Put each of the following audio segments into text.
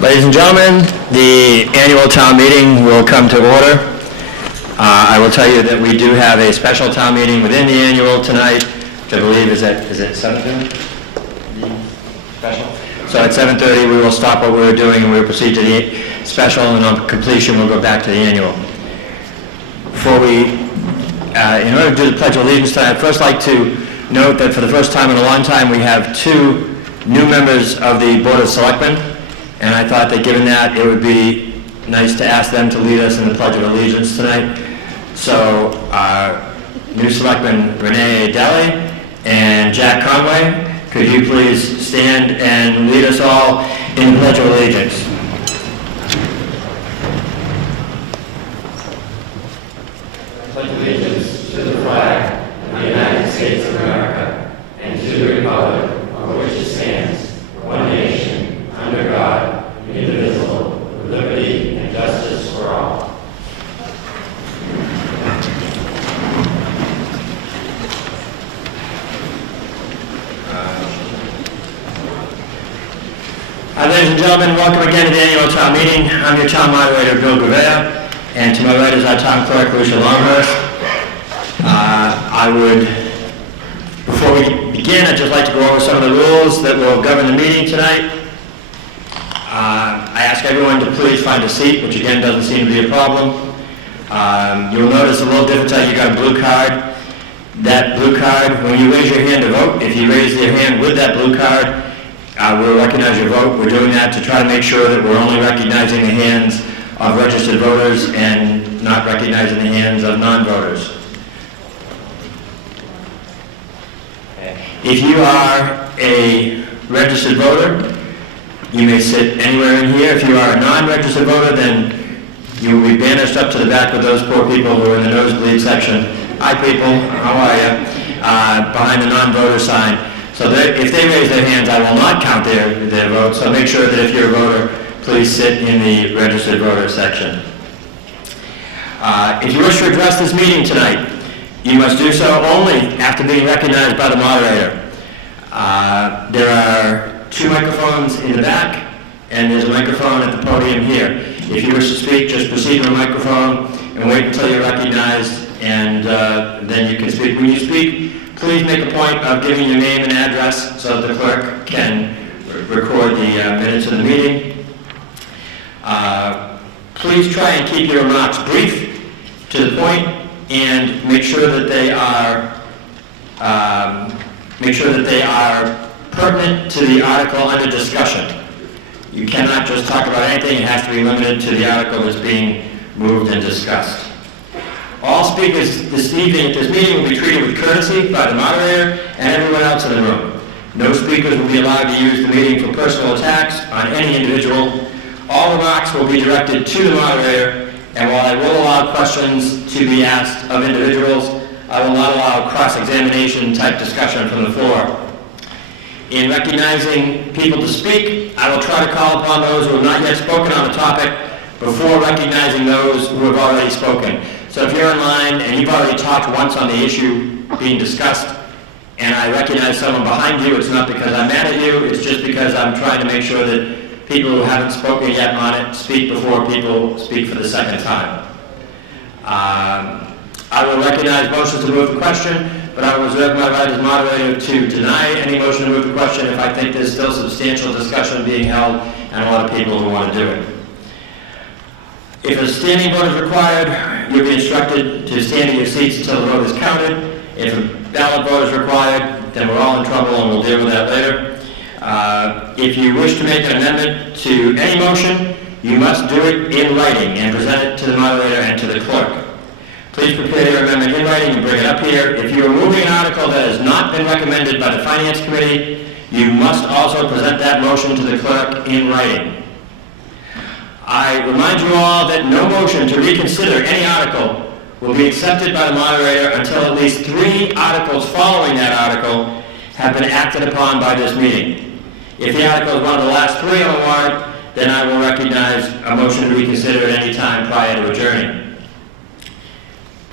Ladies and gentlemen, the annual town meeting will come to order. I will tell you that we do have a special town meeting within the annual tonight, which I believe is at 7:30? Special? So at 7:30, we will stop what we're doing and we'll proceed to the special, and on completion, we'll go back to the annual. Before we, in order to do the Pledge of Allegiance tonight, I'd first like to note that for the first time in a long time, we have two new members of the Board of Selectmen, and I thought that given that, it would be nice to ask them to lead us in the Pledge of Allegiance tonight. So, new Selectman Renee Deli and Jack Conway, could you please stand and lead us all in the Pledge of Allegiance? Pledge allegiance to the flag of the United States of America and to the republic for which it stands, one nation, under God, indivisible, with liberty and justice for all. Ladies and gentlemen, welcome again to the annual town meeting. I'm your town moderator, Bill Gouveia, and to my right is our town clerk, Lucia Longhurst. Before we begin, I'd just like to go over some of the rules that will govern the meeting tonight. I ask everyone to please find a seat, which again doesn't seem to be a problem. You'll notice a little difference that you got a blue card. That blue card, when you raise your hand to vote, if you raise your hand with that blue card, we'll recognize your vote. We're doing that to try to make sure that we're only recognizing the hands of registered voters and not recognizing the hands of non-voters. If you are a registered voter, you may sit anywhere in here. If you are a non-registered voter, then you will be banished up to the back with those poor people who are in the nosebleed section. Hi, people. How are you? Behind the non-voter sign. So if they raise their hands, I will not count their vote. So make sure that if you're a voter, please sit in the registered voter section. If you wish to address this meeting tonight, you must do so only after being recognized by the moderator. There are two microphones in the back, and there's a microphone at the podium here. If you wish to speak, just proceed to the microphone and wait until you're recognized, and then you can speak. When you speak, please make a point of giving your name and address so that the clerk can record the minutes of the meeting. Please try and keep your remarks brief, to the point, and make sure that they are pertinent to the article under discussion. You cannot just talk about anything. It has to be limited to the article that's being moved and discussed. All speakers this evening at this meeting will be treated with courtesy by the moderator and everyone else in the room. No speakers will be allowed to use the meeting for personal attacks on any individual. All remarks will be directed to the moderator, and while I will allow questions to be asked of individuals, I will not allow cross-examination type discussion from the floor. In recognizing people to speak, I will try to call upon those who have not yet spoken on the topic before recognizing those who have already spoken. So if you're in line and you've already talked once on the issue being discussed, and I recognize someone behind you, it's not because I'm mad at you, it's just because I'm trying to make sure that people who haven't spoken yet on it speak before people speak for the second time. I will recognize motions to move the question, but I will reserve my right as moderator to deny any motion to move the question if I think there's still substantial discussion being held and a lot of people who want to do it. If a standing vote is required, you'll be instructed to stand in your seats until the vote is counted. If a ballot vote is required, then we're all in trouble and we'll deal with that later. If you wish to make an amendment to any motion, you must do it in writing and present it to the moderator and to the clerk. Please prepare your amendment in writing and bring it up here. If you are moving an article that has not been recommended by the Finance Committee, you must also present that motion to the clerk in writing. I remind you all that no motion to reconsider any article will be accepted by the moderator until at least 3 articles following that article have been acted upon by this meeting. If the article is one of the last 3 on the warrant, then I will recognize a motion to reconsider at any time prior to adjourning.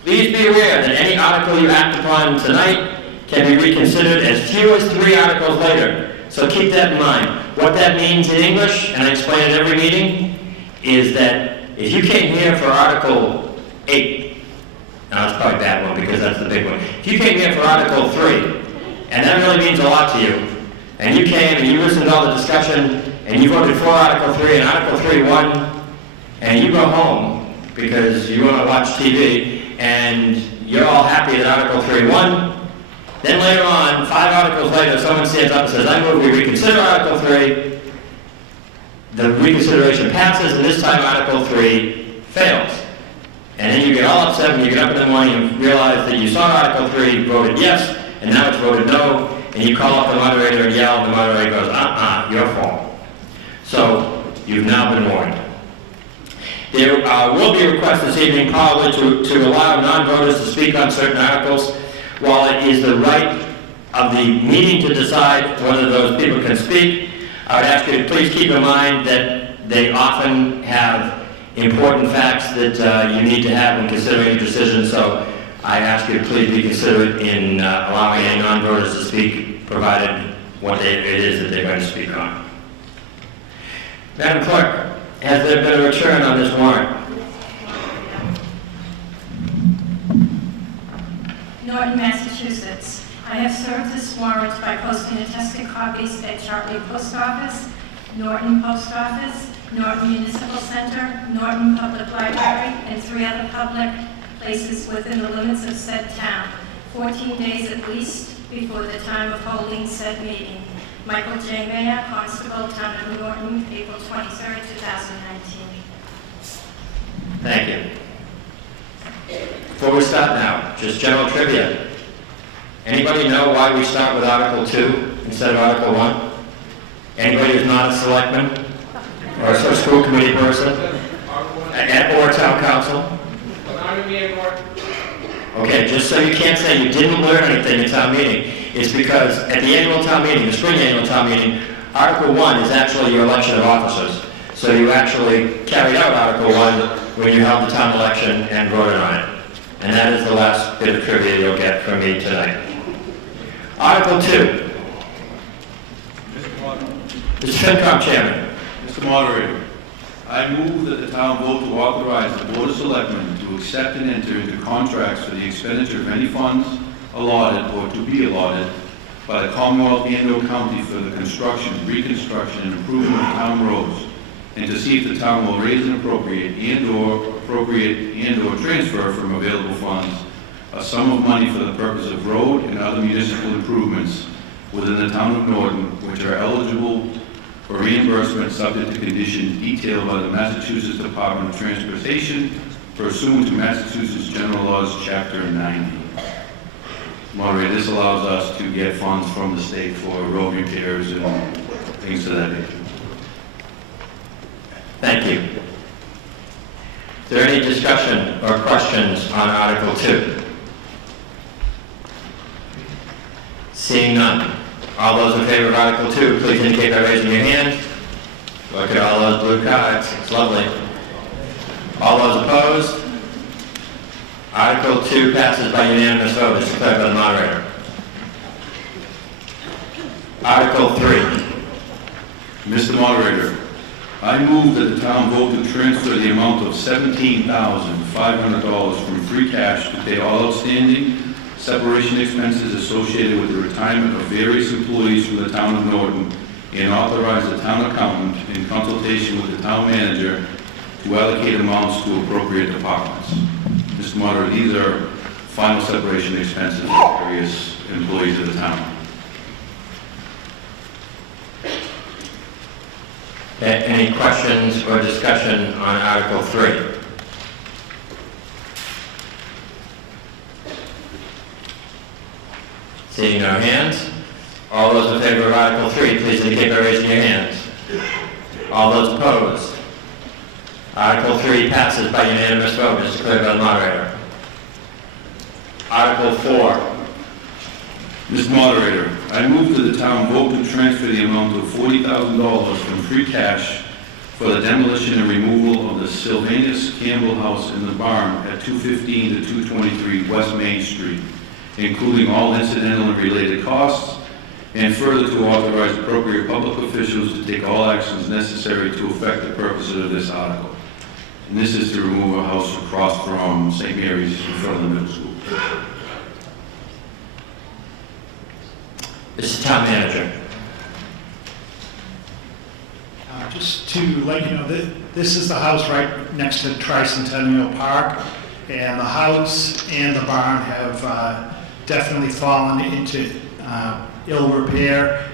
Please be aware that any article you act upon tonight can be reconsidered as few as 3 articles later, So keep that in mind. What that means in English, and I explain it every meeting, is that if you came here for Article 8, now that's probably a bad one because that's the big one. If you came here for Article 3, and that really means a lot to you, and you came and you listened to all the discussion, and you voted for Article 3, and Article 3 won, and you go home because you want to watch TV, and you're all happy that Article 3 won, then later on, 5 articles later, someone stands up and says, I move we reconsider Article 3, the reconsideration passes, and this time Article 3 fails. And then you get all upset when you get up in the morning and realize that you saw Article 3, voted yes, and now it's voted no, and you call up the moderator and yell, and the moderator goes, your fault. So, you've now been warned. There will be a request this evening probably to allow non-voters to speak on certain articles. While it is the right of the meeting to decide whether those people can speak, I would ask you to please keep in mind that they often have important facts that you need to have when considering a decision, so I ask you to please be considerate in allowing any non-voters to speak, provided what it is that they're going to speak on. Madam Clerk, has there been a return on this warrant? Norton, Massachusetts. I have served this warrant by posting attested copies at Chartley Post Office, Norton Post Office, Norton Municipal Center, Norton Public Library, and 3 other public places within the limits of said town, 14 days at least before the time of holding said meeting. Michael J. Mayer, Constable, Town of Norton, April 23rd, 2019. Thank you. Before we start now, just general trivia. Anybody know why we start with Article 2 instead of Article 1? Anybody who's not a selectman or a school committee person? Or town council? Okay, just so you can't say you didn't learn anything at town meeting, it's because at the annual town meeting, the spring annual town meeting, Article 1 is actually your election of officers. So you actually carried out Article 1 when you held the town election and voted on it. And that is the last bit of trivia you'll get from me tonight. Article 2. Mr. FinCom Chairman. Mr. Moderator, I move that the town vote to authorize the Board of Selectmen to accept and enter into contracts for the expenditure of any funds allotted or to be allotted by the Commonwealth and/or county for the construction, reconstruction, and improvement of town roads, and to see if the town will raise and appropriate and/or transfer from available funds a sum of money for the purpose of road and other municipal improvements within the town of Norton, which are eligible for reimbursement subject to conditions detailed by the Massachusetts Department of Transportation pursuant to Massachusetts General Laws, Chapter 90. Moderator, this allows us to get funds from the state for road repairs and things of that nature. Thank you. Is there any discussion or questions on Article 2? Seeing none. All those in favor of Article 2, please indicate by raising your hand. Look at all those blue cards. It's lovely. All those opposed? Article 2 passes by unanimous vote as declared by the moderator. Article 3. Mr. Moderator, I move that the town vote to transfer the amount of $17,500 from free cash to pay all outstanding separation expenses associated with the retirement of various employees from the town of Norton, and authorize the town accountant in consultation with the town manager to allocate amounts to appropriate departments. Mr. Moderator, these are final separation expenses for various employees of the town. Any questions or discussion on Article 3? Seeing no hands, all those in favor of Article 3, please indicate by raising your hands. All those opposed? Article 3 passes by unanimous vote as declared by the moderator. Article 4. Mr. Moderator, I move that the town vote to transfer the amount of $40,000 from free cash for the demolition and removal of the Sylvanus Campbell House in the barn at 215 to 223 West Main Street, including all incidental and related costs, and further to authorize appropriate public officials to take all actions necessary to effect the purposes of this article. And this is to remove a house across from St. Mary's in front of the middle school. Mr. Town Manager. Just to let you know, this is the house right next to Tricentennial Park, and the house and the barn have definitely fallen into ill repair.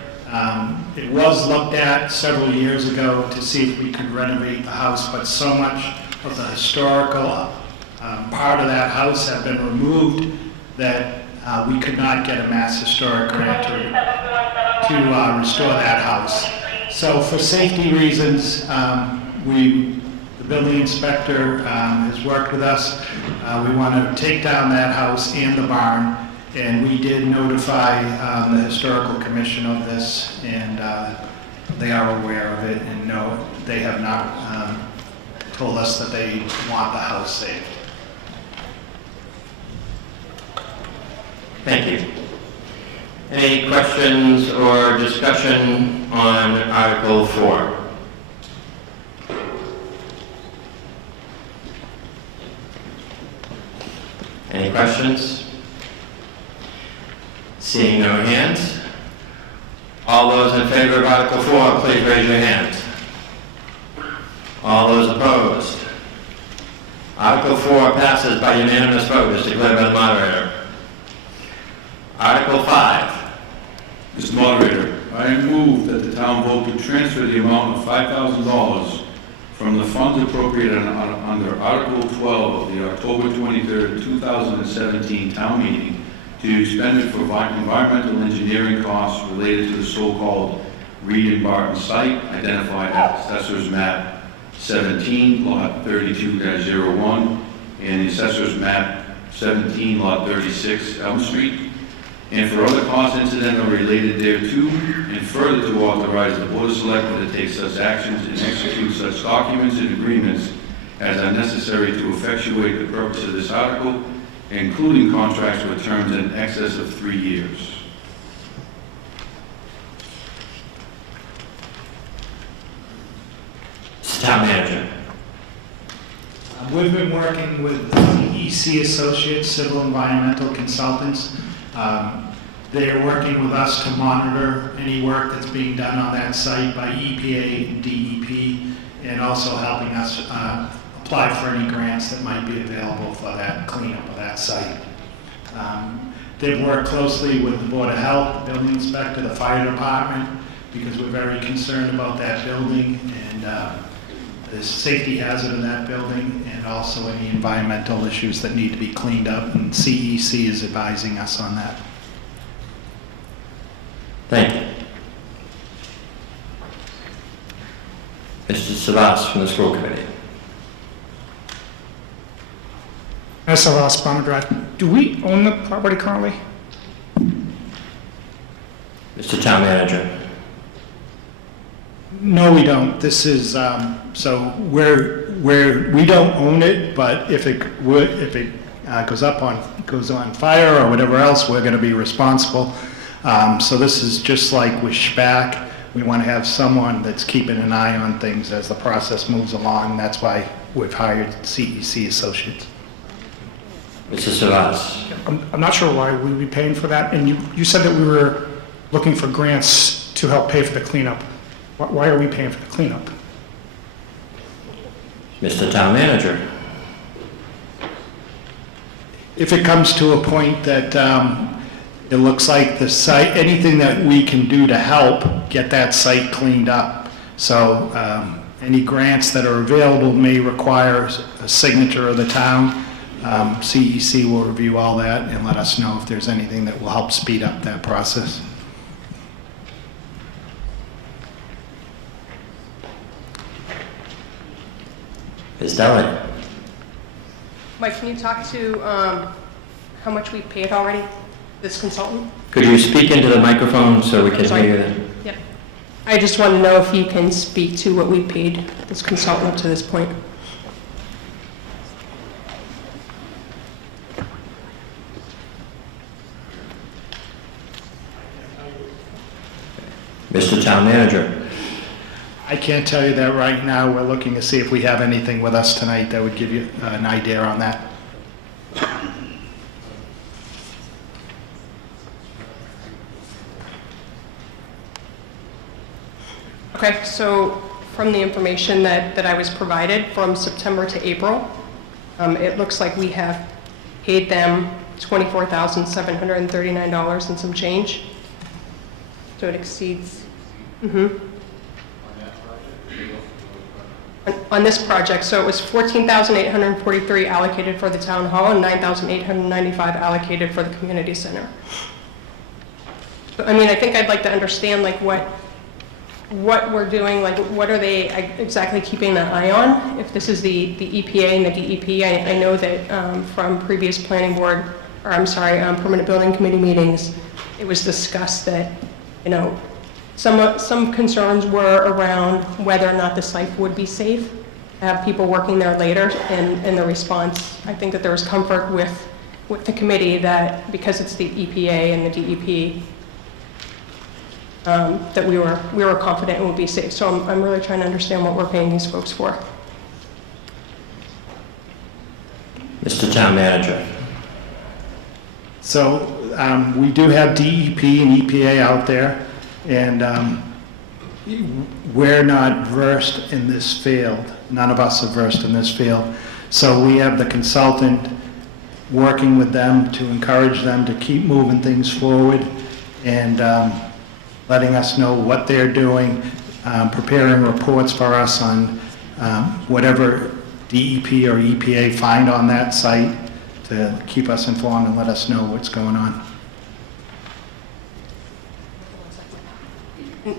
It was looked at several years ago to see if we could renovate the house, but so much of the historical part of that house had been removed that we could not get a Mass Historic grant to restore that house. So for safety reasons, the building inspector has worked with us. We want to take down that house and the barn, and we did notify the Historical Commission of this, and they are aware of it, and no, they have not told us that they want the house saved. Thank you. Any questions or discussion on Article 4? Any questions? Seeing no hands. All those in favor of Article 4, please raise your hands. All those opposed? Article 4 passes by unanimous vote as declared by the moderator. Article 5. Mr. Moderator, I move that the town vote to transfer the amount of $5,000 from the funds appropriated under Article 12 of the October 23rd, 2017 town meeting to be expended for environmental engineering costs related to the so-called Reed and Barton site identified as Assessor's Map 17, Lot 32-01, and the Assessor's Map 17, Lot 36, Elm Street, and for other costs incidental related thereto, and further to authorize the Board of Selectmen to take such actions and execute such documents and agreements as are necessary to effectuate the purpose of this article, including contracts with terms in excess of 3 years. Mr. Town Manager. We've been working with EC Associates, Civil Environmental Consultants. They're working with us to monitor any work that's being done on that site by EPA and DEP, and also helping us apply for any grants that might be available for that cleanup of that site. They've worked closely with the Board of Health, the building inspector, the fire department, because we're very concerned about that building and the safety hazard in that building, and also any environmental issues that need to be cleaned up, and CEC is advising us on that. Thank you. Mr. Savas from the School Committee. SLS Palmer Drive. Do we own the property currently? Mr. Town Manager. No, we don't. This is, so we don't own it, but if it goes on fire or whatever else, we're going to be responsible. So this is just like with SPAC. We want to have someone that's keeping an eye on things as the process moves along. That's why we've hired CEC Associates. Mr. Savas. I'm not sure why we would be paying for that. And you said that we were looking for grants to help pay for the cleanup. Why are we paying for the cleanup? Mr. Town Manager. If it comes to a point that it looks like the site, anything that we can do to help get that site cleaned up. So any grants that are available may require a signature of the town. CEC will review all that and let us know if there's anything that will help speed up that process. Ms. Dowling. Mike, can you talk to how much we paid already, this consultant? Could you speak into the microphone so we can Sorry. hear you? Yep. I just want to know if you can speak to what we paid this consultant up to this point. Town Manager. I can't tell you that right now. We're looking to see if we have anything with us tonight that would give you an idea on that. Okay, so from the information that I was provided from September to April, it looks like we have paid them $24,739 and some change. So it exceeds. On this project, so it was $14,843 allocated for the town hall and $9,895 allocated for the community center. But, I mean, I think I'd like to understand, like, what we're doing, like, what are they exactly keeping an eye on? If this is the EPA and the DEP, I know that from previous planning board, or I'm sorry, permanent building committee meetings, it was discussed that, you know, some concerns were around whether or not the site would be safe, to have people working there later, and the response, I think that there was comfort with the committee that because it's the EPA and the DEP, that we were confident it would be safe. So I'm really trying to understand what we're paying these folks for. Mr. Town Manager. So we do have DEP and EPA out there, and we're not versed in this field. None of us are versed in this field. So we have the consultant working with them to encourage them to keep moving things forward and letting us know what they're doing, preparing reports for us on whatever DEP or EPA find on that site to keep us informed and let us know what's going on.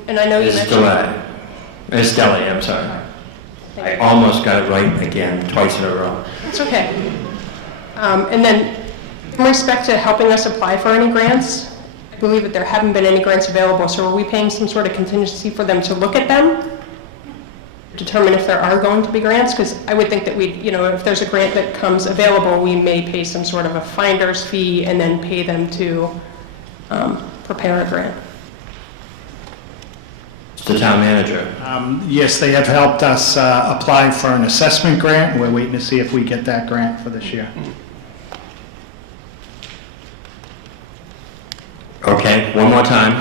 And I know you Ms. mentioned. Delay. Ms. Delay, I'm sorry. I almost got it right again, twice in a row. It's okay. And then, in respect to helping us apply for any grants, I believe that there haven't been any grants available, so are we paying some sort of contingency for them to look at them? Determine if there are going to be grants? Because I would think that if there's a grant that comes available, we may pay some sort of a finder's fee and then pay them to prepare a grant. Mr. Town Manager. Yes, they have helped us apply for an assessment grant. We're waiting to see if we get that grant for this year. Okay, one more time.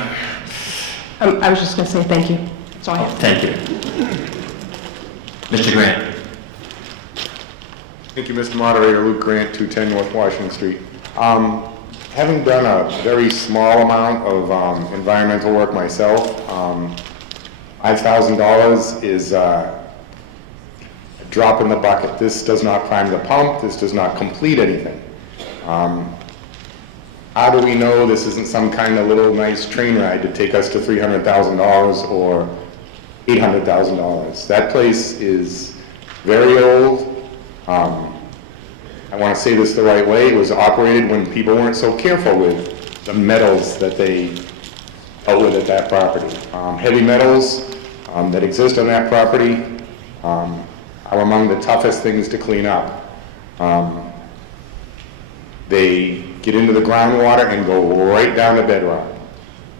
I was just going to say thank you. That's all I have. Thank you. Mr. Grant. Thank you, Mr. Moderator. Luke Grant, 210 North Washington Street. Having done a very small amount of environmental work myself, $5,000 is a drop in the bucket. This does not prime the pump. This does not complete anything. How do we know this isn't some kind of little nice train ride to take us to $300,000 or $800,000? That place is very old. I want to say this the right way. It was operated when people weren't so careful with the metals that they dealt with at that property. Heavy metals that exist on that property are among the toughest things to clean up. They get into the groundwater and go right down to bedrock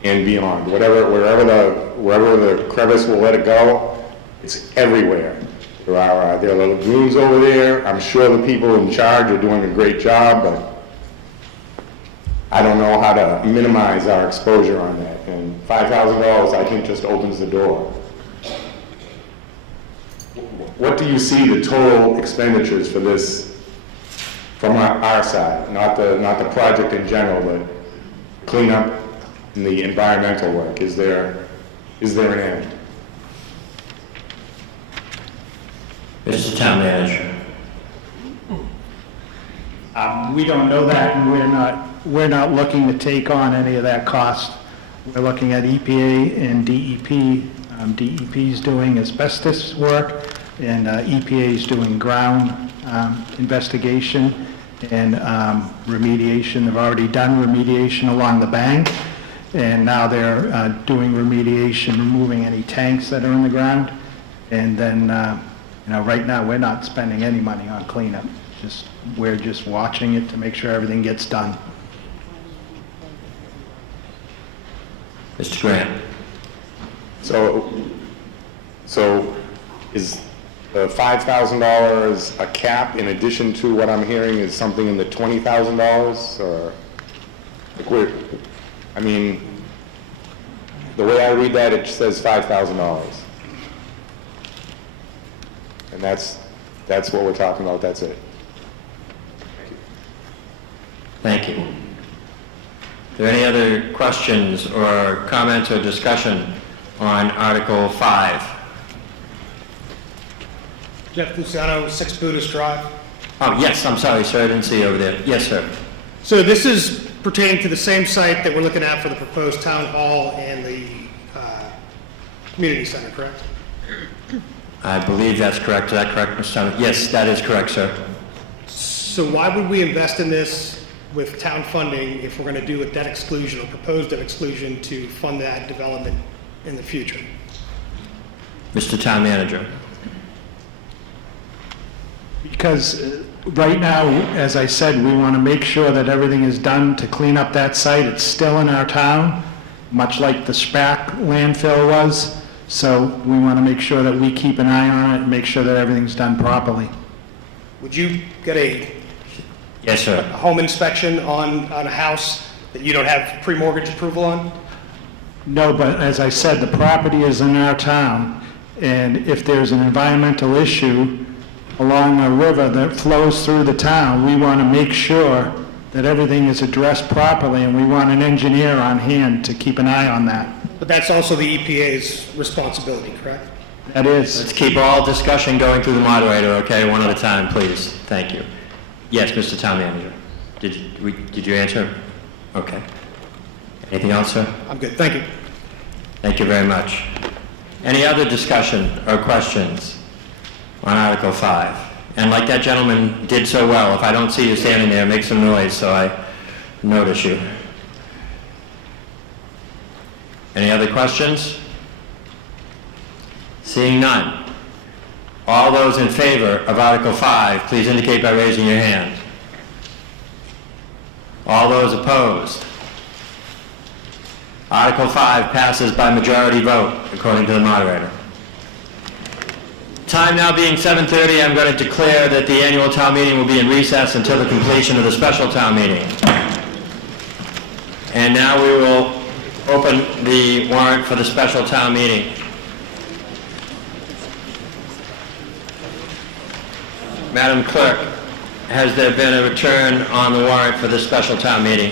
and beyond. Wherever the crevice will let it go, it's everywhere. There are lagoons over there. I'm sure the people in charge are doing a great job, but I don't know how to minimize our exposure on that. And $5,000, I think, just opens the door. What do you see the total expenditures for this from our side? Not the project in general, but cleanup and the environmental work. Is there an end? Mr. Town Manager. We don't know that, and we're not looking to take on any of that cost. We're looking at EPA and DEP. DEP's doing asbestos work, and EPA's doing ground investigation and remediation. They've already done remediation along the bank, and now they're doing remediation, removing any tanks that are in the ground. And then, right now, we're not spending any money on cleanup. We're just watching it to make sure everything gets done. Mr. Grant. So is the $5,000 a cap in addition to what I'm hearing is something in the $20,000 or? Like I mean, the way I read that, it says $5,000. And that's what we're talking about, that's it. Thank you. Are there any other questions or comments or discussion on Article 5? Jeff Luciano, 6 Buddhist Drive. Oh, yes, I'm sorry, sir, I didn't see you over there. Yes, sir. So this is pertaining to the same site that we're looking at for the proposed town hall and the community center, correct? I believe that's correct. Is that correct, Mr. Thomas? Yes, that is correct, sir. So why would we invest in this with town funding if we're going to do a debt exclusion or proposed debt exclusion to fund that development in the future? Mr. Town Manager. Because right now, as I said, we want to make sure that everything is done to clean up that site. It's still in our town, much like the SPAC landfill was. So we want to make sure that we keep an eye on it and make sure that everything's done properly. Would you get a Yes, sir. home inspection on a house that you don't have pre-mortgage approval on? No, but as I said, the property is in our town, and if there's an environmental issue along a river that flows through the town, we want to make sure that everything is addressed properly, and we want an engineer on hand to keep an eye on that. But that's also the EPA's responsibility, correct? That is. Let's keep all discussion going through the moderator, okay? One at a time, please. Thank you. Yes, Mr. Town Manager. Did you answer? Okay. Anything else, sir? I'm good, thank you. Thank you very much. Any other discussion or questions on Article 5? And like that gentleman did so well, if I don't see you standing there, make some noise so I notice you. Any other questions? Seeing none. All those in favor of Article 5, please indicate by raising your hand. All those opposed? Article 5 passes by majority vote, according to the moderator. Time now being 7:30, I'm going to declare that the annual town meeting will be in recess until the completion of the special town meeting. And now we will open the warrant for the special town meeting. Madam Clerk, has there been a return on the warrant for the special town meeting?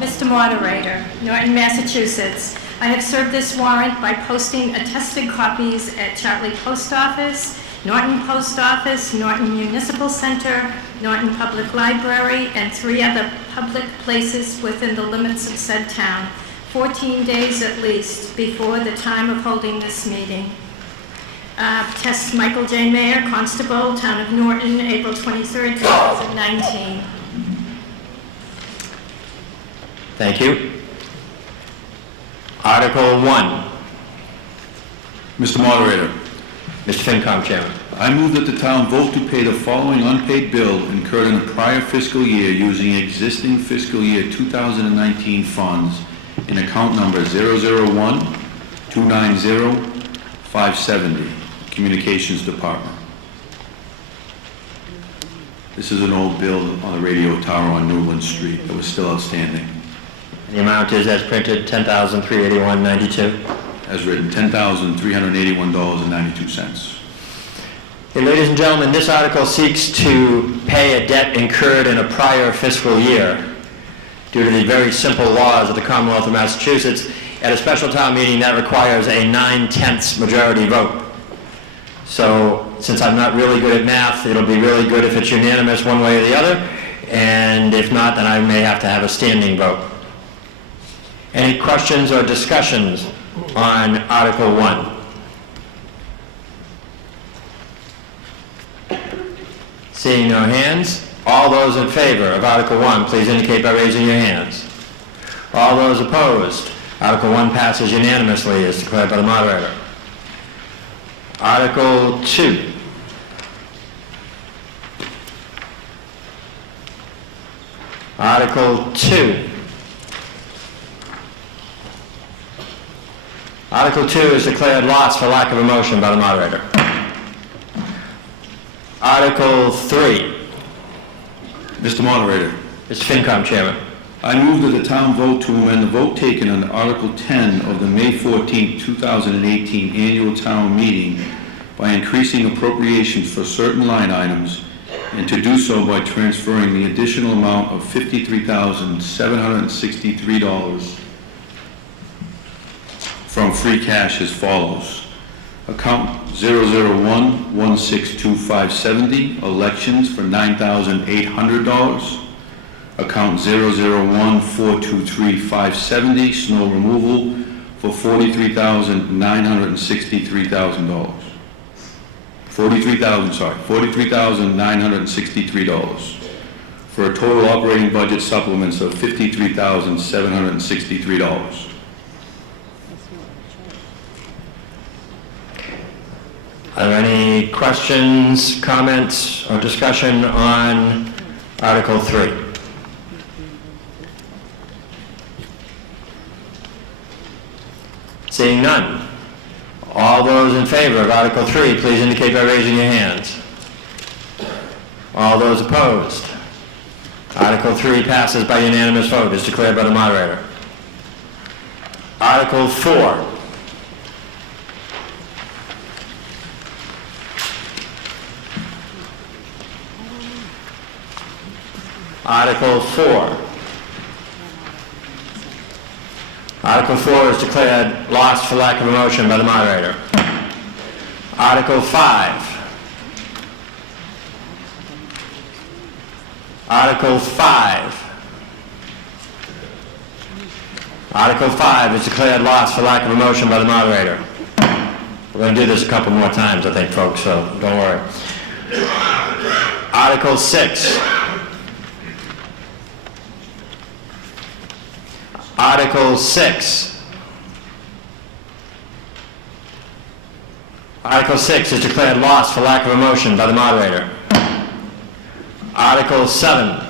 Mr. Moderator, Norton, Massachusetts. I have served this warrant by posting attested copies at Chartley Post Office, Norton Post Office, Norton Municipal Center, Norton Public Library, and 3 other public places within the limits of said town, 14 days at least before the time of holding this meeting. Test Michael J. Mayer, Constable, Town of Norton, April 23rd, 2019. Thank you. Article 1. Mr. Moderator, Mr. FinCom Chairman. I move that the town vote to pay the following unpaid bill incurred in the prior fiscal year using existing fiscal year 2019 funds in account number 001-290-570, Communications Department. This is an old bill on the radio tower on Newland Street that was still outstanding. The amount is as printed, $10,381.92. As written, $10,381.92. Okay, ladies and gentlemen, this article seeks to pay a debt incurred in a prior fiscal year due to the very simple laws of the Commonwealth of Massachusetts. At a special town meeting, that requires a 9/10 majority vote. So, since I'm not really good at math, it'll be really good if it's unanimous one way or the other, and if not, then I may have to have a standing vote. Any questions or discussions on Article 1? Seeing no hands, all those in favor of Article 1, please indicate by raising your hands. All those opposed? Article 1 passes unanimously as declared by the moderator. Article 2. Article 2. Article 2 is declared lost for lack of a motion by the moderator. Article 3. Mr. Moderator, Mr. FinCom Chairman. I move that the town vote to amend the vote taken on Article 10 of the May 14, 2018 annual town meeting by increasing appropriations for certain line items and to do so by transferring the additional amount of $53,763 from free cash as follows. Account 001-162570, elections for $9,800. Account 001-423570, snow removal for $43,963. For a total operating budget supplements of $53,763. Are there any questions, comments, or discussion on Article 3? Seeing none. All those in favor of Article 3, please indicate by raising your hands. All those opposed? Article 3 passes by unanimous vote as declared by the moderator. Article 4. Article 4. Article 4 is declared lost for lack of a motion by the moderator. Article 5. Article 5. Article 5 is declared lost for lack of a motion by the moderator. We're going to do this a couple more times, I think, folks, so don't worry. Article 6. Article 6. Article 6 is declared lost for lack of a motion by the moderator. Article 7.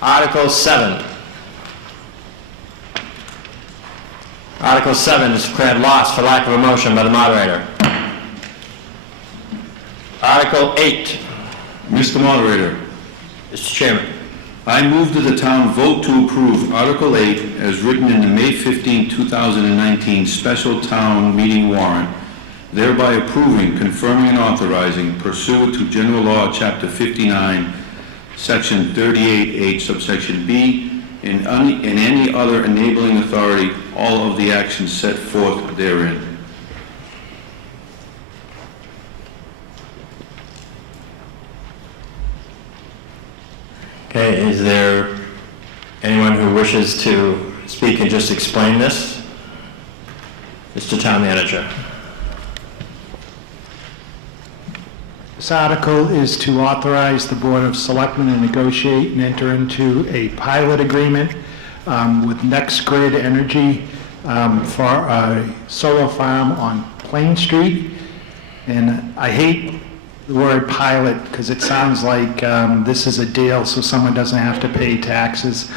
Article 7. Article 7 is declared lost for lack of a motion by the moderator. Article 8. Mr. Moderator, Mr. Chairman. I move that the town vote to approve Article 8 as written in the May 15, 2019 special town meeting warrant, thereby approving, confirming, and authorizing pursuant to General Law, Chapter 59, Section 38H, subsection B, and any other enabling authority, all of the actions set forth therein. Okay, is there anyone who wishes to speak and just explain this? Mr. Town Manager. This article is to authorize the Board of Selectmen to negotiate and enter into a pilot agreement with NextGrid Energy for a solar farm on Plain Street. And I hate the word pilot because it sounds like this is a deal so someone doesn't have to pay taxes.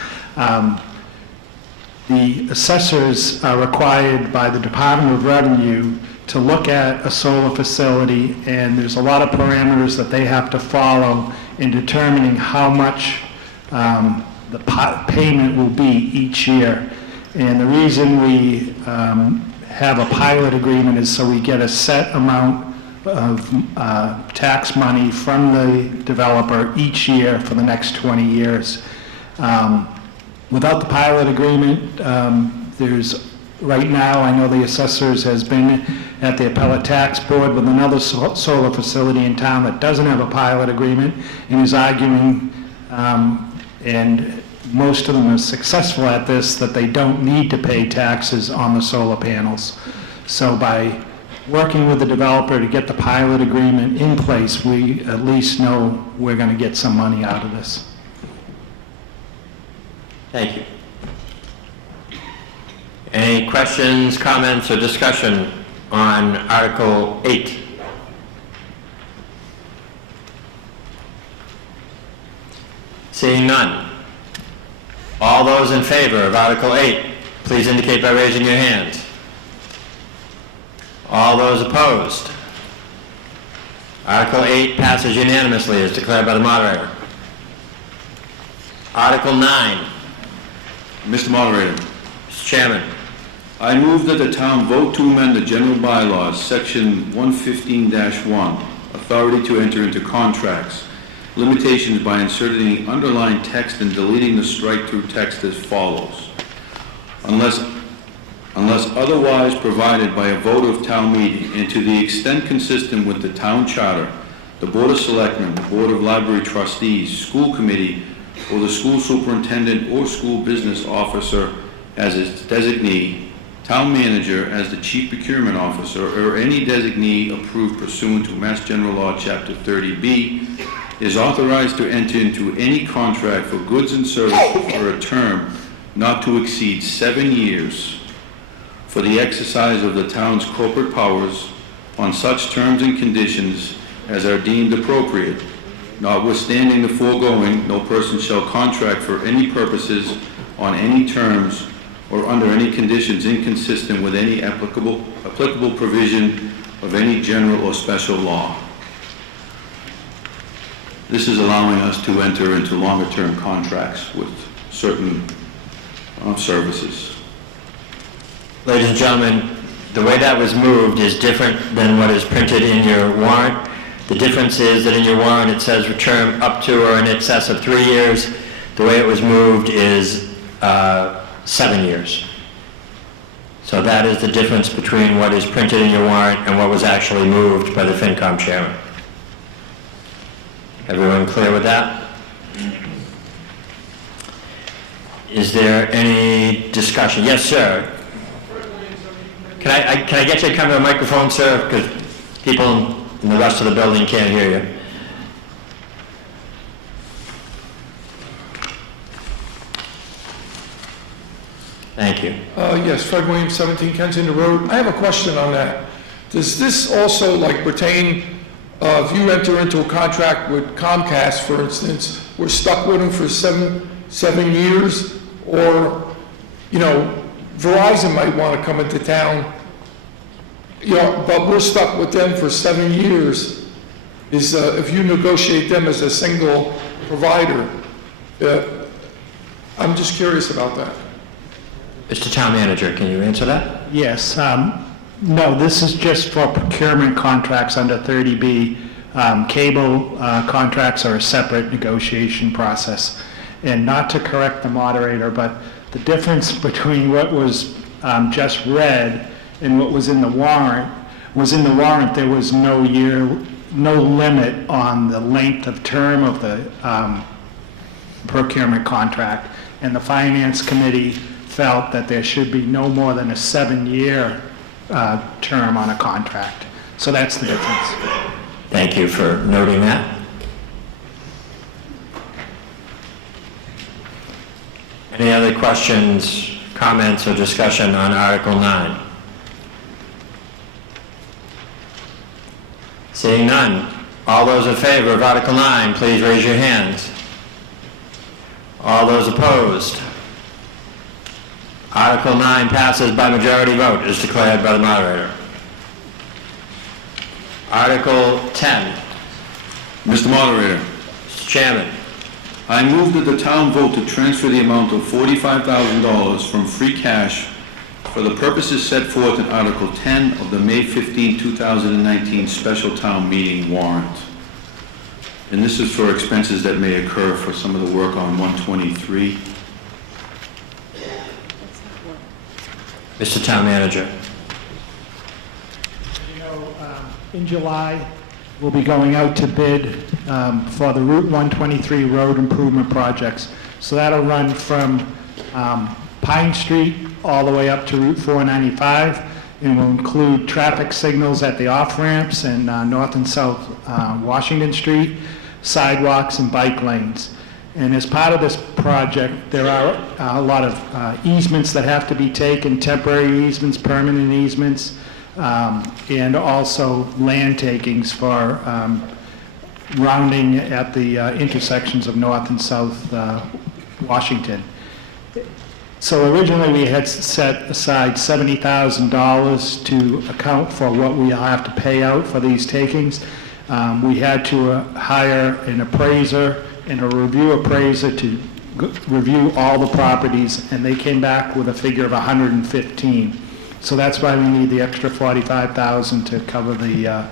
The assessors are required by the Department of Revenue to look at a solar facility, and there's a lot of parameters that they have to follow in determining how much the payment will be each year. And the reason we have a pilot agreement is so we get a set amount of tax money from the developer each year for the next 20 years. Without the pilot agreement, right now, I know the assessors has been at the appellate tax board with another solar facility in town that doesn't have a pilot agreement and is arguing, and most of them are successful at this, that they don't need to pay taxes on the solar panels. So by working with the developer to get the pilot agreement in place, we at least know we're going to get some money out of this. Thank you. Any questions, comments, or discussion on Article 8? Seeing none. All those in favor of Article 8, please indicate by raising your hands. All those opposed? Article 8 passes unanimously as declared by the moderator. Article 9. Mr. Moderator, Mr. Chairman. I move that the town vote to amend the general bylaws, section 115-1, authority to enter into contracts, limitations by inserting the underlined text and deleting the strike-through text as follows. Unless otherwise provided by a vote of town meeting, and to the extent consistent with the town charter, the Board of Selectmen, the Board of Library Trustees, School Committee, or the school superintendent or school business officer as its designee, town manager as the chief procurement officer, or any designee approved pursuant to Mass General Law, Chapter 30B, is authorized to enter into any contract for goods and services for a term not to exceed 7 years for the exercise of the town's corporate powers on such terms and conditions as are deemed appropriate. Notwithstanding the foregoing, no person shall contract for any purposes on any terms or under any conditions inconsistent with any applicable provision of any general or special law. This is allowing us to enter into longer-term contracts with certain services. Ladies and gentlemen, the way that was moved is different than what is printed in your warrant. The difference is that in your warrant it says term up to or in excess of 3 years. The way it was moved is 7 years. So that is the difference between what is printed in your warrant and what was actually moved by the FinCom chairman. Everyone clear with that? Is there any discussion? Yes, sir. Can I get you to come to the microphone, sir? Because people in the rest of the building can't hear you. Thank you. Yes, Fred Williams, 17 Kensington Road. I have a question on that. Does this also pertain, if you enter into a contract with Comcast, for instance, we're stuck with them for seven years, or, Verizon might want to come into town, but we're stuck with them for 7 years. If you negotiate them as a single provider, I'm just curious about that. Mr. Town Manager, can you answer that? Yes. No, this is just for procurement contracts under 30B. Cable contracts are a separate negotiation process. And not to correct the moderator, but the difference between what was just read and what was in the warrant there was no limit on the length of term of the procurement contract. And the Finance Committee felt that there should be no more than a 7-year term on a contract. So that's the difference. Thank you for noting that. Any other questions, comments, or discussion on Article 9? Seeing none, all those in favor of Article 9, please raise your hands. All those opposed? Article 9 passes by majority vote as declared by the moderator. Article 10. Mr. Moderator, Mr. Chairman. I move that the town vote to transfer the amount of $45,000 from free cash for the purposes set forth in Article 10 of the May 15, 2019 special town meeting warrant. And this is for expenses that may occur for some of the work on 123. Mr. Town Manager. In July, we'll be going out to bid for the Route 123 road improvement projects. So that'll run from Pine Street all the way up to Route 495, and will include traffic signals at the off-ramps and North and South Washington Street, sidewalks and bike lanes. And as part of this project, there are a lot of easements that have to be taken, temporary easements, permanent easements, and also land takings for rounding at the intersections of North and South Washington. So originally, we had set aside $70,000 to account for what we'll have to pay out for these takings. We had to hire an appraiser and a review appraiser to review all the properties, and they came back with a figure of 115. So that's why we need the extra $45,000 to cover the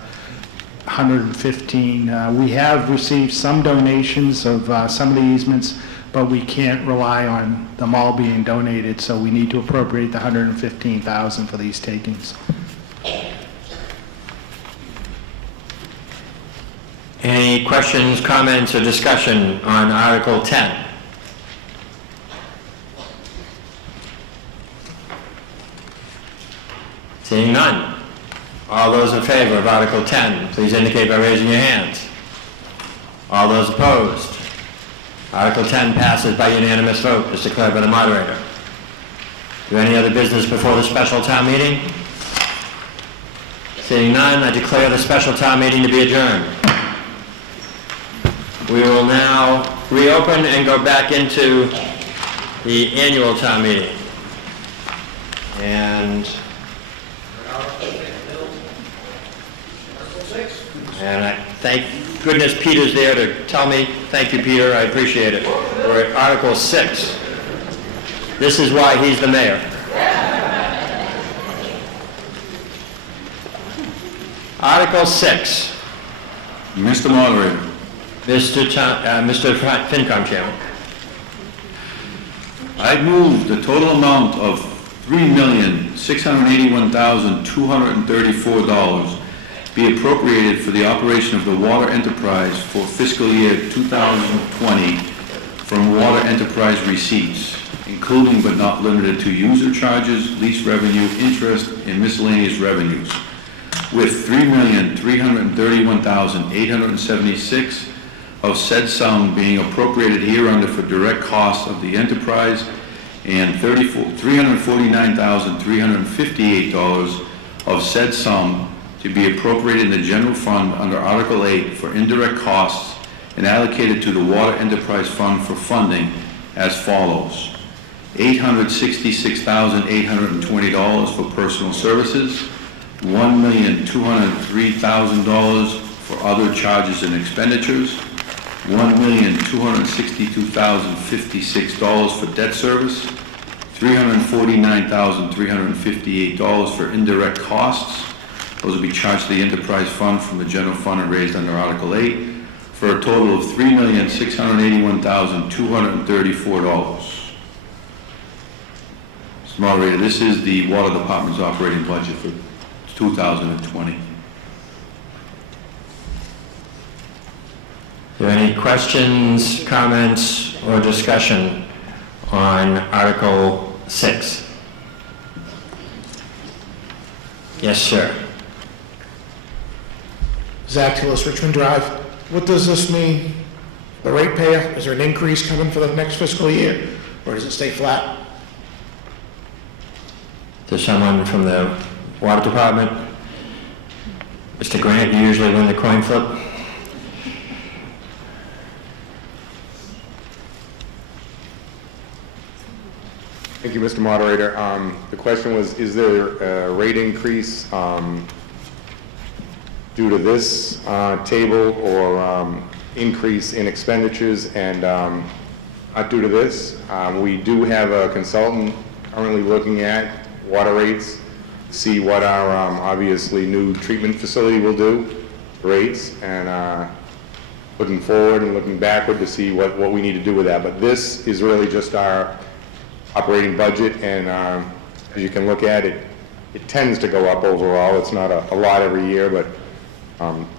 115. We have received some donations of some of the easements, but we can't rely on them all being donated, so we need to appropriate the $115,000 for these takings. Any questions, comments, or discussion on Article 10? Seeing none. All those in favor of Article 10, please indicate by raising your hands. All those opposed? Article 10 passes by unanimous vote as declared by the moderator. Do any other business before the special town meeting? Seeing none, I declare the special town meeting to be adjourned. We will now reopen and go back into the annual town meeting. And I thank goodness Peter's there to tell me. Thank you, Peter, I appreciate it. We're at Article 6. This is why he's the mayor. Article 6. Mr. Moderator, Mr. FinCom Chairman. I move the total amount of $3,681,234 be appropriated for the operation of the water enterprise for fiscal year 2020 from water enterprise receipts, including but not limited to user charges, lease revenue, interest, and miscellaneous revenues, with $3,331,876 of said sum being appropriated hereunder for direct costs of the enterprise, and $349,358 of said sum to be appropriated in the general fund under Article 8 for indirect costs and allocated to the Water Enterprise Fund for funding as follows: $866,820 for personal services, $1,203,000 for other charges and expenditures, $1,262,056 for debt service, $349,358 for indirect costs. Those will be charged to the enterprise fund from the general fund and raised under Article 8, for a total of $3,681,234. Mr. Moderator, this is the Water Department's operating budget for 2020. Are there any questions, comments, or discussion on Article 6? Yes, sir. Zach Tillis, Richmond Drive. What does this mean? The ratepayer, is there an increase coming for the next fiscal year, or does it stay flat? There's someone from the Water Department. Mr. Grant, you usually win the coin flip. Thank you, Mr. Moderator. The question was, is there a rate increase due to this table or increase in expenditures? And not due to this. We do have a consultant currently looking at water rates, see what our obviously new treatment facility will do, rates, and looking forward and looking backward to see what we need to do with that. But this is really just our operating budget, and as you can look at it, it tends to go up overall. It's not a lot every year, but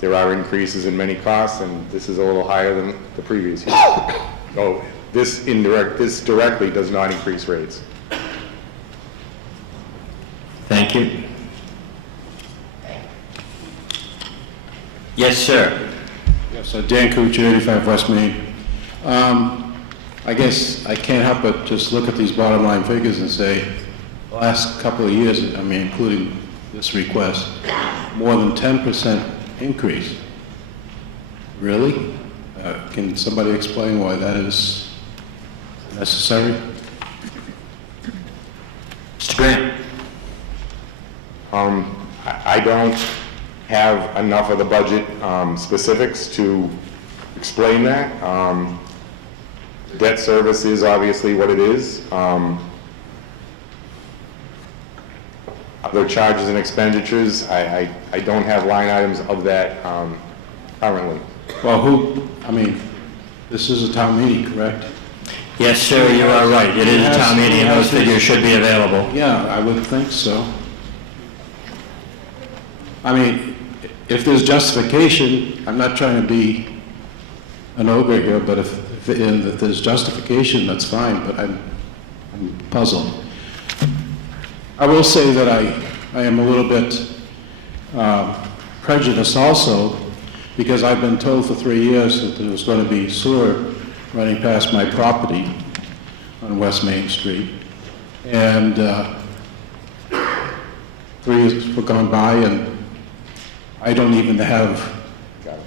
there are increases in many costs, and this is a little higher than the previous year. So this directly does not increase rates. Thank you. Yes, sir. Yes, Dan Kuchar, 85 West Main. I guess I can't help but just look at these bottom line figures and say, the last couple of years, I mean, including this request, more than 10% increase. Really? Can somebody explain why that is necessary? Mr. Grant? I don't have enough of the budget specifics to explain that. Debt service is obviously what it is. Other charges and expenditures, I don't have line items of that currently. Well, this is a town meeting, correct? Yes, sir, you are right. It is a town meeting, and those figures should be available. Yeah, I would think so. I mean, if there's justification, I'm not trying to be an ogre here, but if there's justification, that's fine, but I'm puzzled. I will say that I am a little bit prejudiced also, because I've been told for 3 years that there was going to be sewer running past my property on West Main Street. And 3 years have gone by, and I don't even have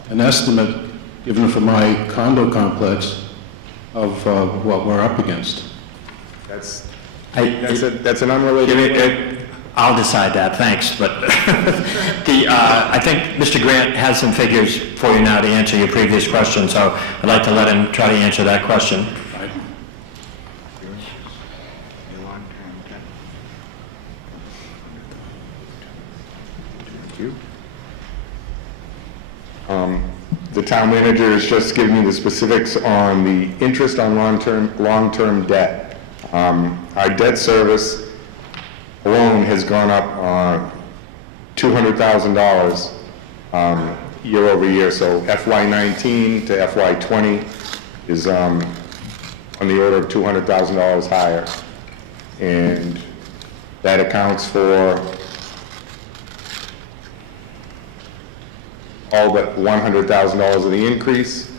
an estimate given for my condo complex of what we're up against. That's an unrelated... I'll decide that, thanks, but I think Mr. Grant has some figures for you now to answer your previous question, so I'd like to let him try to answer that question. Thank you. The town manager has just given me the specifics on the interest on long-term debt. Our debt service alone has gone up $200,000 year over year. So FY19 to FY20 is on the order of $200,000 higher. And that accounts for all but $100,000 of the increase.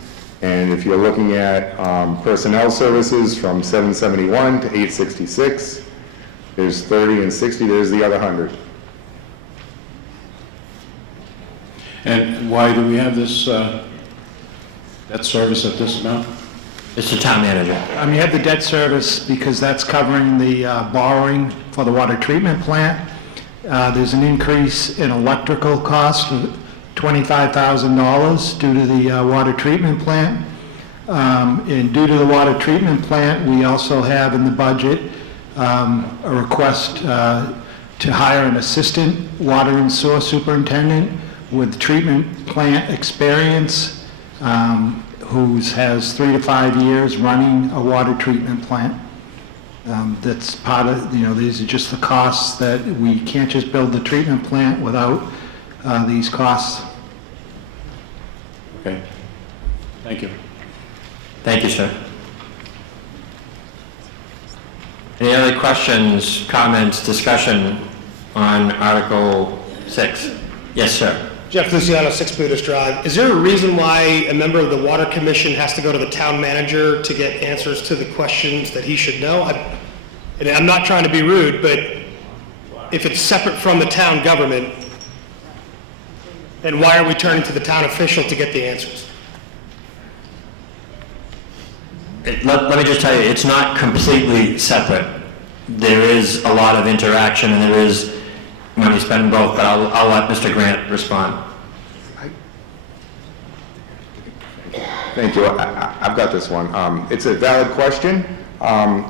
And if you're looking at personnel services from 771 to 866, there's 30 and 60, there's the other 100. And why do we have this debt service at this amount? Mr. Town Manager. You have the debt service because that's covering the borrowing for the water treatment plant. There's an increase in electrical cost of $25,000 due to the water treatment plant. And due to the water treatment plant, we also have in the budget a request to hire an assistant water and sewer superintendent with treatment plant experience, who has 3 to 5 years running a water treatment plant. That's part of, these are just the costs that we can't just build the treatment plant without these costs. Okay. Thank you. Thank you, sir. Any other questions, comments, discussion on Article 6? Yes, sir. Jeff Luciano, 6 Buddhist Drive. Is there a reason why a member of the Water Commission has to go to the town manager to get answers to the questions that he should know? And I'm not trying to be rude, but if it's separate from the town government, then why are we turning to the town official to get the answers? Let me just tell you, it's not completely separate. There is a lot of interaction, and there is money spent in both, but I'll let Mr. Grant respond. Thank you. I've got this one. It's a valid question.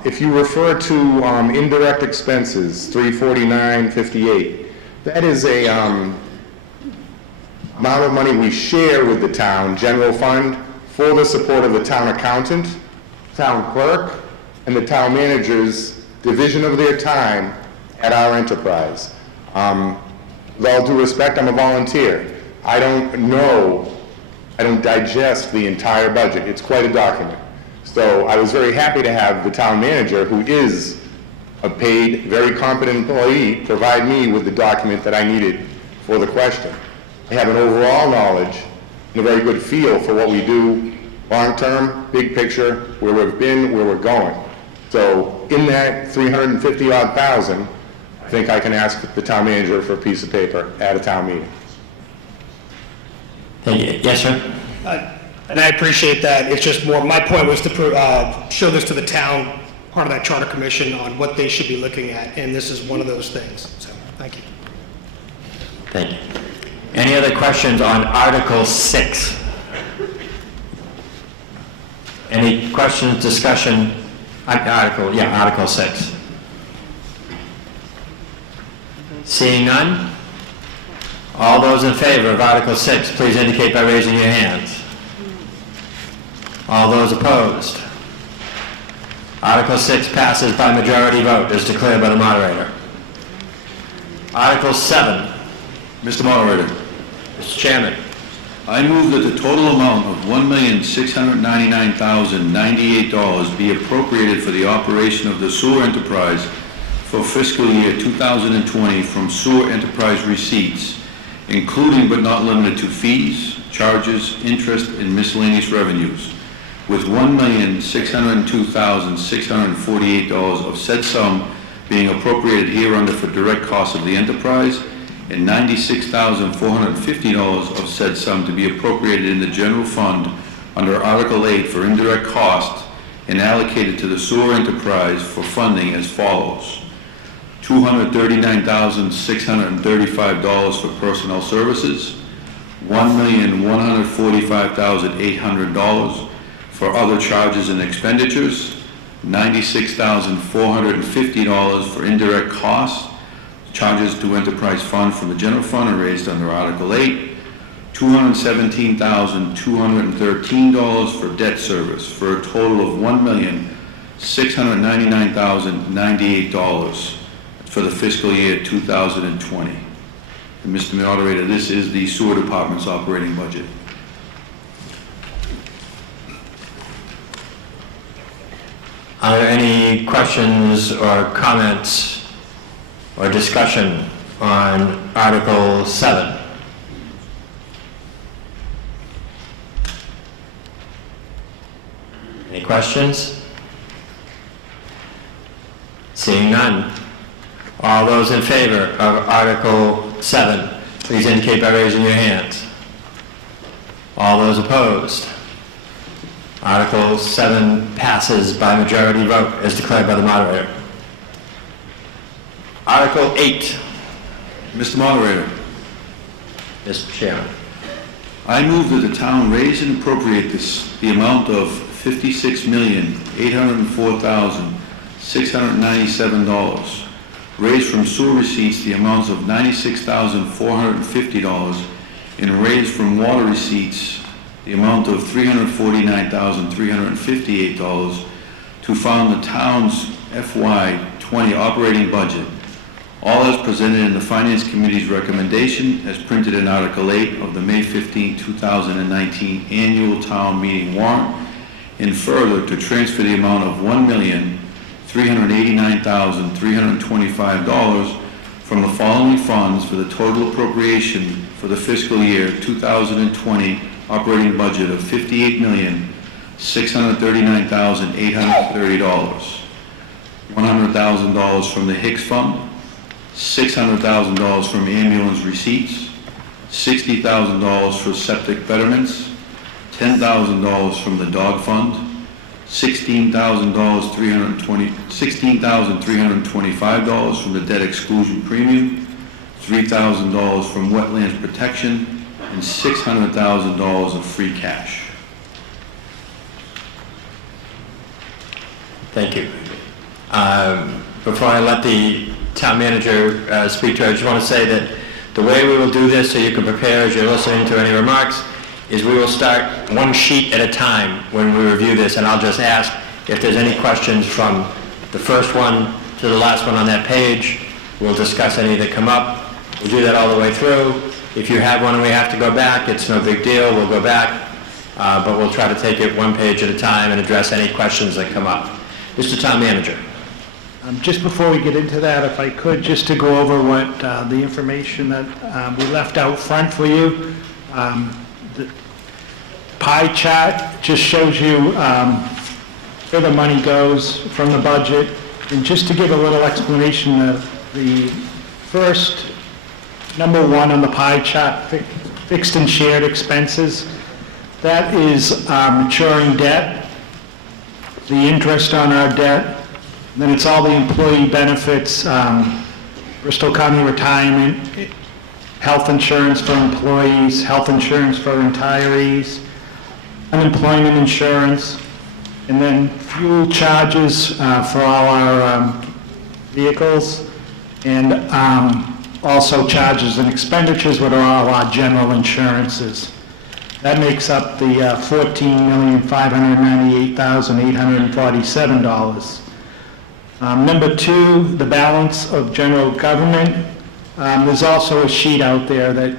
If you refer to indirect expenses, 349.58, that is a amount of money we share with the town general fund for the support of the town accountant, town clerk, and the town manager's division of their time at our enterprise. With all due respect, I'm a volunteer. I don't digest the entire budget. It's quite a document. So I was very happy to have the town manager, who is a paid, very competent employee, provide me with the document that I needed for the question. I have an overall knowledge and a very good feel for what we do long-term, big picture, where we've been, where we're going. So in that 350 odd thousand, I think I can ask the town manager for a piece of paper at a town meeting. Thank you. Yes, sir? And I appreciate that. It's just more, my point was to show this to the town, part of that charter commission, on what they should be looking at, and this is one of those things. So, thank you. Thank you. Any other questions on Article 6? Any questions, discussion? Article 6. Seeing none? All those in favor of Article 6, please indicate by raising your hands. All those opposed? Article 6 passes by majority vote as declared by the moderator. Article 7. Mr. Moderator, Mr. Chairman. I move that the total amount of $1,699,098 be appropriated for the operation of the sewer enterprise for fiscal year 2020 from sewer enterprise receipts, including but not limited to fees, charges, interest, and miscellaneous revenues, with $1,602,648 of said sum being appropriated hereunder for direct costs of the enterprise, and $96,450 of said sum to be appropriated in the general fund under Article 8 for indirect costs and allocated to the sewer enterprise for funding as follows: $239,635 for personnel services, $1,145,800 for other charges and expenditures, $96,450 for indirect costs, charges to enterprise fund from the general fund are raised under Article 8, $217,213 for debt service, for a total of $1,699,098 for the fiscal year 2020. And Mr. Moderator, this is the sewer department's operating budget. Are there any questions or comments or discussion on Article 7? Any questions? Seeing none. All those in favor of Article 7, please indicate by raising your hands. All those opposed? Article 7 passes by majority vote as declared by the moderator. Article 8. Mr. Moderator, Mr. Chairman. I move that the town raise and appropriate the amount of $56,804,697, raise from sewer receipts the amounts of $96,450, and raise from water receipts the amount of $349,358 to fund the town's FY20 operating budget, all as presented in the Finance Committee's recommendation as printed in Article 8 of the May 15, 2019 annual town meeting warrant, and further to transfer the amount of $1,389,325 from the following funds for the total appropriation for the fiscal year 2020 operating budget of $58,639,830. $100,000 from the Hicks Fund, $600,000 from ambulance receipts, $60,000 for septic betterments, $10,000 from the dog fund, $16,325 from the debt exclusion premium, $3,000 from wetlands protection, and $600,000 of free cash. Thank you. Before I let the town manager speak to it, I just want to say that the way we will do this, so you can prepare as you're listening to any remarks, is we will start one sheet at a time when we review this, and I'll just ask if there's any questions from the first one to the last one on that page. We'll discuss any that come up. We'll do that all the way through. If you have one and we have to go back, it's no big deal, we'll go back, but we'll try to take it one page at a time and address any questions that come up. Mr. Town Manager. Just before we get into that, if I could, just to go over what the information that we left out front for you. pie chart just shows you where the money goes from the budget. And just to give a little explanation, the first, number one on the pie chart, fixed and shared expenses, that is maturing debt, the interest on our debt, then it's all the employee benefits, Bristol County retirement, health insurance for employees, health insurance for retirees, unemployment insurance, and then fuel charges for all our vehicles, and also charges and expenditures, what are all our general insurances. That makes up the $14,598,847. Number two, the balance of general government. There's also a sheet out there that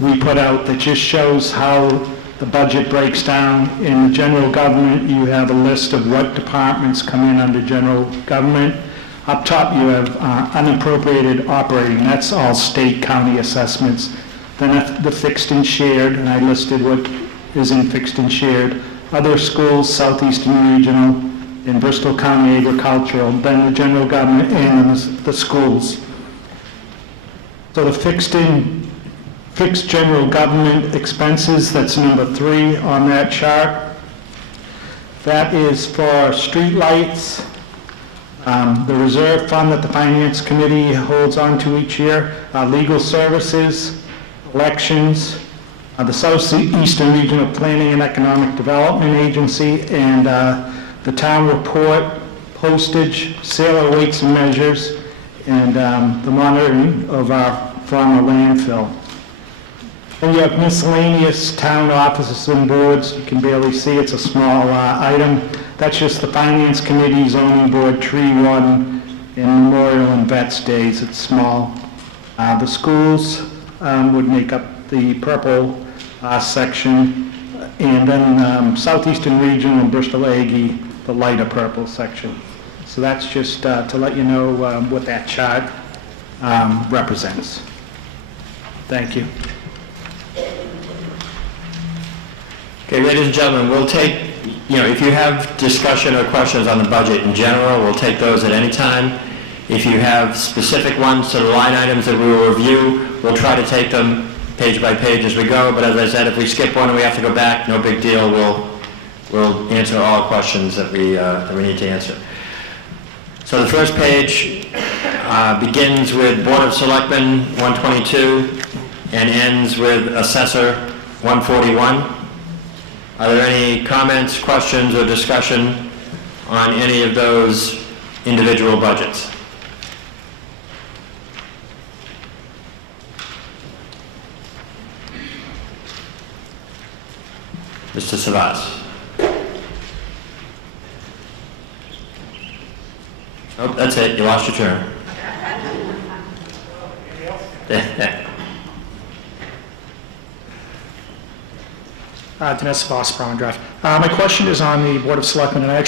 we put out that just shows how the budget breaks down. In the general government, you have a list of what departments come in under general government. Up top, you have unappropriated operating. That's all state, county assessments. Then the fixed and shared, and I listed what is in fixed and shared. Other schools, Southeastern Regional, in Bristol County Agricultural, then the general government, and the schools. So the fixed general government expenses, that's number 3 on that chart. That is for street lights, the reserve fund that the Finance Committee holds on to each year, legal services, elections, the Southeastern Regional Planning and Economic Development Agency, and the town report, postage, sale of weights and measures, and the monitoring of our former landfill. Then you have miscellaneous town offices and boards. You can barely see, it's a small item. That's just the Finance Committee, Zoning Board, Tree Warden, and Memorial and Vets Days. It's small. The schools would make up the purple section, and then Southeastern Region and Bristol Aggie, the lighter purple section. So that's just to let you know what that chart represents. Thank you. Okay, ladies and gentlemen, we'll take, if you have discussion or questions on the budget in general, we'll take those at any time. If you have specific ones to the line items that we will review, we'll try to take them page by page as we go, but as I said, if we skip one and we have to go back, no big deal, we'll answer all questions that we need to answer. So the first page begins with Board of Selectmen 122 and ends with Assessor 141. Are there any comments, questions, or discussion on any of those individual budgets? Mr. Savas. Oh, that's it, you lost your turn. Dinesh Savas, Brown Drive. My question is on the Board of Selectmen, and I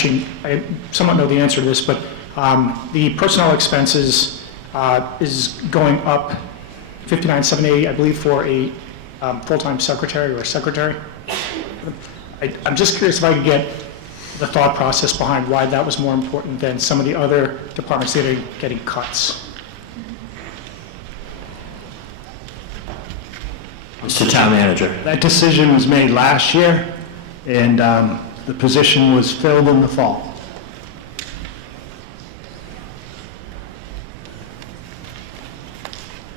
somewhat know the answer to this, but the personnel expenses is going up $59,780, I believe, for a full-time secretary or a secretary. I'm just curious if I could get the thought process behind why that was more important than some of the other departments that are getting cuts. Mr. Town Manager. That decision was made last year, and the position was filled in the fall.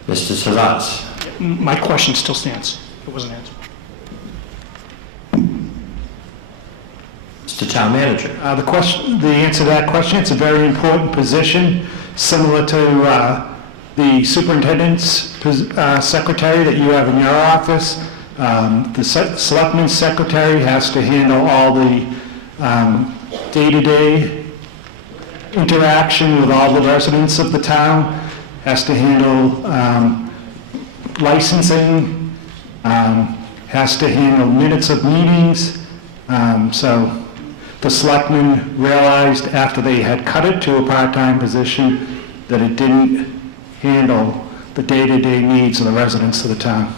Mr. Savas. My question still stands. It wasn't answered. Mr. Town Manager. The answer to that question, it's a very important position, similar to the superintendent's secretary that you have in your office. The selectman's secretary has to handle all the day-to-day interaction with all the residents of the town, has to handle licensing, has to handle minutes of meetings. So the selectmen realized after they had cut it to a part-time position that it didn't handle the day-to-day needs of the residents of the town.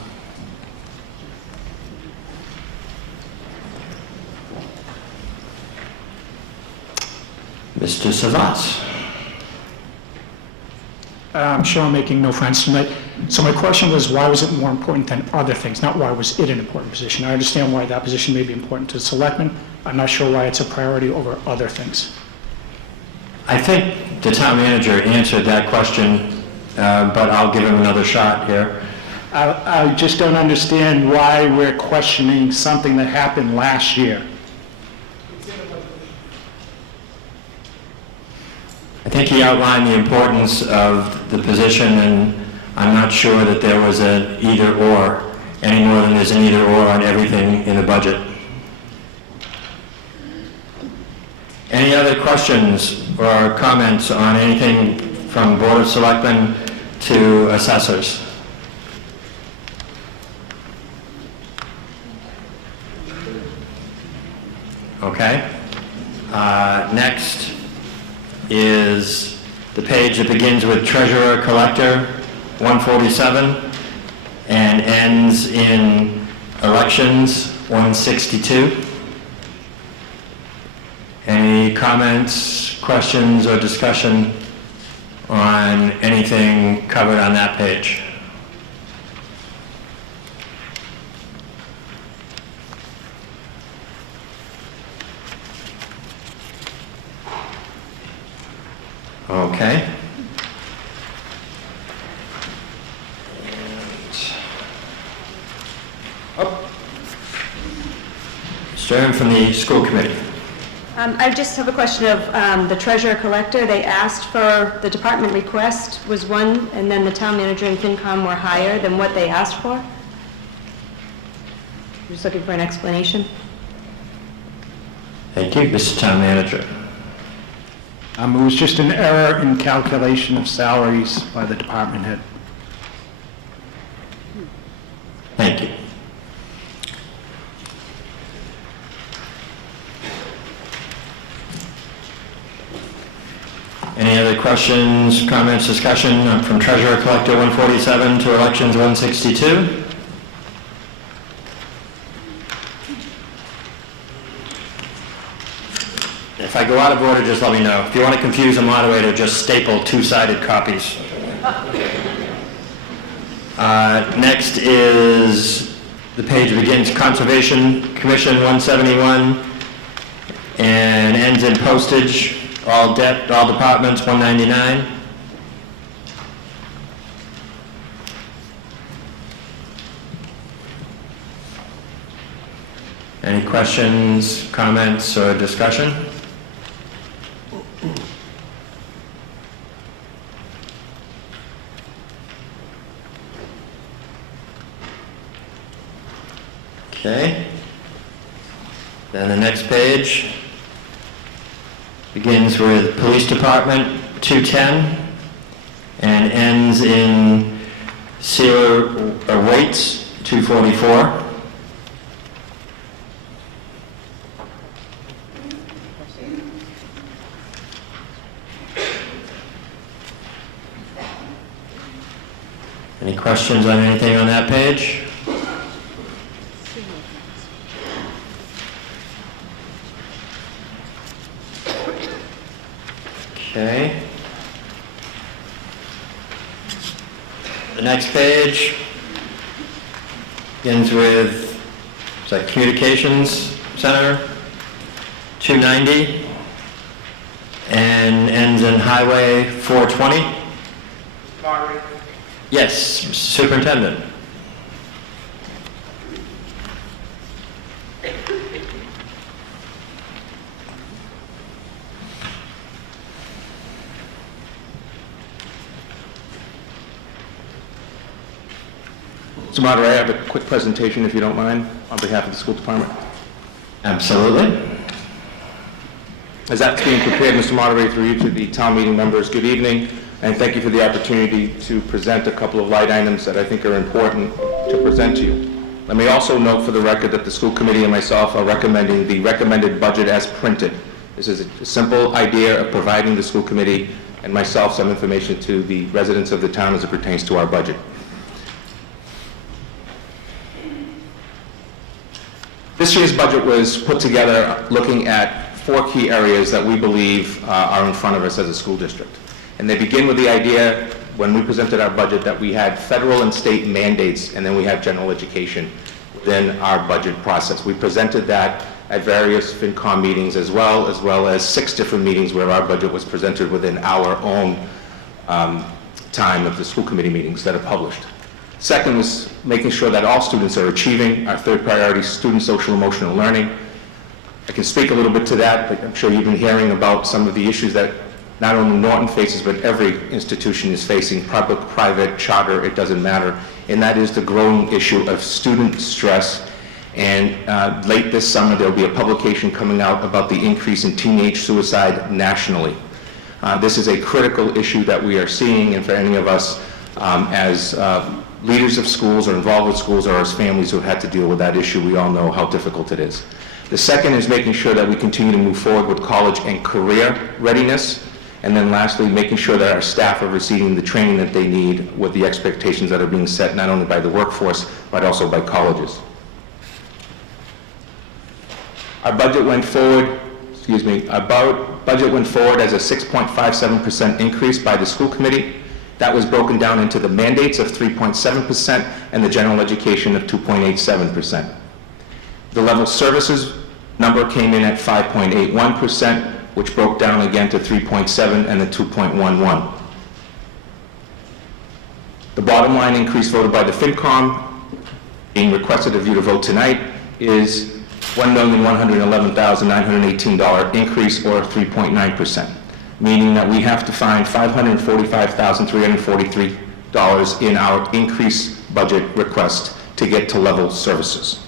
Mr. Savas. I'm sure I'm making no friends tonight. So my question was, why was it more important than other things? Not why was it an important position? I understand why that position may be important to selectmen. I'm not sure why it's a priority over other things. I think the town manager answered that question, but I'll give him another shot here. I just don't understand why we're questioning something that happened last year. I think he outlined the importance of the position, and I'm not sure that there was an either-or, any more than there's an either-or on everything in the budget. Any other questions or comments on anything from Board of Selectmen to assessors? Okay. Next is the page that begins with Treasurer Collector 147 and ends in Elections 162. Any comments, questions, or discussion on anything covered on that page? Okay. Stern from the school committee. I just have a question of the treasurer collector. They asked for, the department request was one, and then the town manager and FinCom were higher than what they asked for. I'm just looking for an explanation. Thank you, Mr. Town Manager. It was just an error in calculation of salaries by the department head. Thank you. Any other questions, comments, discussion from Treasurer Collector 147 to Elections 162? If I go out of order, just let me know. If you want to confuse a moderator, just staple two-sided copies. Next is the page begins Conservation Commission 171 and ends in postage, all departments 199. Any questions, comments, or discussion? Okay. Then the next page begins with Police Department 210 and ends in Sewer Waits 244. Any questions on anything on that page? Okay. The next page begins with, is that Communications Center, 290, and ends in Highway 420. Yes, Superintendent. Mr. Moderator, I have a quick presentation, if you don't mind, on behalf of the school department. Absolutely. As that's being prepared, Mr. Moderator, through you to the town meeting members, good evening, and thank you for the opportunity to present a couple of light items that I think are important to present to you. Let me also note for the record that the school committee and myself are recommending the recommended budget as printed. This is a simple idea of providing the school committee and myself some information to the residents of the town as it pertains to our budget. This year's budget was put together looking at four key areas that we believe are in front of us as a school district. And they begin with the idea, when we presented our budget, that we had federal and state mandates, and then we have general education within our budget process. We presented that at various FinCom meetings as well as 6 different meetings where our budget was presented within our own time of the school committee meetings that are published. Second was making sure that all students are achieving. Our third priority, student social emotional learning. I can speak a little bit to that, but I'm sure you've been hearing about some of the issues that not only Norton faces, but every institution is facing, public, private, charter, it doesn't matter. And that is the growing issue of student stress. And late this summer, there'll be a publication coming out about the increase in teenage suicide nationally. This is a critical issue that we are seeing, and for any of us as leaders of schools or involved with schools or as families who have had to deal with that issue, we all know how difficult it is. The second is making sure that we continue to move forward with college and career readiness. And then lastly, making sure that our staff are receiving the training that they need with the expectations that are being set not only by the workforce, but also by colleges. Our budget went forward, budget went forward as a 6.57% increase by the school committee. That was broken down into the mandates of 3.7% and the general education of 2.87%. The level services number came in at 5.81%, which broke down again to 3.7 and the 2.11. The bottom line increase voted by the FinCom, being requested of you to vote tonight, is $1,111,918 increase, or 3.9%, meaning that we have to find $545,343 in our increased budget request to get to level services.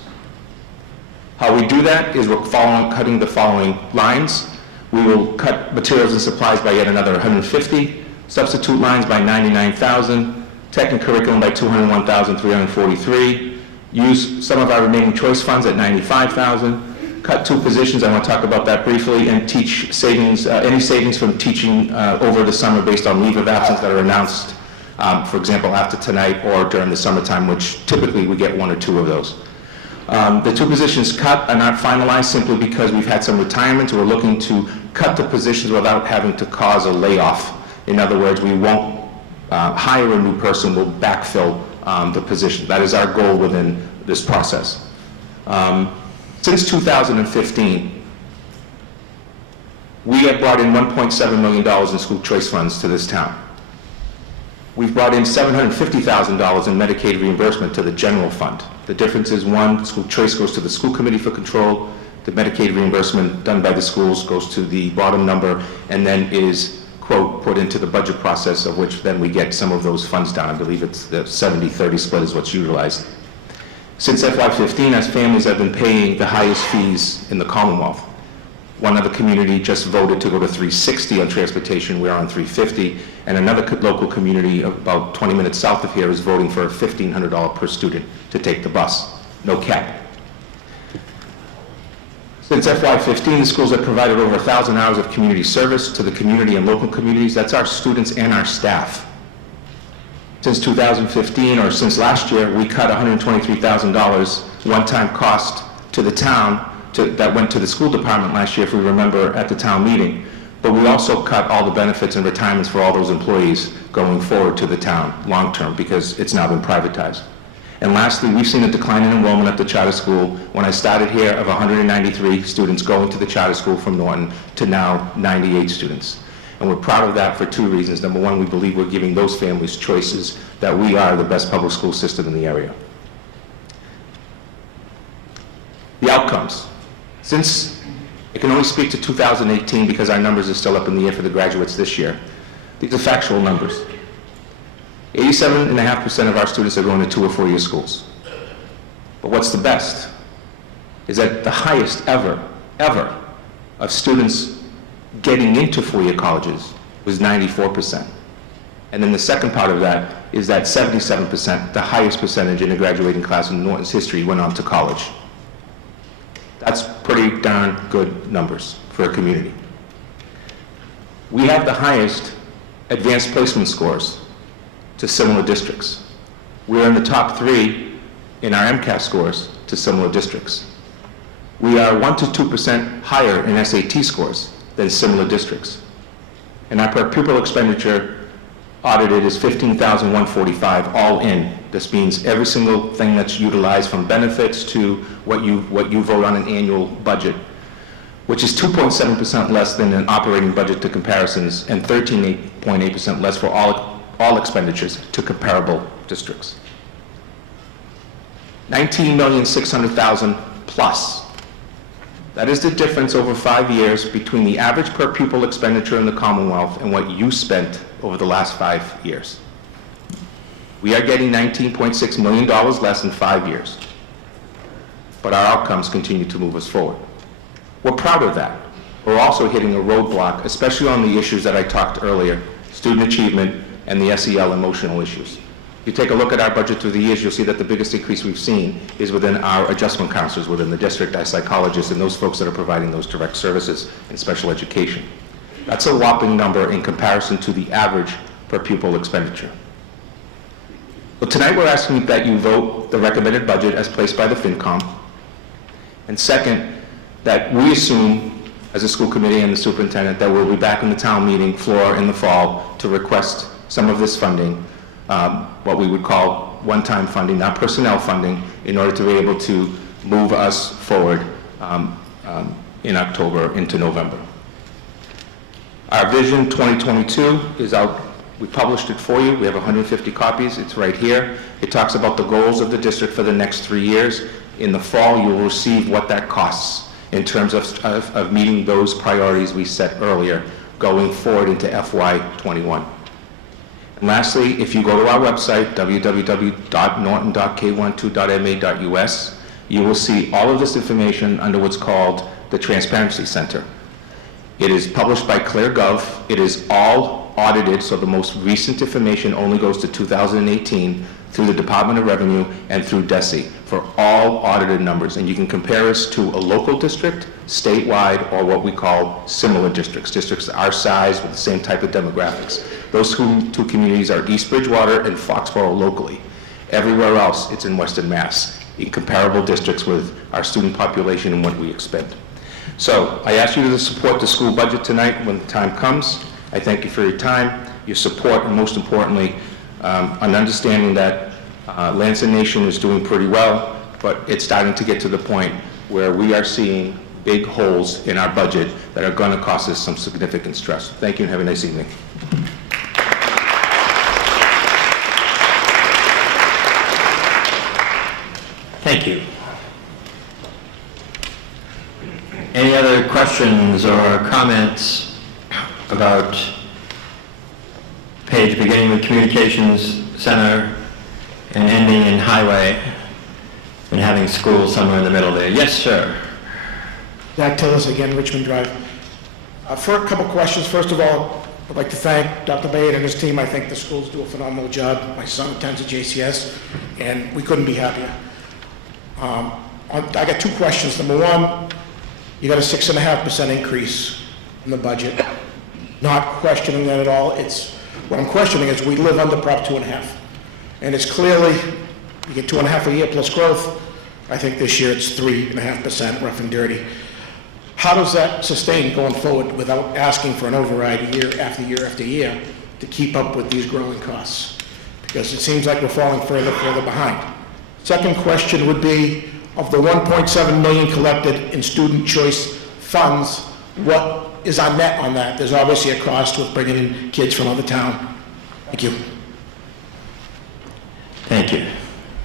How we do that is we're cutting the following lines. We will cut materials and supplies by yet another 150, substitute lines by 99,000, tech and curriculum by 201,343, use some of our remaining choice funds at 95,000, cut 2 positions, I want to talk about that briefly, and teach savings, any savings from teaching over the summer based on leave of absence that are announced, for example, after tonight or during the summertime, which typically we get 1 or 2 of those. The 2 positions cut are not finalized simply because we've had some retirements. We're looking to cut the positions without having to cause a layoff. In other words, we won't hire a new person, we'll backfill the position. That is our goal within this process. Since 2015, we have brought in $1.7 million in school choice funds to this town. We've brought in $750,000 in Medicaid reimbursement to the general fund. The difference is, one, school choice goes to the school committee for control, the Medicaid reimbursement done by the schools goes to the bottom number, and then is, quote, put into the budget process, of which then we get some of those funds down. I believe it's the 70-30 split is what's utilized. Since FY15, as families have been paying the highest fees in the Commonwealth. One other community just voted to go to $360 on transportation, we're on $350, and another local community about 20 minutes south of here is voting for $1,500 per student to take the bus, no cap. Since FY15, the schools have provided over 1,000 hours of community service to the community and local communities. That's our students and our staff. Since 2015, or since last year, we cut $123,000 one-time cost to the town that went to the school department last year, if we remember, at the town meeting. But we also cut all the benefits and retirements for all those employees going forward to the town long-term, because it's now been privatized. And lastly, we've seen a decline in enrollment at the charter school. When I started here, of 193 students going to the charter school from Norton to now 98 students. And we're proud of that for 2 reasons. Number one, we believe we're giving those families choices, that we are the best public school system in the area. The outcomes. Since I can only speak to 2018 because our numbers are still up in the air for the graduates this year, these are factual numbers. 87.5% of our students are going to 2 or 4 year schools. But what's the best is that the highest ever of students getting into 4 year colleges was 94%. And then the second part of that is that 77%, the highest percentage in a graduating class in Norton's history, went on to college. That's pretty darn good numbers for a community. We have the highest advanced placement scores to similar districts. We're in the top 3 in our MCAS scores to similar districts. we are 1% to 2% higher in SAT scores than similar districts. And our per pupil expenditure audited is $15,145 all in. This means every single thing that's utilized, from benefits to what you vote on an annual budget, which is 2.7% less than an operating budget to comparisons and 13.8% less for all expenditures to comparable districts. $19,600,000 plus. That is the difference over 5 years between the average per pupil expenditure in the Commonwealth and what you spent over the last 5 years. We are getting $19.6 million less in 5 years, but our outcomes continue to move us forward. We're proud of that. We're also hitting a roadblock, especially on the issues that I talked earlier, student achievement and the SEL emotional issues. If you take a look at our budget through the years, you'll see that the biggest increase we've seen is within our adjustment counselors within the district, our psychologists, and those folks that are providing those direct services in special education. That's a whopping number in comparison to the average per pupil expenditure. Well, tonight we're asking that you vote the recommended budget as placed by the FinCom. And second, that we assume, as a school committee and the superintendent, that we'll be back in the town meeting floor in the fall to request some of this funding, what we would call one-time funding, not personnel funding, in order to be able to move us forward in October into November. Our Vision 2022 is out. We published it for you. We have 150 copies. It's right here. It talks about the goals of the district for the next 3 years. In the fall, you will receive what that costs in terms of meeting those priorities we set earlier going forward into FY21. And lastly, if you go to our website, www.norton.k12.ma.us, you will see all of this information under what's called the Transparency Center. It is published by ClearGov. It is all audited, so the most recent information only goes to 2018 through the Department of Revenue and through DESE for all audited numbers. And you can compare us to a local district, statewide, or what we call similar districts, districts our size with the same type of demographics. Those two communities are East Bridgewater and Foxborough locally. Everywhere else, it's in Western Mass, in comparable districts with our student population and what we expend. So I ask you to support the school budget tonight when the time comes. I thank you for your time, your support, and most importantly, an understanding that Lansing Nation is doing pretty well, but it's starting to get to the point where we are seeing big holes in our budget that are going to cause us some significant stress. Thank you and have a nice evening. Thank you. Any other questions or comments about page beginning with Communications Center and ending in Highway and having school somewhere in the middle there? Yes, sir. Zach Tillis again, Richmond Drive. For a couple questions. First of all, I'd like to thank Dr. Bayard and his team. I think the schools do a phenomenal job. My son attends at JCS, and we couldn't be happier. I got two questions. Number one, you got a 6.5% increase in the budget. Not questioning that at all. What I'm questioning is we live under Prop 2.5. And it's clearly, you get 2.5 a year plus growth. I think this year it's 3.5%, rough and dirty. How does that sustain going forward without asking for an override year after year after year to keep up with these growing costs? Because it seems like we're falling further behind. Second question would be, of the $1.7 million collected in student choice funds, what is our net on that? There's obviously a cost with bringing in kids from other town. Thank you. Thank you.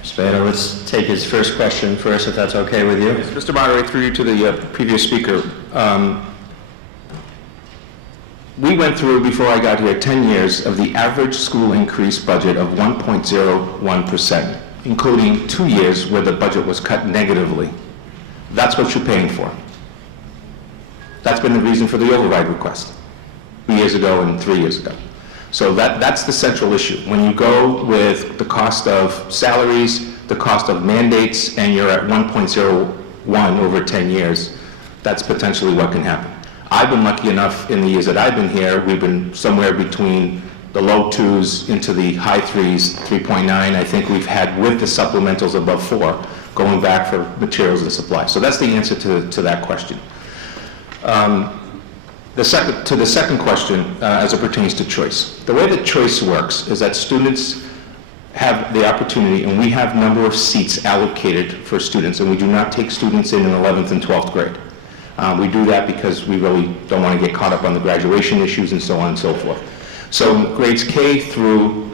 Mr. Bader, let's take his first question first, if that's okay with you. Mr. Moderator, through you to the previous speaker. We went through, before I got here, 10 years of the average school increase budget of 1.01%, including 2 years where the budget was cut negatively. That's what you're paying for. That's been the reason for the override request 2 years ago and 3 years ago. So that's the central issue. When you go with the cost of salaries, the cost of mandates, and you're at 1.01 over 10 years, that's potentially what can happen. I've been lucky enough in the years that I've been here, we've been somewhere between the low 2s into the high 3s, 3.9. I think we've had with the supplementals above 4. going back for materials and supplies. So that's the answer to that question. To the second question, as it pertains to choice. The way that choice works is that students have the opportunity, and we have number of seats allocated for students, and we do not take students in 11th and 12th grade. We do that because we really don't want to get caught up on the graduation issues and so on and so forth. So grades K through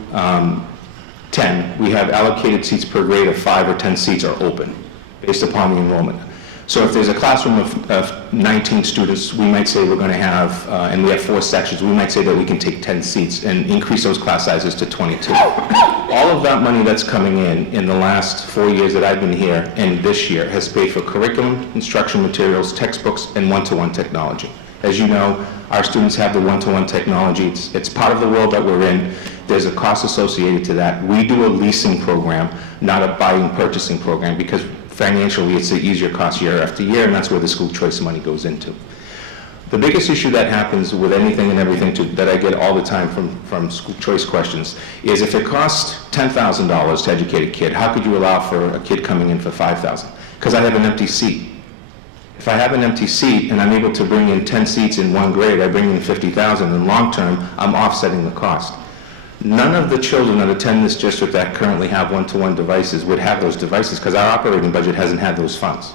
10, we have allocated seats per grade of 5 or 10 seats are open, based upon the enrollment. So if there's a classroom of 19 students, we might say we're going to have, and we have 4 sections, we might say that we can take 10 seats and increase those class sizes to 22. All of that money that's coming in the last 4 years that I've been here, and this year, has paid for curriculum, instruction materials, textbooks, and one-to-one technology. As you know, our students have the one-to-one technology. It's part of the world that we're in. There's a cost associated to that. We do a leasing program, not a buying purchasing program, because financially it's an easier cost year after year, and that's where the school choice money goes into. The biggest issue that happens with anything and everything that I get all the time from school choice questions is if it costs $10,000 to educate a kid, how could you allow for a kid coming in for $5,000? Because I have an empty seat. If I have an empty seat and I'm able to bring in 10 seats in one grade, I bring in $50,000. In long term, I'm offsetting the cost. None of the children that attend this district that currently have one-to-one devices would have those devices because our operating budget hasn't had those funds.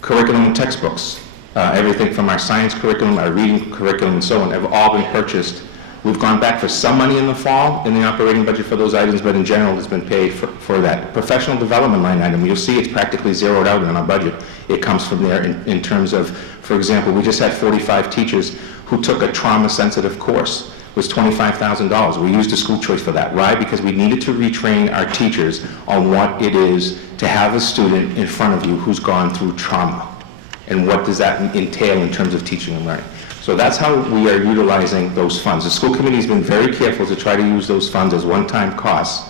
Curriculum and textbooks, everything from our science curriculum, our reading curriculum, and so on, have all been purchased. We've gone back for some money in the fall in the operating budget for those items, but in general, it's been paid for that. Professional development line item, you'll see it's practically zeroed out in our budget. It comes from there in terms of, for example, we just had 45 teachers who took a trauma-sensitive course. It was $25,000. We used the school choice for that. Why? Because we needed to retrain our teachers on what it is to have a student in front of you who's gone through trauma. And what does that entail in terms of teaching and learning. So that's how we are utilizing those funds. The school committee has been very careful to try to use those funds as one-time costs.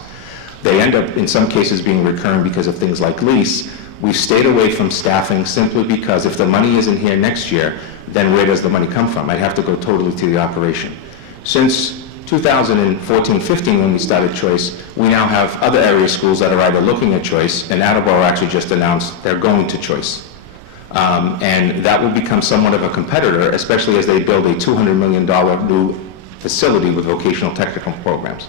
They end up, in some cases, being recurring because of things like lease. We've stayed away from staffing simply because if the money isn't here next year, then where does the money come from? I'd have to go totally to the operation. Since 2014-15, when we started Choice, we now have other area schools that are either looking at Choice, and Attleboro actually just announced they're going to Choice. And that will become somewhat of a competitor, especially as they build a $200 million new facility with vocational technical programs.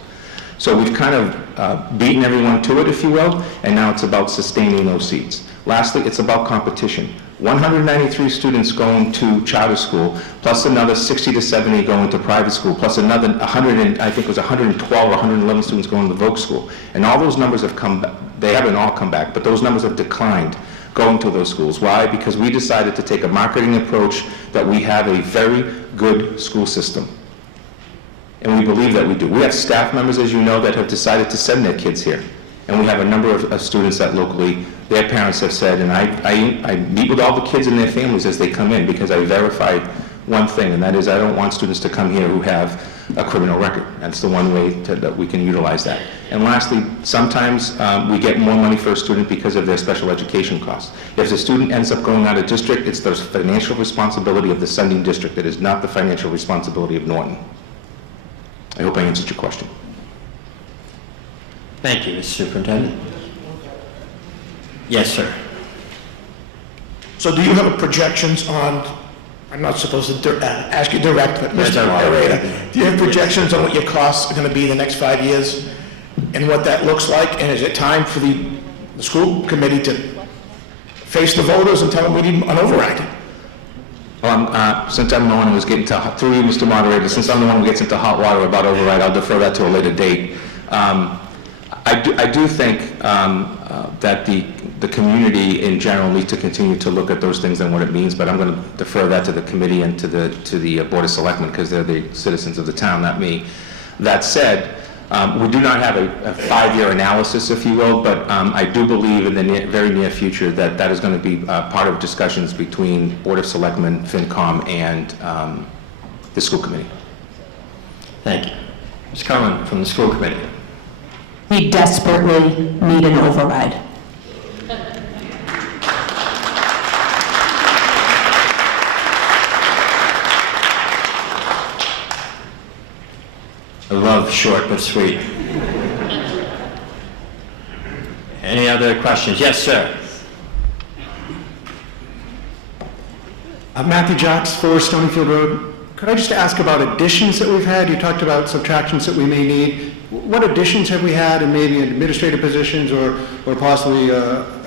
So we've kind of beaten everyone to it, if you will, and now it's about sustaining those seats. Lastly, it's about competition. 193 students going to charter school, plus another 60 to 70 going to private school, plus another 100, and I think it was 112 or 111 students going to Voc school. And all those numbers have come back. They haven't all come back, but those numbers have declined going to those schools. Why? Because we decided to take a marketing approach that we have a very good school system. And we believe that we do. We have staff members, as you know, that have decided to send their kids here. And we have a number of students that locally, their parents have said, and I meet with all the kids and their families as they come in because I verify one thing, and that is I don't want students to come here who have a criminal record. That's the one way that we can utilize that. And lastly, sometimes we get more money for a student because of their special education costs. If the student ends up going out of district, it's the financial responsibility of the sending district. It is not the financial responsibility of Norton. I hope I answered your question. Thank you, Mr. Superintendent. Yes, sir. So do you have projections on, I'm not supposed to ask you direct, but Mr. Narrator, do you have projections on what your costs are going to be in the next 5 years and what that looks like? And is it time for the school committee to face the voters and tell them we need an override? Well, since I'm the one who's getting to, through you, Mr. Moderator, since I'm the one who gets into hot water about override, I'll defer that to a later date. I do think that the community in general needs to continue to look at those things and what it means, but I'm going to defer that to the committee and to the Board of Selectmen because they're the citizens of the town, not me. That said, we do not have a 5-year analysis, if you will, but I do believe in the very near future that that is going to be part of discussions between Board of Selectmen, FinCom, and the school committee. Thank you. Ms. Cohen from the school committee. We desperately need an override. I love short but sweet. Any other questions? Yes, sir. Matthew Jacks, 4 Stonyfield Road. Could I just ask about additions that we've had? You talked about subtractions that we may need. What additions have we had, and maybe administrative positions or possibly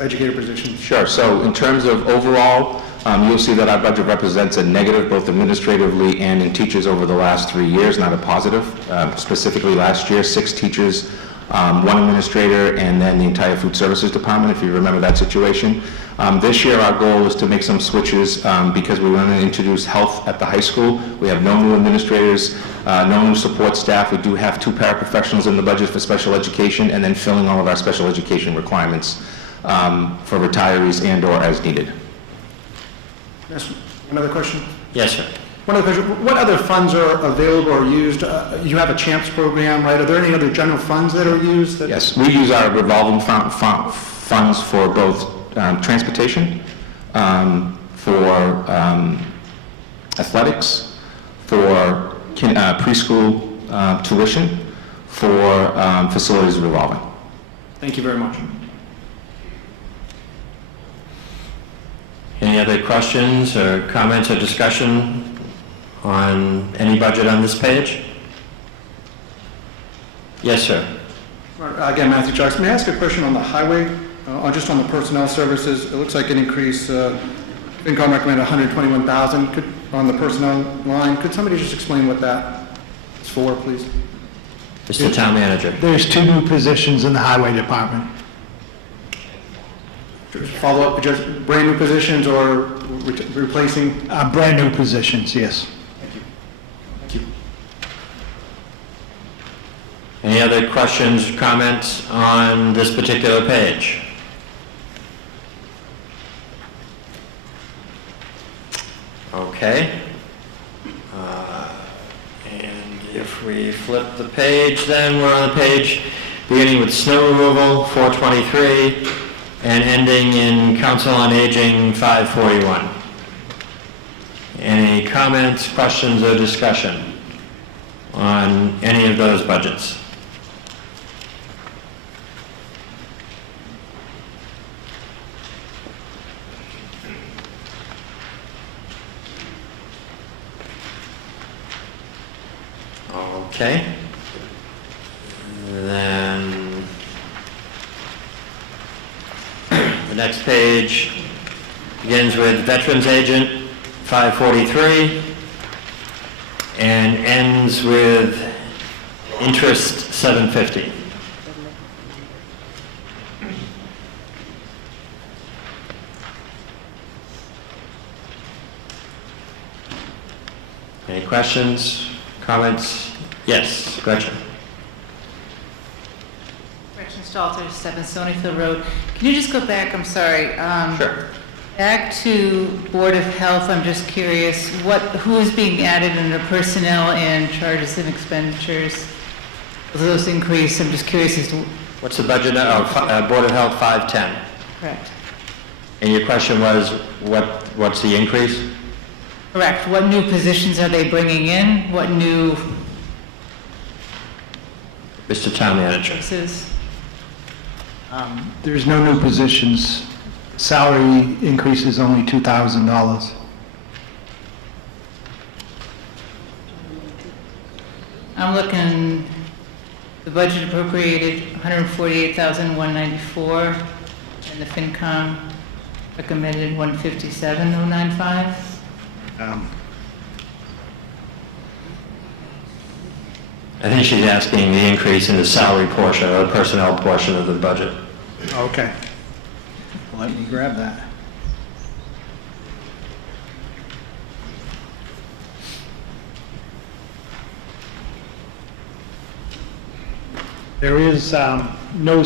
educator positions? Sure. So in terms of overall, you'll see that our budget represents a negative both administratively and in teachers over the last 3 years, not a positive. Specifically last year, 6 teachers, 1 administrator, and then the entire food services department, if you remember that situation. This year, our goal is to make some switches because we want to introduce health at the high school. We have no new administrators, no new support staff. We do have 2 paraprofessionals in the budget for special education, and then filling all of our special education requirements for retirees and/or as needed. Yes, another question? Yes, sir. One other question. What other funds are available or used? You have a CHAMPS program, right? Are there any other general funds that are used? Yes, we use our revolving funds for both transportation, for athletics, for preschool tuition, for facilities revolving. Thank you very much. Any other questions or comments or discussion on any budget on this page? Yes, sir. Again, Matthew Jacks. May I ask a question on the highway, or just on the personnel services? It looks like an increase. FinCom recommended $121,000 on the personnel line. Could somebody just explain what that is for, please? Mr. Town Manager. There's 2 new positions in the highway department. Just follow up, just brand new positions or replacing? Brand new positions, yes. Thank you. Any other questions, comments on this particular page? Okay. And if we flip the page, then we're on the page beginning with snow removal, 423, and ending in Council on Aging, 541. Any comments, questions, or discussion on any of those budgets? Okay. Then the next page begins with Veterans Agent, 543, and ends with Interest, 750. Any questions, comments? Yes, Gretchen. Gretchen Stalter, 7 Stonyfield Road. Can you just go back, I'm sorry. Sure. Back to Board of Health, I'm just curious, who is being added under personnel and charges and expenditures? Will those increase? I'm just curious as to... What's the budget now? Board of Health, 510. Correct. And your question was, what's the increase? Correct. What new positions are they bringing in? What new... Mr. Town Manager. There's no new positions. Salary increase is only $2,000. I'm looking, the budget appropriated $148,194, and the FinCom recommended $157,095. I think she's asking the increase in the salary portion or the personnel portion of the budget. Okay. Let me grab that. There is no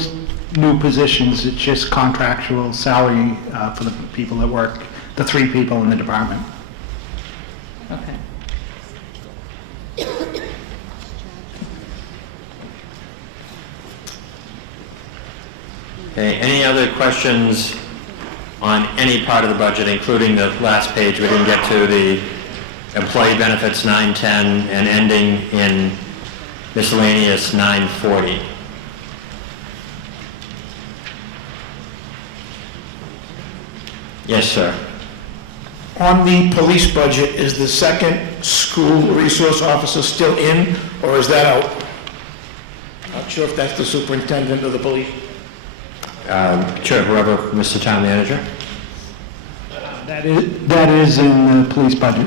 new positions, it's just contractual salary for the people that work, the 3 people in the department. Okay. Okay, any other questions on any part of the budget, including the last page? We didn't get to the employee benefits, 910, and ending in miscellaneous, 940. Yes, sir. On the police budget, is the second school resource officer still in, or is that out? Not sure if that's the superintendent or the police. Sure, whoever, Mr. Town Manager. That is in the police budget.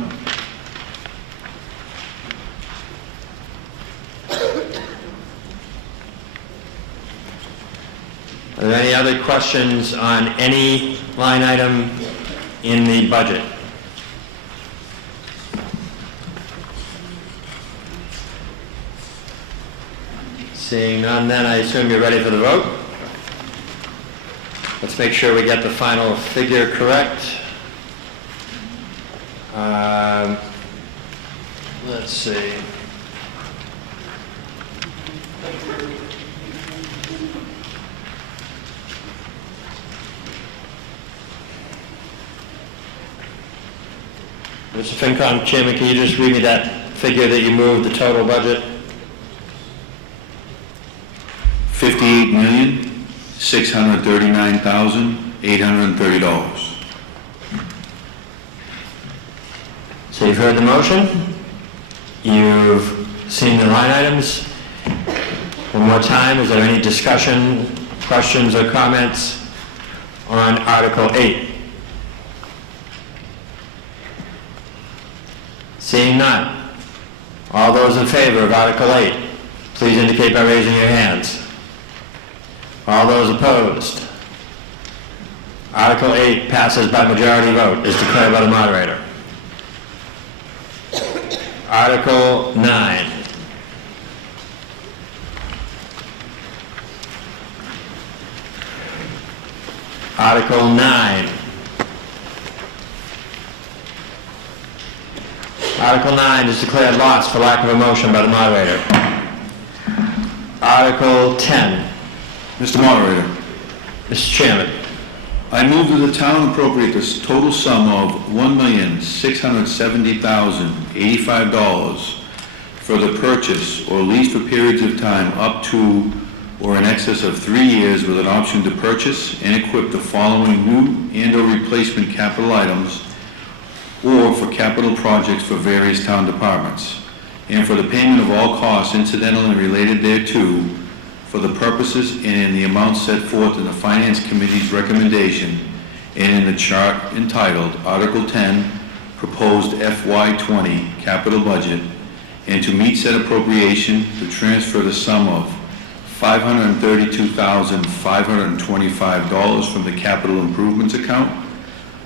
Are there any other questions on any line item in the budget? Seeing none, then I assume you're ready for the vote. Let's make sure we get the final figure correct. Let's see. Mr. FinCom Chairman, can you just read me that figure that you moved, the total budget? $58,639,830. So you've heard the motion, you've seen the line items. One more time, is there any discussion, questions, or comments on Article 8? Seeing none, all those in favor of Article 8, please indicate by raising your hands. All those opposed? Article 8 passes by majority vote, is declared by the moderator. Article 9. Article 9. Article 9 is declared lost for lack of a motion by the moderator. Article 10. Mr. Moderator, Mr. Chairman. I move that the town appropriate this total sum of $1,670,085 for the purchase or lease for periods of time up to or in excess of 3 years with an option to purchase and equip the following new and/or replacement capital items or for capital projects for various town departments, and for the payment of all costs incidental and related thereto, for the purposes and in the amount set forth in the Finance Committee's recommendation and in the chart entitled Article 10, Proposed FY20 Capital Budget, and to meet said appropriation to transfer the sum of $532,525 from the Capital Improvements account,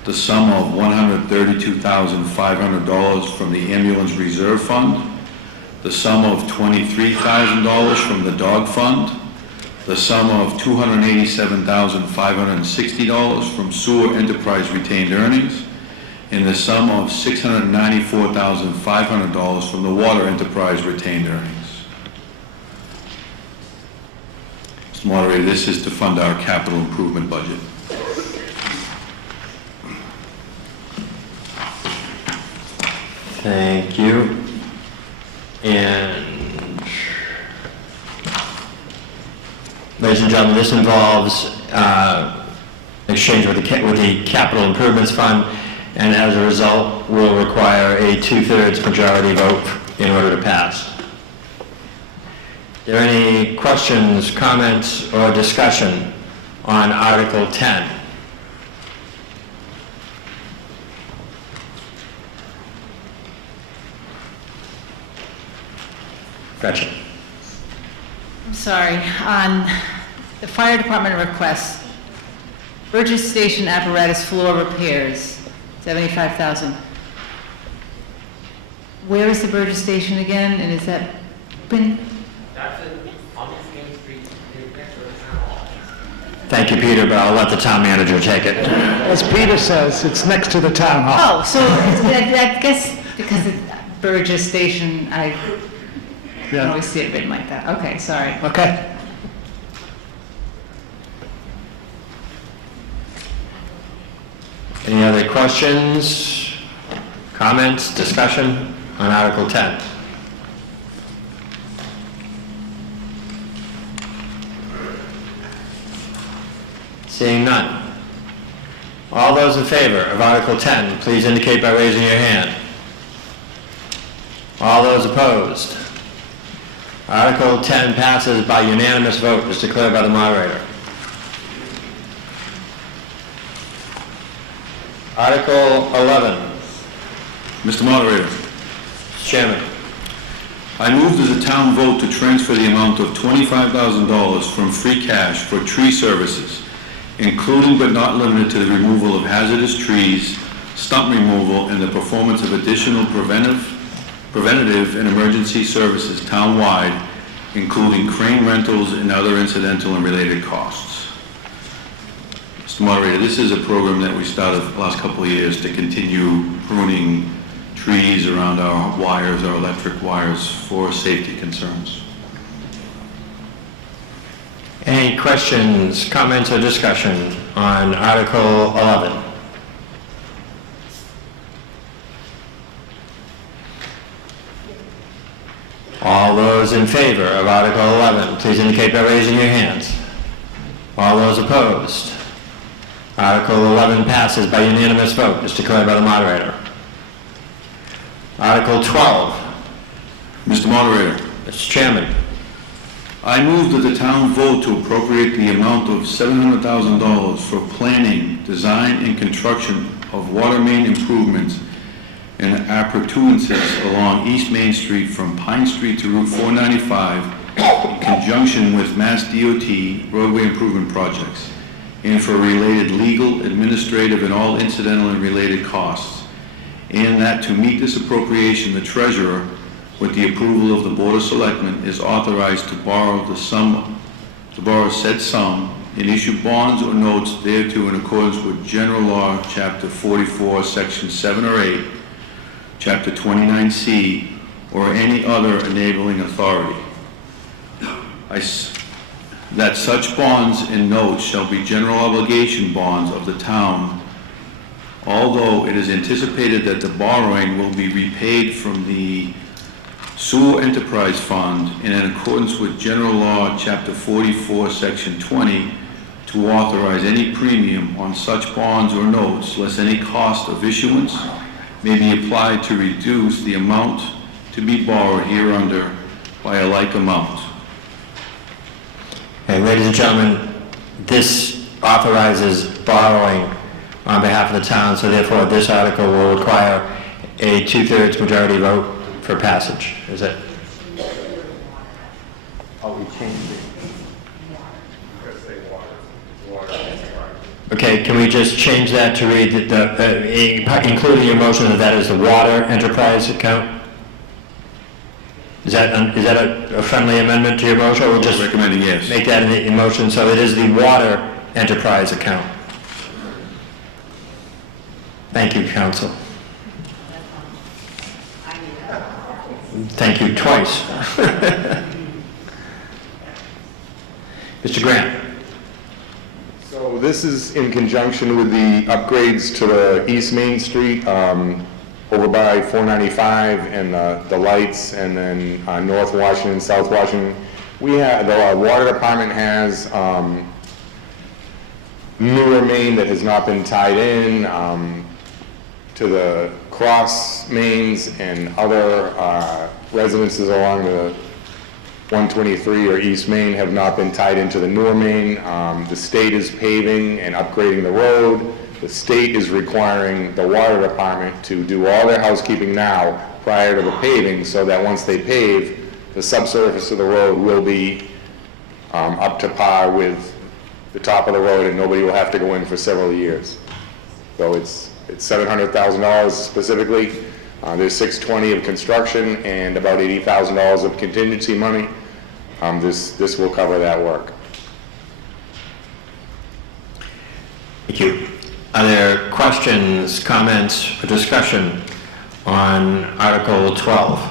the sum of $132,500 from the Ambulance Reserve Fund, the sum of $23,000 from the Dog Fund, the sum of $287,560 from Sewer Enterprise Retained Earnings, and the sum of $694,500 from the Water Enterprise Retained Earnings. Mr. Moderator, this is to fund our capital improvement budget. Thank you. And ladies and gentlemen, this involves exchange with the Capital Improvements Fund, and as a result, will require a 2/3 majority vote in order to pass. Are there any questions, comments, or discussion on Article 10? Gretchen. I'm sorry, on the fire department request, Burgess Station apparatus floor repairs, $75,000. Where is the Burgess Station again, and is that open? That's on Main Street, next to the town hall. Thank you, Peter, but I'll let the town manager take it. As Peter says, it's next to the town hall. Oh, so I guess because it's Burgess Station, I can always see it written like that. Okay, sorry. Okay. Any other questions, comments, discussion on Article 10? Seeing none. All those in favor of Article 10, please indicate by raising your hand. All those opposed? Article 10 passes by unanimous vote as declared by the moderator. Article 11. Mr. Moderator, Mr. Chairman. I move that the town vote to transfer the amount of $25,000 from free cash for tree services, including but not limited to the removal of hazardous trees, stump removal, and the performance of additional preventative and emergency services townwide, including crane rentals and other incidental and related costs. Mr. Moderator, this is a program that we started the last couple of years to continue pruning trees around our wires, our electric wires, for safety concerns. Any questions, comments, or discussion on Article 11? All those in favor of Article 11, please indicate by raising your hands. All those opposed? Article 11 passes by unanimous vote as declared by the moderator. Article 12. Mr. Moderator. Mr. Chairman. I move that the town vote to appropriate the amount of $700,000 for planning, design, and construction of water main improvements and appurtenances along East Main Street from Pine Street to Route 495 in conjunction with Mass DOT roadway improvement projects, and for related legal, administrative, and all incidental and related costs, and that to meet this appropriation, the treasurer, with the approval of the Board of Selectmen, is authorized to borrow said sum and issue bonds or notes thereto in accordance with General Law, Chapter 44, Section 7 or 8, Chapter 29C, or any other enabling authority. That such bonds and notes shall be general obligation bonds of the town, although it is anticipated that the borrowing will be repaid from the Sewer Enterprise Fund and in accordance with General Law, Chapter 44, Section 20, to authorize any premium on such bonds or notes, less any cost of issuance may be applied to reduce the amount to be borrowed hereunder by a like amount. Okay, ladies and gentlemen, this authorizes borrowing on behalf of the town, so therefore this article will require a 2/3 majority vote for passage. Is it? Oh, we changed it. Okay, can we just change that to read including your motion that is the water enterprise account? Is that a friendly amendment to your motion, or we'll just recommending yes? Make that in the motion, so it is the water enterprise account. Thank you, counsel. Thank you twice. Mr. Grant. So this is in conjunction with the upgrades to the East Main Street, over by 495 and the lights, and then North Washington, South Washington. We have, the water department has newer main that has not been tied in to the cross mains, and other residences along the 123 or East Main have not been tied into the newer main. The state is paving and upgrading the road. The state is requiring the water department to do all their housekeeping now prior to the paving, so that once they pave, the subsurface of the road will be up to par with the top of the road, and nobody will have to go in for several years. So it's $700,000 specifically. There's $620 of construction and about $80,000 of contingency money. This will cover that work. Thank you. Are there questions, comments, or discussion on Article 12?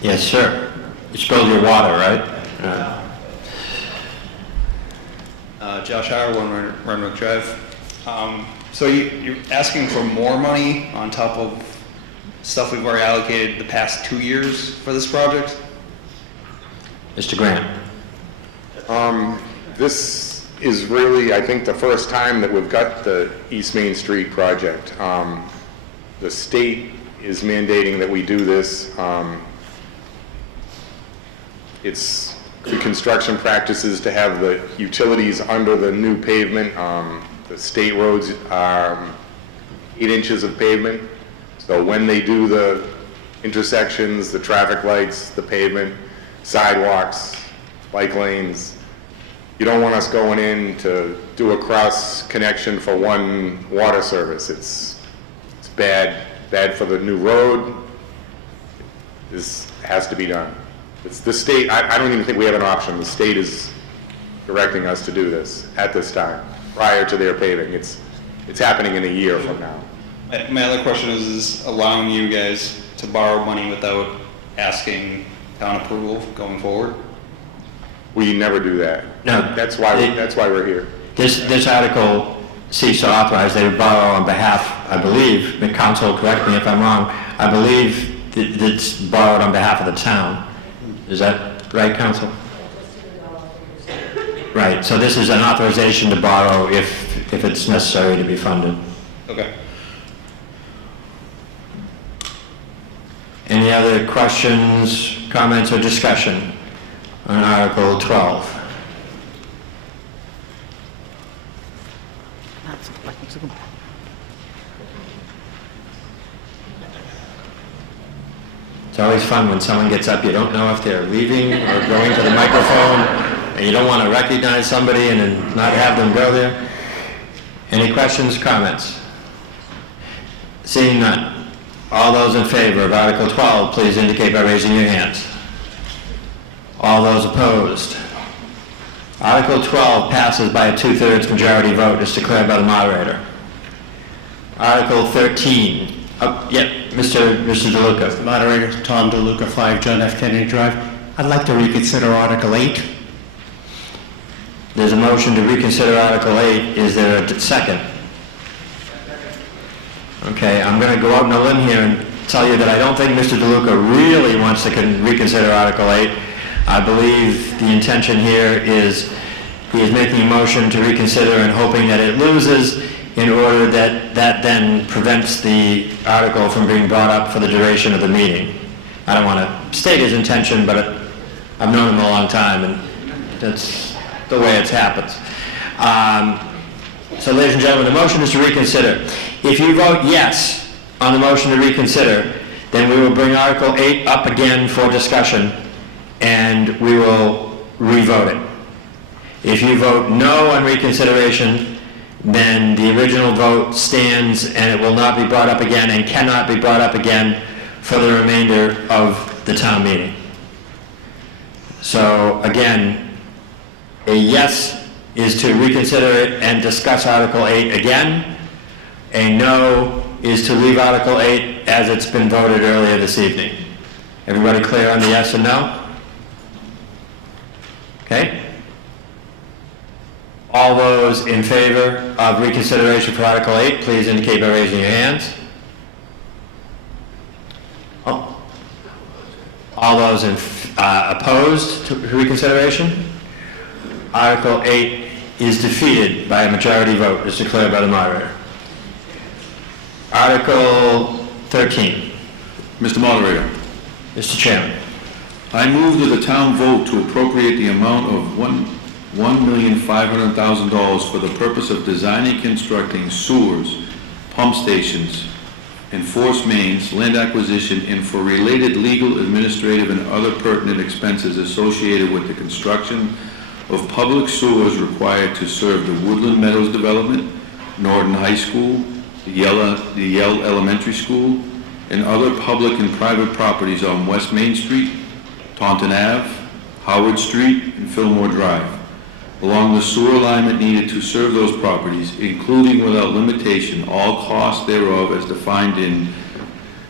Yes, sir. You spilled your water, right? Josh Howard, 1 Renwick Drive. So you're asking for more money on top of stuff we've already allocated the past 2 years for this project? Mr. Grant. This is really, I think, the first time that we've got the East Main Street project. The state is mandating that we do this. It's the construction practices to have the utilities under the new pavement. The state roads are 8 inches of pavement. So when they do the intersections, the traffic lights, the pavement, sidewalks, bike lanes, you don't want us going in to do a cross connection for one water service. It's bad for the new road. This has to be done. It's the state, I don't even think we have an option. The state is directing us to do this at this time, prior to their paving. It's happening in a year from now. My other question is allowing you guys to borrow money without asking town approval going forward? We never do that. No. That's why we're here. This article seeks to authorize they would borrow on behalf, I believe, the council, correct me if I'm wrong, I believe that it's borrowed on behalf of the town. Is that right, council? Right, so this is an authorization to borrow if it's necessary to be funded. Okay. Any other questions, comments, or discussion on Article 12? It's always fun when someone gets up, you don't know if they're leaving or going to the microphone, and you don't want to recognize somebody and then not have them go there. Any questions, comments? Seeing none. All those in favor of Article 12, please indicate by raising your hands. All those opposed. Article 12 passes by a 2/3 majority vote as declared by the moderator. Article 13. Mr. DeLuca. Moderator, Tom DeLuca, 5 John F. Kennedy Drive. I'd like to reconsider Article 8. There's a motion to reconsider Article 8. Is there a second? Okay, I'm going to go out on a limb here and tell you that I don't think Mr. DeLuca really wants to reconsider Article 8. I believe the intention here is he is making a motion to reconsider and hoping that it loses in order that then prevents the article from being brought up for the duration of the meeting. I don't want to state his intention, but I've known him a long time, and that's the way it happens. So, ladies and gentlemen, the motion is to reconsider. If you vote yes on the motion to reconsider, then we will bring Article 8 up again for discussion, and we will re-vote it. If you vote no on reconsideration, then the original vote stands and it will not be brought up again and cannot be brought up again for the remainder of the town meeting. So again, a yes is to reconsider it and discuss Article 8 again. A no is to leave Article 8 as it's been voted earlier this evening. Everybody clear on the yes and no? Okay? All those in favor of reconsideration for Article 8, please indicate by raising your hands. Oh. All those opposed to reconsideration? Article 8 is defeated by a majority vote as declared by the moderator. Article 13. Mr. Moderator. Mr. Chairman. I move that the town vote to appropriate the amount of $1,500,000 for the purpose of designing and constructing sewers, pump stations, and force mains, land acquisition, and for related legal, administrative, and other pertinent expenses associated with the construction of public sewers required to serve the Woodland Meadows Development, Norton High School, the Yell Elementary School, and other public and private properties on West Main Street, Taunton Ave, Howard Street, and Fillmore Drive, along the sewer alignment needed to serve those properties, including without limitation all costs thereof as defined in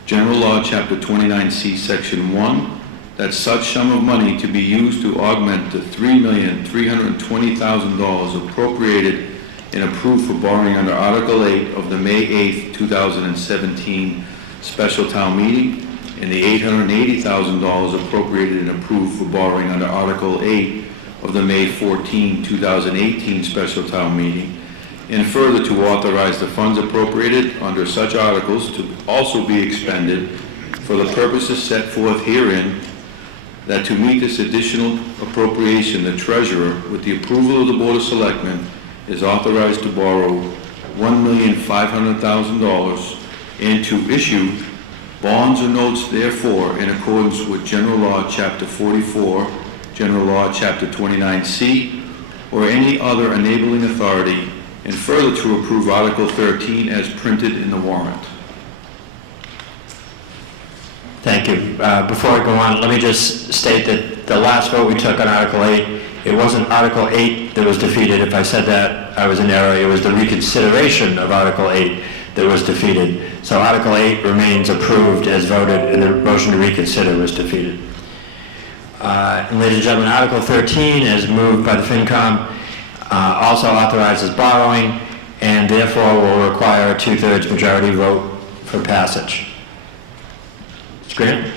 General Law, Chapter 29C, Section 1, that such sum of money to be used to augment the $3,320,000 appropriated and approved for borrowing under Article 8 of the May 8th, 2017 special town meeting, and the $880,000 appropriated and approved for borrowing under Article 8 of the May 14, 2018 special town meeting, and further to authorize the funds appropriated under such articles to also be expended for the purposes set forth herein, that to meet this additional appropriation, the treasurer, with the approval of the Board of Selectmen, is authorized to borrow $1,500,000 and to issue bonds or notes therefore in accordance with General Law, Chapter 44, General Law, Chapter 29C, or any other enabling authority, and further to approve Article 13 as printed in the warrant. Thank you. Before I go on, let me just state that the last vote we took on Article 8, it wasn't Article 8 that was defeated. If I said that, I was in error. It was the reconsideration of Article 8 that was defeated. So Article 8 remains approved as voted, and the motion to reconsider was defeated. And ladies and gentlemen, Article 13, as moved by the FinCom, also authorizes borrowing, and therefore will require a 2/3 majority vote for passage. Mr. Grant?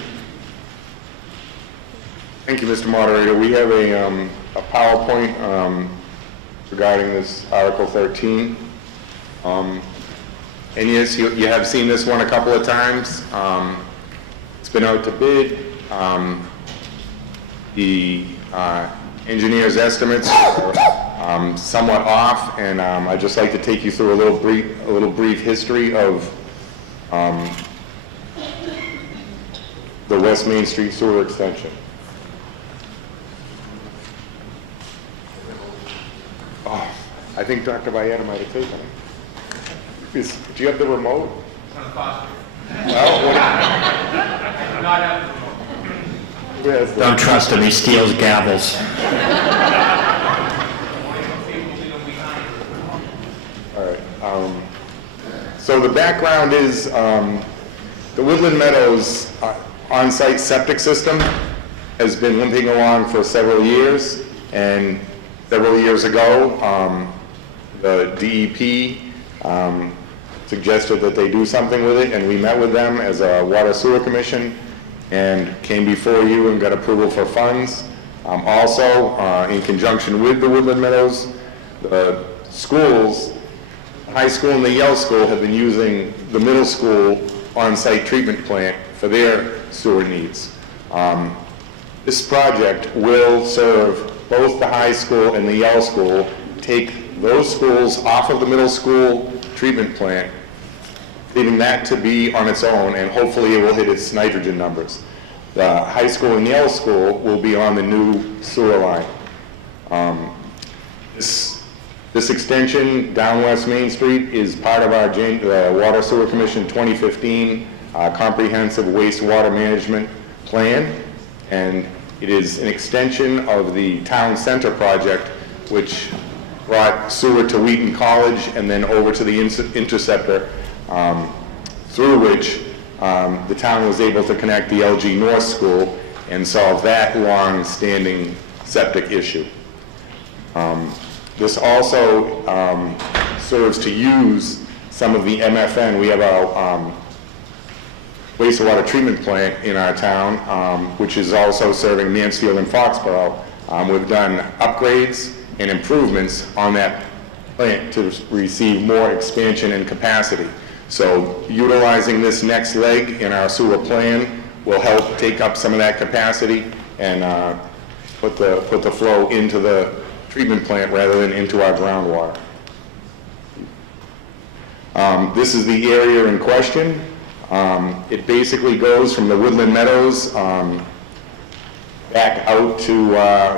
Thank you, Mr. Moderator. We have a PowerPoint regarding this Article 13. And yes, you have seen this one a couple of times. It's been out to bid. The engineer's estimates are somewhat off, and I'd just like to take you through a little brief history of the West Main Street sewer extension. Oh, I think Dr. Byetta might have taken it. Do you have the remote? It's on the phosphate. Well, what? Not have the remote. Don't trust him, he steals gavels. All right. So the background is the Woodland Meadows on-site septic system has been limping along for several years, and several years ago, the DEP suggested that they do something with it, and we met with them as a Water Sewer Commission and came before you and got approval for funds. Also, in conjunction with the Woodland Meadows, the schools, the high school and the Yale School have been using the middle school on-site treatment plant for their sewer needs. This project will serve both the high school and the Yale School, take those schools off of the middle school treatment plant, leaving that to be on its own, and hopefully it will hit its nitrogen numbers. The high school and Yale School will be on the new sewer line. This extension down West Main Street is part of our Water Sewer Commission 2015 Comprehensive Wastewater Management Plan, and it is an extension of the Town Center project, which brought sewer to Wheaton College and then over to the Interceptor, through which the town was able to connect the LG North School and solve that long-standing septic issue. This also serves to use some of the MFN. We have our wastewater treatment plant in our town, which is also serving Mansfield and Foxborough. We've done upgrades and improvements on that plant to receive more expansion and capacity. So utilizing this next leg in our sewer plan will help take up some of that capacity and put the flow into the treatment plant rather than into our groundwater. This is the area in question. It basically goes from the Woodland Meadows back out to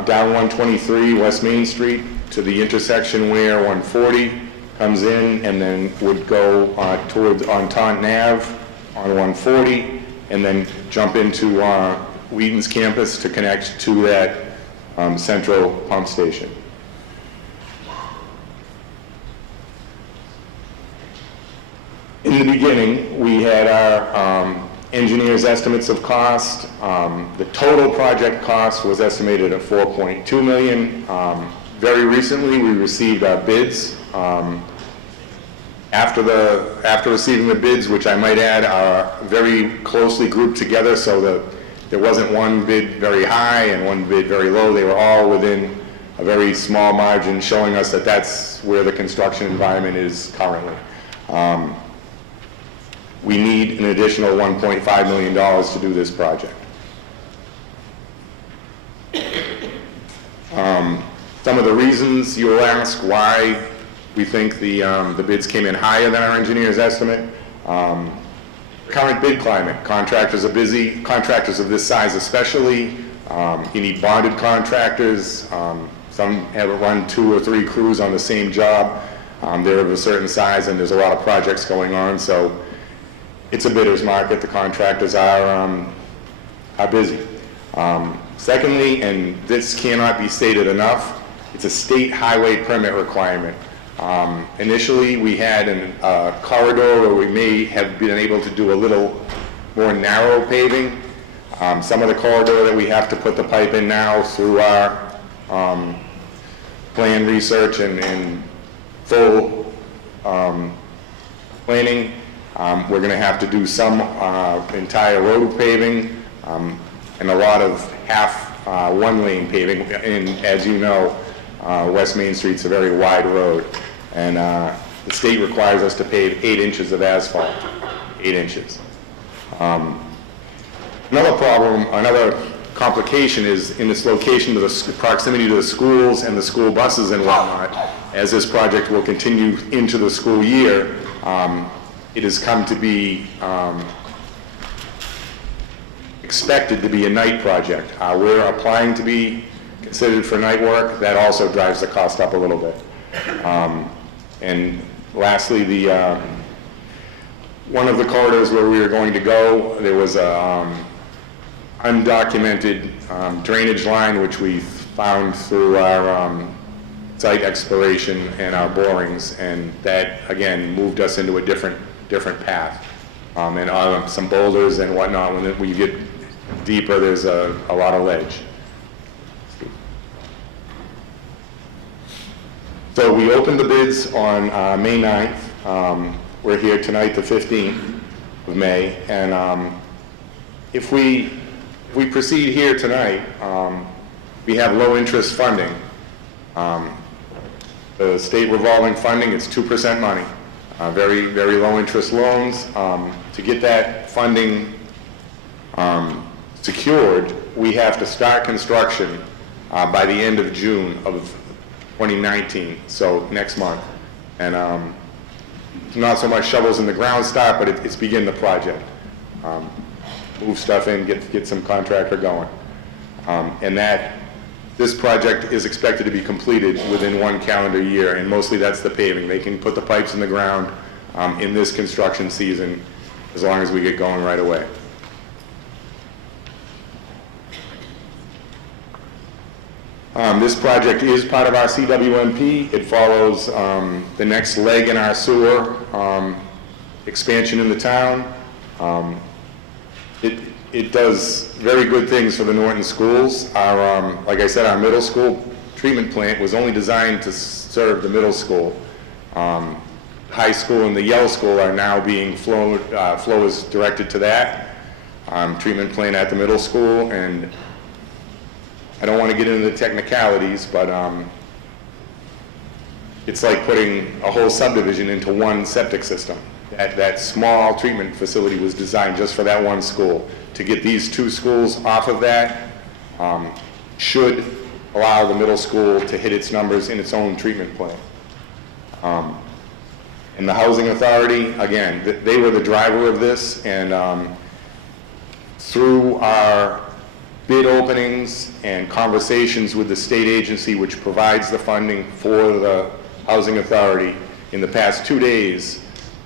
down 123 West Main Street to the intersection where 140 comes in, and then would go towards on Taunton Ave on 140, and then jump into Wheaton's campus to connect to that central pump station. In the beginning, we had our engineer's estimates of cost. The total project cost was estimated at $4.2 million. Very recently, we received our bids. After receiving the bids, which I might add are very closely grouped together so that there wasn't one bid very high and one bid very low. They were all within a very small margin, showing us that that's where the construction environment is currently. We need an additional $1.5 million to do this project. Some of the reasons you'll ask why we think the bids came in higher than our engineer's estimate. Current bid climate, contractors are busy, contractors of this size especially. You need bonded contractors. Some have run 2 or 3 crews on the same job. They're of a certain size and there's a lot of projects going on, so it's a bidder's market. The contractors are busy. Secondly, and this cannot be stated enough, it's a state highway permit requirement. Initially, we had a corridor where we may have been able to do a little more narrow paving. Some of the corridor that we have to put the pipe in now through our plan research and full planning, we're going to have to do some entire road paving and a lot of half one-lane paving. And as you know, West Main Street's a very wide road, and the state requires us to pave 8 inches of asphalt, 8 inches. Another problem, another complication is in its location to the proximity to the schools and the school buses and whatnot. As this project will continue into the school year, it has come to be expected to be a night project. We're applying to be considered for night work. That also drives the cost up a little bit. And lastly, one of the corridors where we were going to go, there was a undocumented drainage line which we found through our site exploration and our borings, and that again moved us into a different path. And some boulders and whatnot. When you get deeper, there's a lot of ledge. So we opened the bids on May 9th. We're here tonight, the 15th of May, and if we proceed here tonight, we have low interest funding. The state revolving funding, it's 2% money. Very, very low interest loans. To get that funding secured, we have to start construction by the end of June of 2019, so next month. And not so much shovels in the ground start, but it's begin the project. Move stuff in, get some contractor going. And this project is expected to be completed within 1 calendar year, and mostly that's the paving. They can put the pipes in the ground in this construction season as long as we get going right away. This project is part of our CWMP. It follows the next leg in our sewer expansion in the town. It does very good things for the Norton schools. Like I said, our middle school treatment plant was only designed to serve the middle school. High school and the Yale School are now being flow is directed to that treatment plant at the middle school, and I don't want to get into the technicalities, but it's like putting a whole subdivision into one septic system. That small treatment facility was designed just for that one school. To get these 2 schools off of that should allow the middle school to hit its numbers in its own treatment plant. And the Housing Authority, again, they were the driver of this, and through our bid openings and conversations with the state agency which provides the funding for the Housing Authority, in the past 2 days,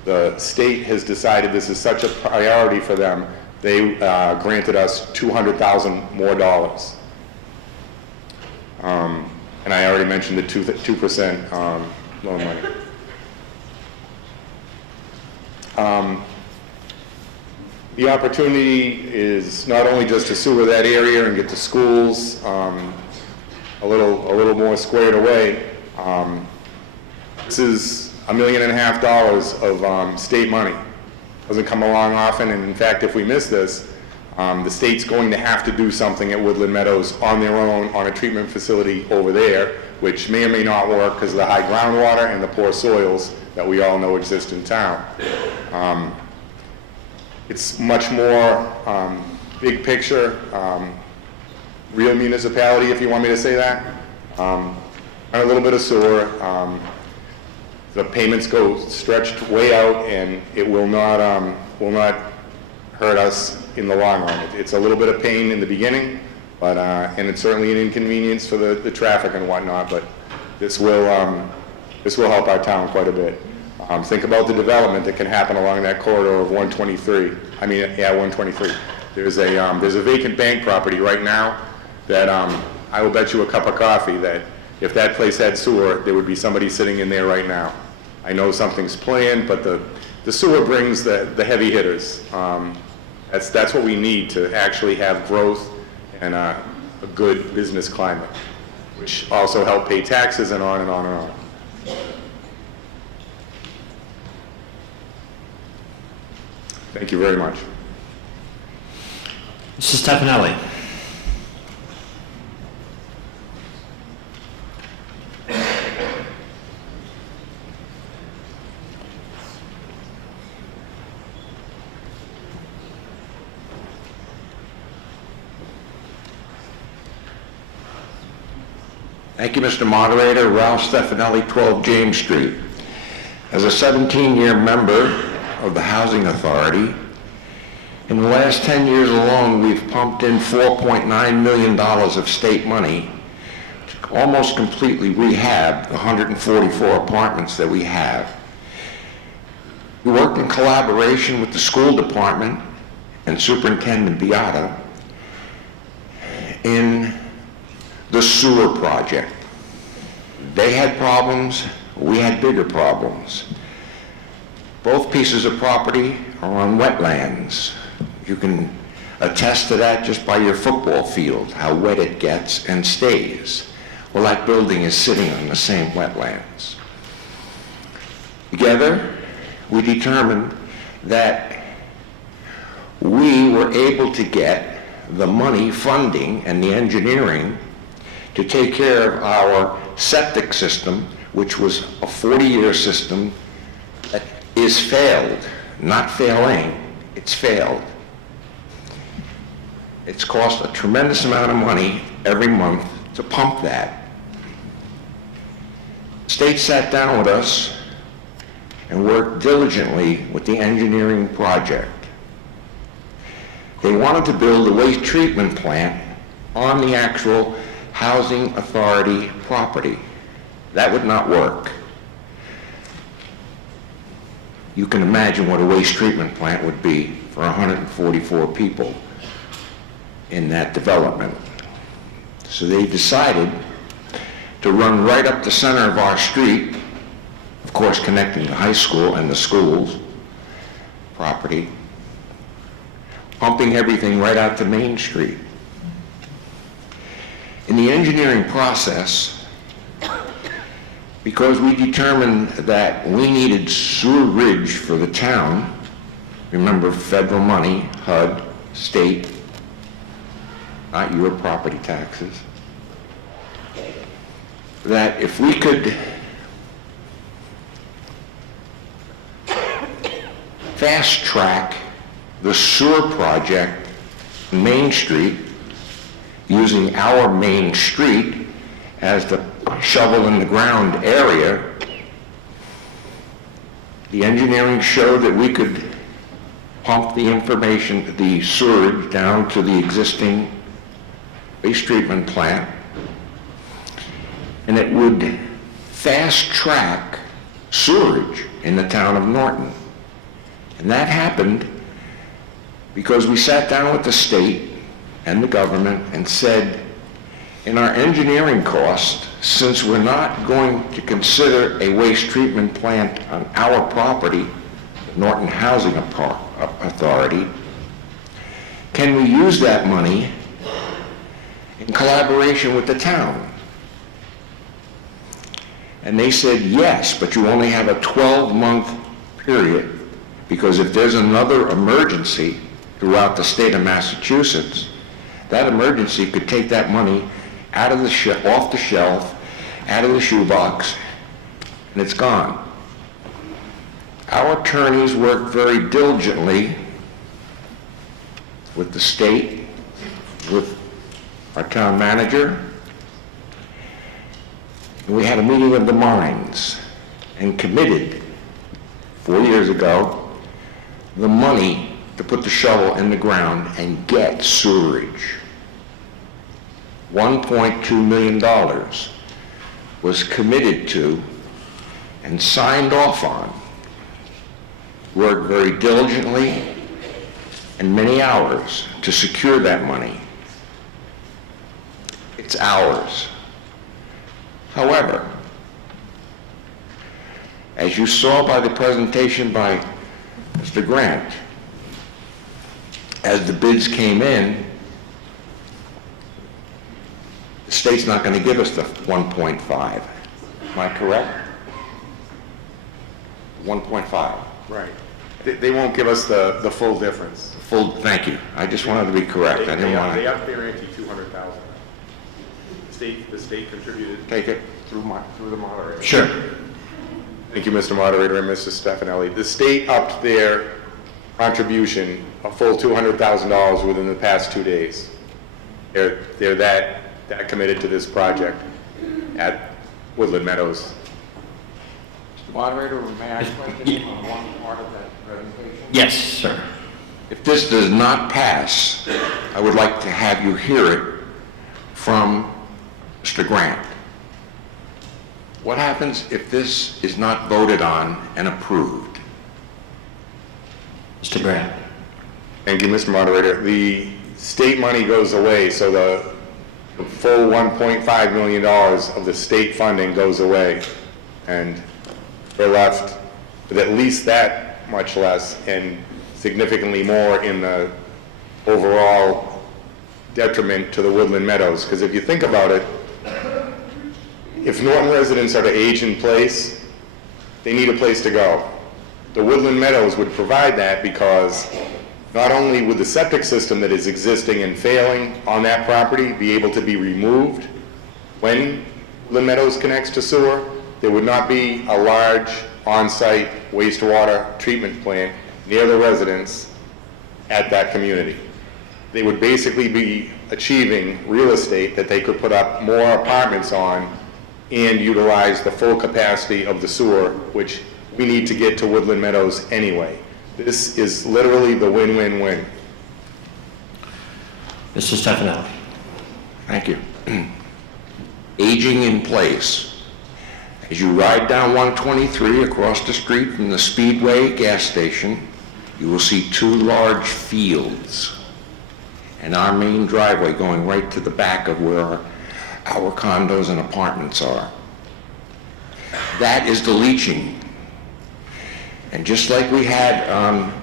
the state has decided this is such a priority for them, they granted us $200,000 more dollars. And I already mentioned the 2% loan money. The opportunity is not only just to sewer that area and get the schools a little more squared away. This is $1.5 million of state money. Doesn't come along often, and in fact, if we miss this, The state's going to have to do something at Woodland Meadows on their own on a treatment facility over there, which may or may not work because of the high groundwater and the poor soils that we all know exist in town. It's much more big picture, real municipality, if you want me to say that. And a little bit of sewer. The payments go stretched way out, and it will not hurt us in the long run. It's a little bit of pain in the beginning, but and it's certainly an inconvenience for the traffic and whatnot. But this will help our town quite a bit. Think about the development that can happen along that corridor of 123. 123. There's a vacant bank property right now that I will bet you a cup of coffee that if that place had sewer, there would be somebody sitting in there right now. I know something's planned, but the sewer brings the heavy hitters. That's what we need to actually have growth and a good business climate, which also help pay taxes and on and on and on. Thank you very much. Mr. Stefanelli. Thank you, Mr. Moderator. Ralph Stefanelli, 12 James Street. As a 17-year member of the Housing Authority, in the last 10 years alone, we've pumped in $4.9 million of state money to almost completely rehab the 144 apartments that we have. We worked in collaboration with the school department and Superintendent Beata in the sewer project. They had problems, we had bigger problems. Both pieces of property are on wetlands. You can attest to that just by your football field, how wet it gets and stays. Well, that building is sitting on the same wetlands. Together, we determined that we were able to get the money, funding, and the engineering to take care of our septic system, which was a 40-year system that is failed, not failing, it's failed. It's cost a tremendous amount of money every month to pump that. The state sat down with us and worked diligently with the engineering project. They wanted to build a waste treatment plant on the actual Housing Authority property. That would not work. You can imagine what a waste treatment plant would be for 144 people in that development. So they decided to run right up the center of our street, of course connecting the high school and the school's property, pumping everything right out to Main Street. In the engineering process, because we determined that we needed sewerage for the town, remember federal money, HUD, state, not your property taxes, that if we could fast track the sewer project on Main Street using our main street as the shovel in the ground area, the engineering showed that we could pump the sewage down to the existing waste treatment plant, and it would fast track sewerage in the town of Norton. And that happened because we sat down with the state and the government and said, in our engineering cost, since we're not going to consider a waste treatment plant on our property, Norton Housing Authority, can we use that money in collaboration with the town? And they said, yes, but you only have a 12-month period, because if there's another emergency, throughout the state of Massachusetts, that emergency could take that money out of off the shelf, out of the shoebox, and it's gone. Our attorneys worked very diligently with the state, with our town manager. And we had a meeting of the minds and committed 4 years ago the money to put the shovel in the ground and get sewerage. $1.2 million was committed to and signed off on. Worked very diligently and many hours to secure that money. It's ours. However, as you saw by the presentation by Mr. Grant, as the bids came in, the state's not going to give us the 1.5. Am I correct? 1.5. Right. They won't give us the full difference. Thank you. I just wanted to be correct. I didn't want They to upped their ante $200,000. The state contributed. take it. Through the moderator. Sure. Thank you, Mr. Moderator and Mrs. Stefanelli. The state upped their contribution a full $200,000 within the past 2 days. They're that committed to this project at Woodland Meadows. Moderator, may I question you on one part of that presentation? Yes, sir. If this does not pass, I would like to have you hear it from Mr. Grant. What happens if this is not voted on and approved? Mr. Grant. Thank you, Mr. Moderator. The state money goes away, so the full $1.5 million of the state funding goes away. And we're left with at least that much less and significantly more in the overall detriment to the Woodland Meadows. Because if you think about it, if Norton residents are to age in place, they need a place to go. The Woodland Meadows would provide that because not only would the septic system that is existing and failing on that property be able to be removed when Woodland Meadows connects to sewer, there would not be a large on-site wastewater treatment plant near the residents at that community. They would basically be achieving real estate that they could put up more apartments on and utilize the full capacity of the sewer, which we need to get to Woodland Meadows anyway. This is literally the win-win-win. Mr. Stefanelli. Thank you. Aging in place. As you ride down 123 across the street from the Speedway gas station, you will see two large fields and our main driveway going right to the back of where our condos and apartments are. That is the leaching. And just like we had on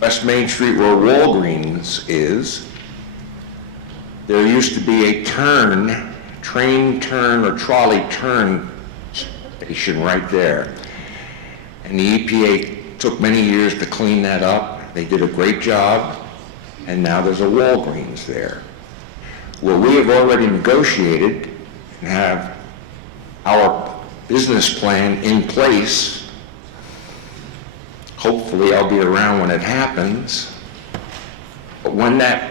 West Main Street where Walgreens is, there used to be a train turn or trolley turn station right there. And the EPA took many years to clean that up. They did a great job, and now there's a Walgreens there. Well, we have already negotiated and have our business plan in place. Hopefully, I'll be around when it happens. But when that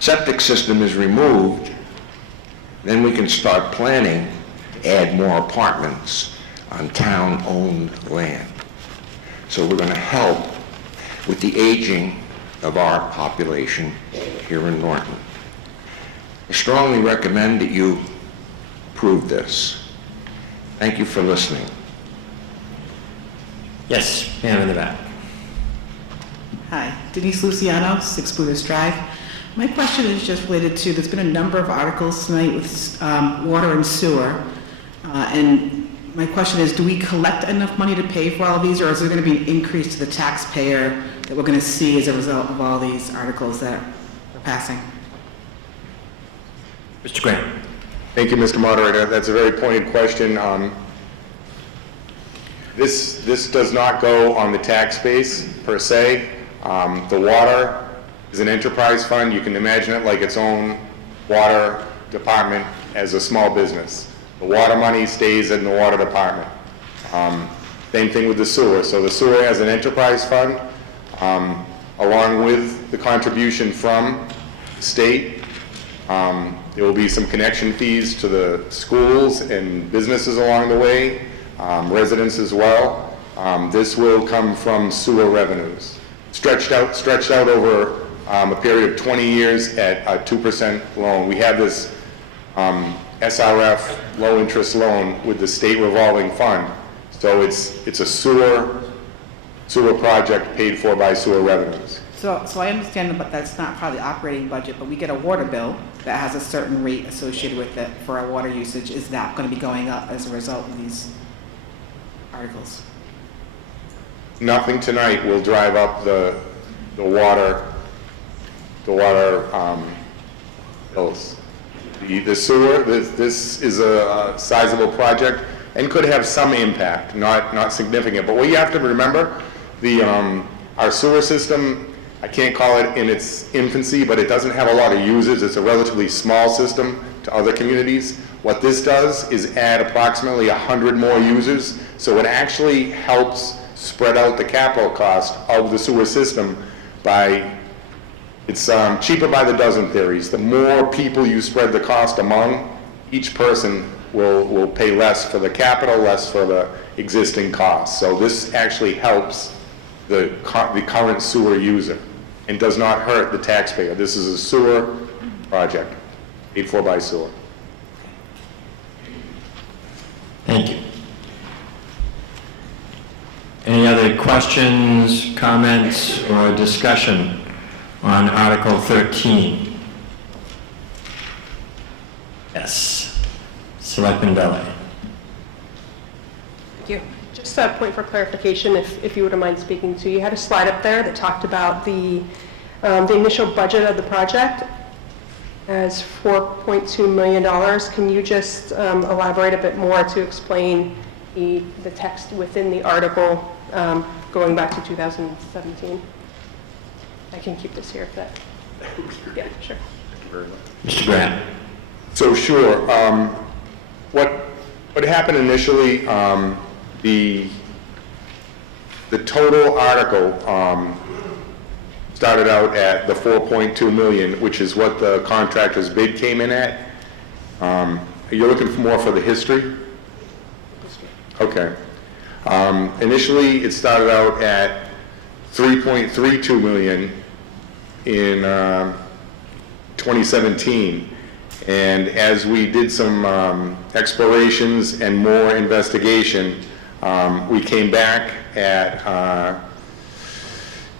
septic system is removed, then we can start planning to add more apartments on town-owned land. So we're going to help with the aging of our population here in Norton. I strongly recommend that you approve this. Thank you for listening. Yes, ma'am in the back. Hi, Denise Luciano, 6 Buddhist Drive. My question is just related to, there's been a number of articles tonight with water and sewer. And my question is, do we collect enough money to pay for all of these, or is there going to be an increase to the taxpayer that we're going to see as a result of all these articles that are passing? Mr. Grant. Thank you, Mr. Moderator. That's a very pointed question. This does not go on the tax base per se. The water is an enterprise fund. You can imagine it like its own water department as a small business. The water money stays in the water department. Same thing with the sewer. So the sewer has an enterprise fund, along with the contribution from the state. There will be some connection fees to the schools and businesses along the way, residents as well. This will come from sewer revenues, stretched out over a period of 20 years at a 2% loan. We have this SRF low-interest loan with the state revolving fund. So it's a sewer project paid for by sewer revenues. So I understand, but that's not part of the operating budget, but we get a water bill that has a certain rate associated with it for our water usage. Is that going to be going up as a result of these articles? Nothing tonight will drive up the water bills. The sewer, this is a sizable project and could have some impact, not significant. But what you have to remember, our sewer system, I can't call it in its infancy, but it doesn't have a lot of users. It's a relatively small system to other communities. What this does is add approximately 100 more users, so it actually helps spread out the capital cost of the sewer system by, it's cheaper by the dozen theories. The more people you spread the cost among, each person will pay less for the capital, less for the existing costs. So this actually helps the current sewer user and does not hurt the taxpayer. This is a sewer project paid for by sewer. Thank you. Any other questions, comments, or discussion on Article 13? Yes. Selectman Belli. Thank you. Just a point for clarification, if you wouldn't mind speaking to. You had a slide up there that talked about the initial budget of the project as $4.2 million. Can you just elaborate a bit more to explain the text within the article going back to 2017? I can keep this here if that. Yeah, sure. Thank you very much. Mr. Grant. So sure. What happened initially, the total article started out at the 4.2 million, which is what the contractor's bid came in at. Are you looking for more for the history? Okay. Initially, it started out at 3.32 million in 2017. And as we did some explorations and more investigation, we came back at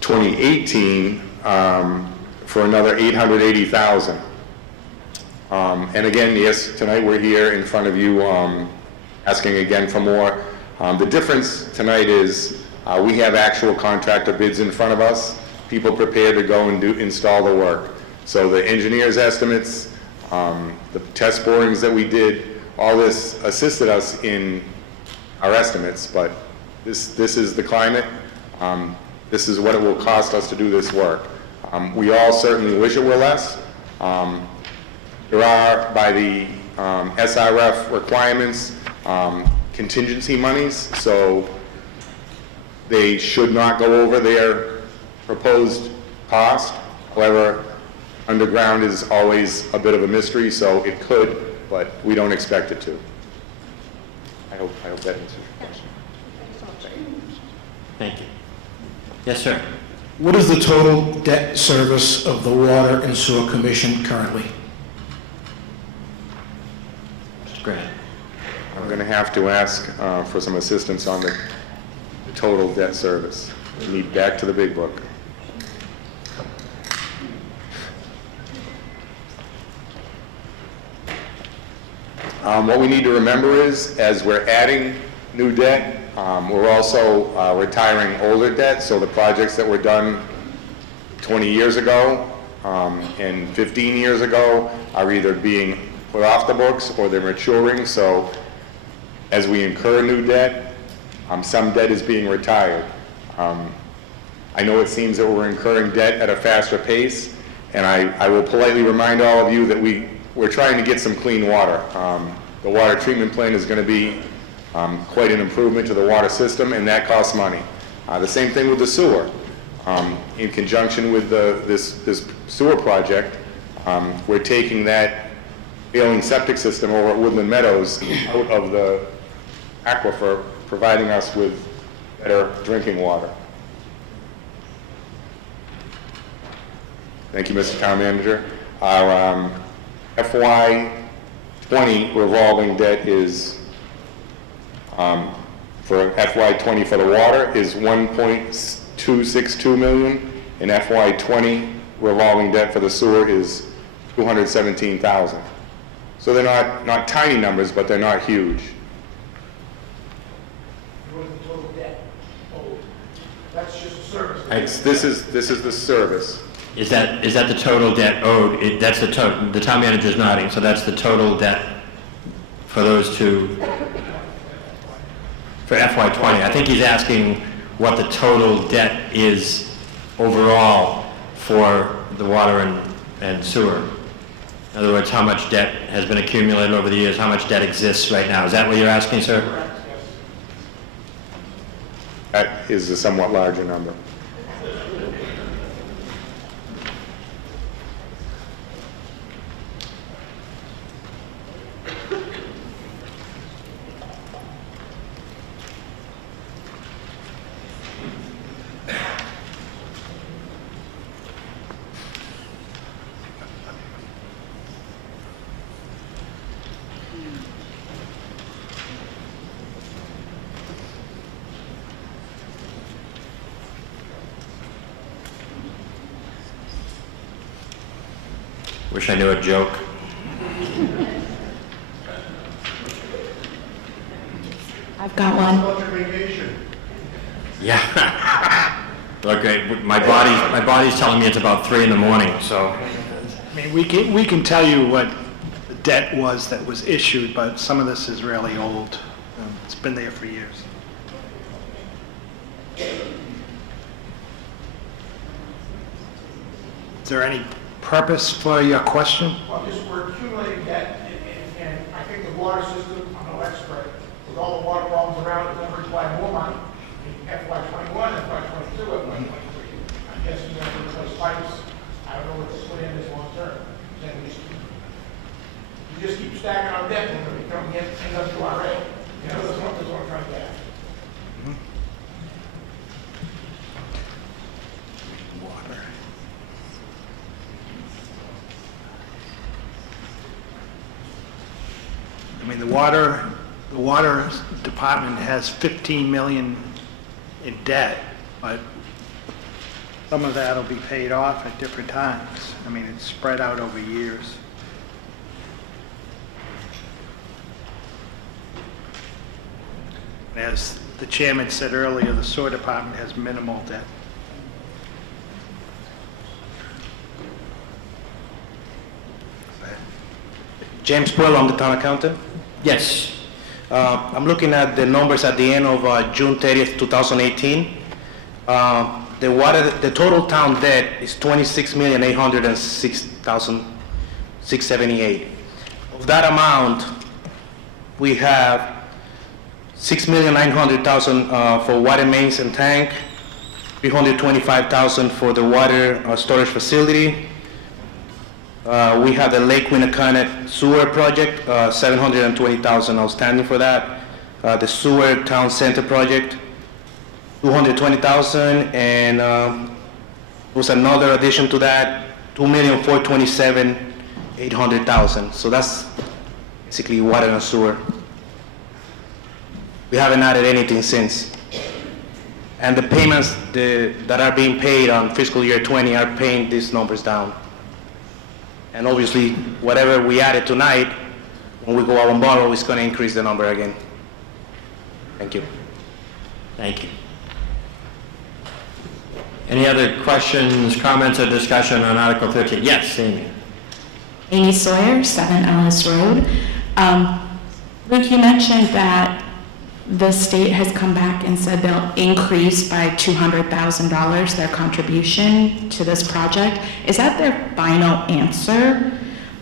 2018 for another 880,000. And again, yes, tonight we're here in front of you asking again for more. The difference tonight is we have actual contractor bids in front of us, people prepared to go and install the work. So the engineer's estimates, the test borings that we did, all this assisted us in our estimates, but this is the climate. This is what it will cost us to do this work. We all certainly wish it were less. There are, by the SRF requirements, contingency monies, so they should not go over their proposed cost. However, underground is always a bit of a mystery, so it could, but we don't expect it to. I hope that answers your question. Thank you. Yes, sir. What is the total debt service of the Water and Sewer Commission currently? Mr. Grant. I'm going to have to ask for some assistance on the total debt service. We need back to the big book. What we need to remember is, as we're adding new debt, we're also retiring older debt. So the projects that were done 20 years ago and 15 years ago are either being put off the books or they're maturing. So as we incur new debt, some debt is being retired. I know it seems that we're incurring debt at a faster pace, and I will politely remind all of you that we're trying to get some clean water. The water treatment plant is going to be quite an improvement to the water system, and that costs money. The same thing with the sewer. In conjunction with this sewer project, we're taking that failing septic system over at Woodland Meadows out of the aquifer, providing us with better drinking water. Thank you, Mr. Town Manager. Our FY20 revolving debt is, for FY20 for the water, is $1.262 million, and FY20 revolving debt for the sewer is $217,000. So they're not tiny numbers, but they're not huge. What is the total debt? Oh, that's just a service. This is the service. Is that the total debt owed? That's the total, the town manager's nodding, so that's the total debt for those two, for FY20. I think he's asking what the total debt is overall for the water and sewer. In other words, how much debt has been accumulated over the years, how much debt exists right now. Is that what you're asking, sir? That is a somewhat larger number. Wish I knew a joke. I've got one. Yeah. Look, my body's telling me it's about 3 in the morning, so. I mean, we can tell you what the debt was that was issued, but some of this is really old. It's been there for years. Is there any purpose for your question? Well, just we're accumulating debt, and I think the water system, I'm no expert, with all the water problems around, it's going to require more money in FY21, FY22, FY23. I'm guessing you're going to replace pipes. I don't know what the plan is long term. Then we just keep stacking our debt, and we're going to become NWRA. You know, that's what I'm trying to ask. Water. I mean, the water department has 15 million in debt, but some of that will be paid off at different times. I mean, it's spread out over years. As the chairman said earlier, the sewer department has minimal debt. James Puello, I'm the town accountant. Yes. I'm looking at the numbers at the end of June 30th, 2018. The total town debt is $26,806,678. Of that amount, we have $6,900,000 for water mains and tank, $325,000 for the water storage facility. We have the Lake Winnicott sewer project, $720,000 outstanding for that. The sewer town center project, $220,000, and there was another addition to that, $2,427,800. So that's basically water and sewer. We haven't added anything since. And the payments that are being paid on fiscal year 20 are paying these numbers down. And obviously, whatever we added tonight, when we go out and borrow, it's going to increase the number again. Thank you. Thank you. Any other questions, comments, or discussion on Article 13? Yes, Amy. Amy Sawyer, 7 Ellis Road. Luke, you mentioned that the state has come back and said they'll increase by $200,000 their contribution to this project. Is that their final answer?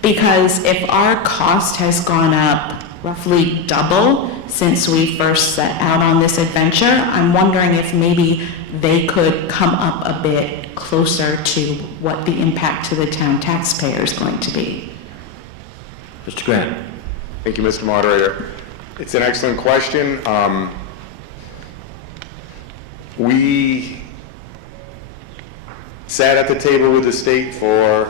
Because if our cost has gone up roughly double since we first set out on this adventure, I'm wondering if maybe they could come up a bit closer to what the impact to the town taxpayer is going to be. Mr. Grant. Thank you, Mr. Moderator. It's an excellent question. We sat at the table with the state for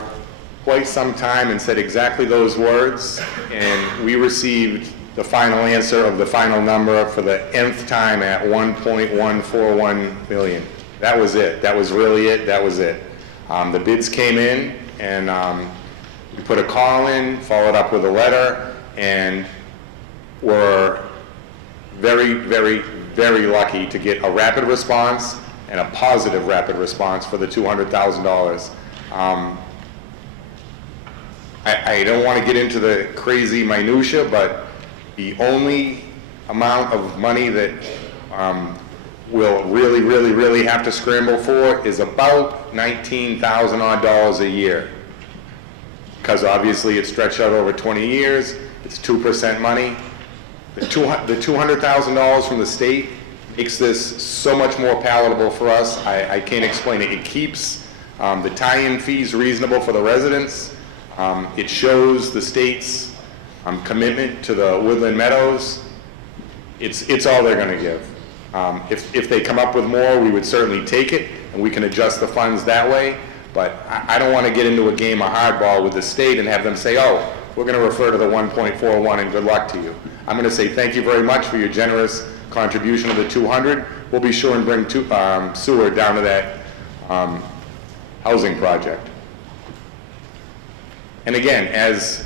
quite some time and said exactly those words, and we received the final answer of the final number for the nth time at 1.141 million. That was it. That was really it. That was it. The bids came in, and we put a call in, followed up with a letter, and were very, very, very lucky to get a rapid response and a positive rapid response for the $200,000. I don't want to get into the crazy minutia, but the only amount of money that we'll really, really, really have to scramble for is about $19,000 odd a year. Because obviously it's stretched out over 20 years, it's 2% money. The $200,000 from the state makes this so much more palatable for us. I can't explain it. It keeps the tie-in fees reasonable for the residents. It shows the state's commitment to the woodland meadows. It's all they're going to give. If they come up with more, we would certainly take it, and we can adjust the funds that way. But I don't want to get into a game of hardball with the state and have them say, oh, we're going to refer to the 1.41 and good luck to you. I'm going to say thank you very much for your generous contribution of the 200. We'll be sure and bring sewer down to that housing project. And again, as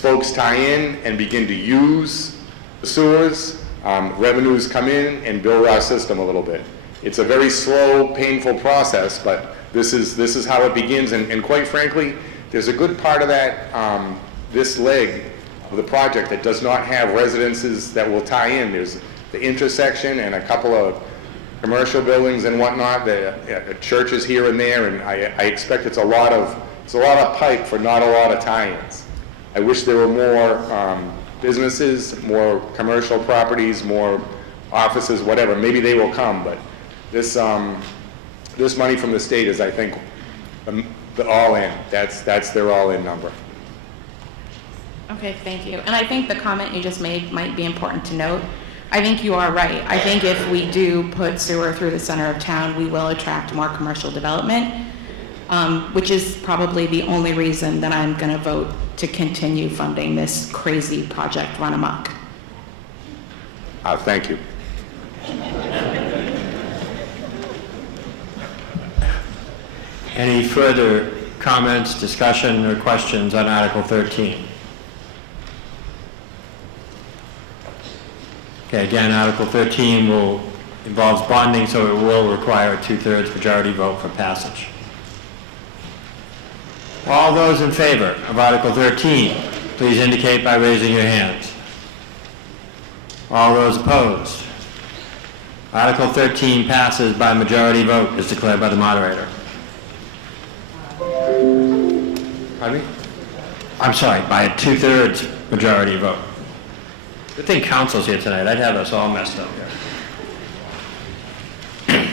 folks tie in and begin to use the sewers, revenues come in and build our system a little bit. It's a very slow, painful process, but this is how it begins. And quite frankly, there's a good part of that, this leg of the project that does not have residences that will tie in. There's the intersection and a couple of commercial buildings and whatnot, the churches here and there, and I expect it's a lot of pipe for not a lot of tie-ins. I wish there were more businesses, more commercial properties, more offices, whatever. Maybe they will come, but this money from the state is, I think, the all-in. That's their all-in number. Okay, thank you. And I think the comment you just made might be important to note. I think you are right. I think if we do put sewer through the center of town, we will attract more commercial development, which is probably the only reason that I'm going to vote to continue funding this crazy project run amok. Thank you. Any further comments, discussion, or questions on Article 13? Okay, again, Article 13 involves bonding, so it will require a 2/3 majority vote for passage. All those in favor of Article 13, please indicate by raising your hands. All those opposed? Article 13 passes by majority vote, as declared by the moderator. Pardon me? I'm sorry, by a 2/3 majority vote. Good thing council's here tonight. I'd have us all messed up here.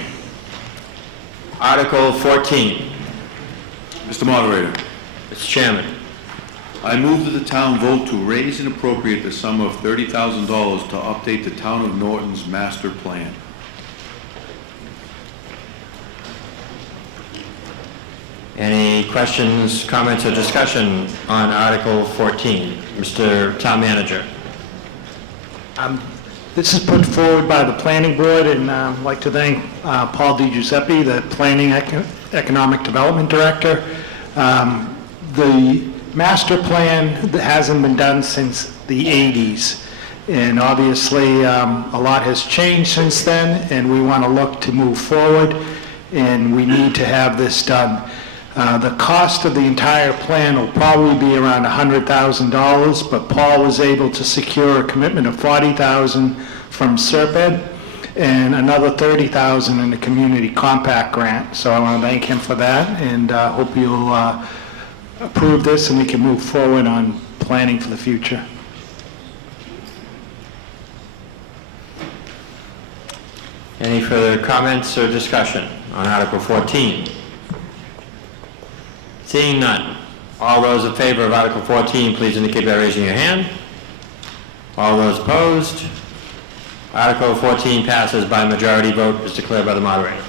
Article 14. Mr. Moderator. Mr. Chairman. I move that the town vote to raise and appropriate the sum of $30,000 to update the town of Norton's master plan. Any questions, comments, or discussion on Article 14? Mr. Town Manager. This is put forward by the planning board, and I'd like to thank Paul DiGiuseppe, the Planning Economic Development Director. The master plan hasn't been done since the 80s, and obviously a lot has changed since then, and we want to look to move forward, and we need to have this done. The cost of the entire plan will probably be around $100,000, but Paul was able to secure a commitment of $40,000 from Serped, and another $30,000 in the Community Compact Grant. So I want to thank him for that, and hope you'll approve this and we can move forward on planning for the future. Any further comments or discussion on Article 14? Seeing none. All those in favor of Article 14, please indicate by raising your hand. All those opposed? Article 14 passes by majority vote as declared by the moderator.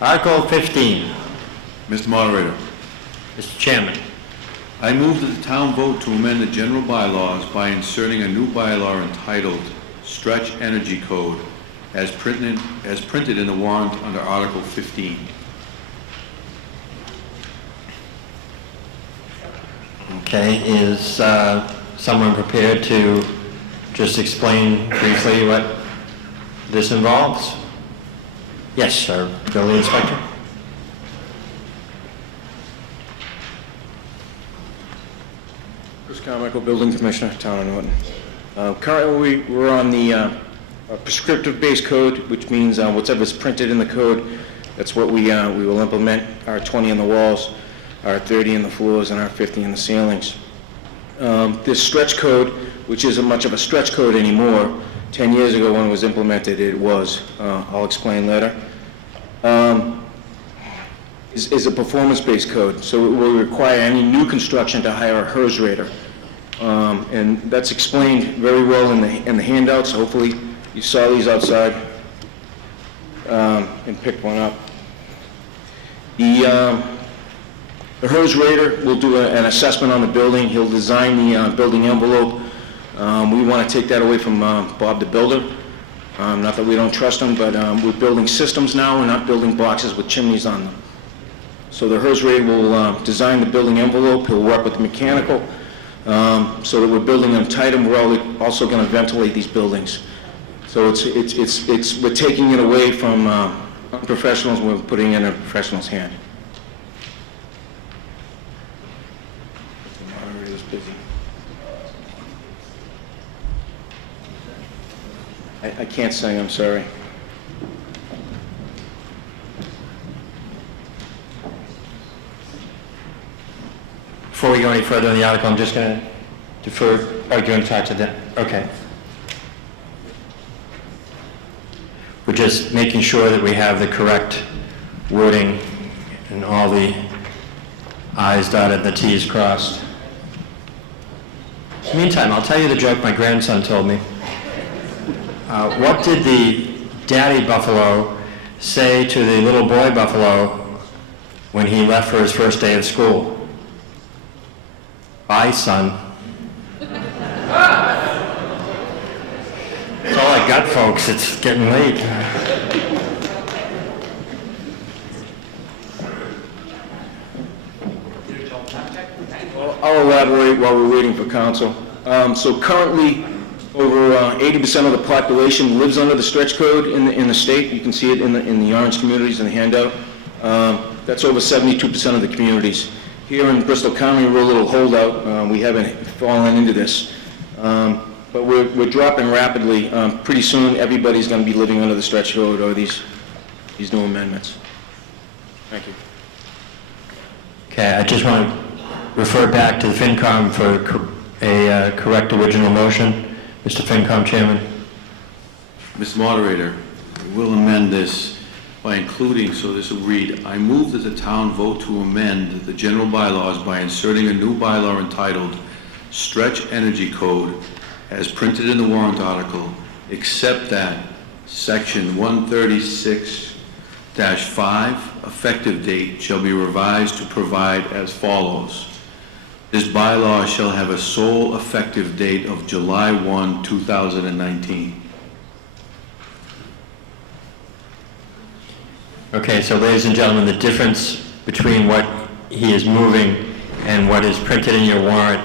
Article 15. Mr. Moderator, Mr. Chairman. I move that the town vote to amend the general bylaws by inserting a new bylaw entitled Stretch Energy Code as printed in the warrant under Article 15. Okay, is someone prepared to just explain briefly what this involves? Yes, sir. Building inspector. Chris Carmichael, Building Commissioner, Town of Norton. Currently, we're on the prescriptive-based code, which means whatever's printed in the code, that's what we will implement. Our 20 on the walls, our 30 in the floors, and our 50 in the ceilings. This stretch code, which isn't much of a stretch code anymore, 10 years ago when it was implemented, it was. I'll explain later. Is a performance-based code, so it will require any new construction to hire a HERS rater. And that's explained very well in the handouts. Hopefully you saw these outside and picked one up. The HERS rater will do an assessment on the building. He'll design the building envelope. We want to take that away from Bob the Builder. Not that we don't trust him, but we're building systems now. We're not building boxes with chimneys on them. So the HERS rater will design the building envelope. He'll work with the mechanical so that we're building them tight, and we're also going to ventilate these buildings. So we're taking it away from professionals, we're putting it in a professional's hand. The moderator's busy. I can't sing, I'm sorry. Before we go any further in the article, I'm just going to defer. Oh, you're going to talk to them? Okay. We're just making sure that we have the correct wording and all the I's dotted and the T's crossed. In the meantime, I'll tell you the joke my grandson told me. What did the daddy buffalo say to the little boy buffalo when he left for his first day of school? Bye, son. That's all I got, folks. It's getting late. I'll elaborate while we're waiting for council. So currently, over 80% of the population lives under the stretch code in the state. You can see it in the orange communities in the handout. That's over 72% of the communities. Here in Bristol County, we're a little holdout. We haven't fallen into this. But we're dropping rapidly. Pretty soon, everybody's going to be living under the stretch code or these new amendments. Thank you. Okay, I just want to refer back to the FinCom for a correct original motion. Mr. FinCom Chairman. Mr. Moderator, we'll amend this by including, so this will read, I move that the town vote to amend the general bylaws by inserting a new bylaw entitled Stretch Energy Code as printed in the warrant article, except that section 136-5 effective date shall be revised to provide as follows. This bylaw shall have a sole effective date of July 1, 2019. Okay, so ladies and gentlemen, the difference between what he is moving and what is printed in your warrant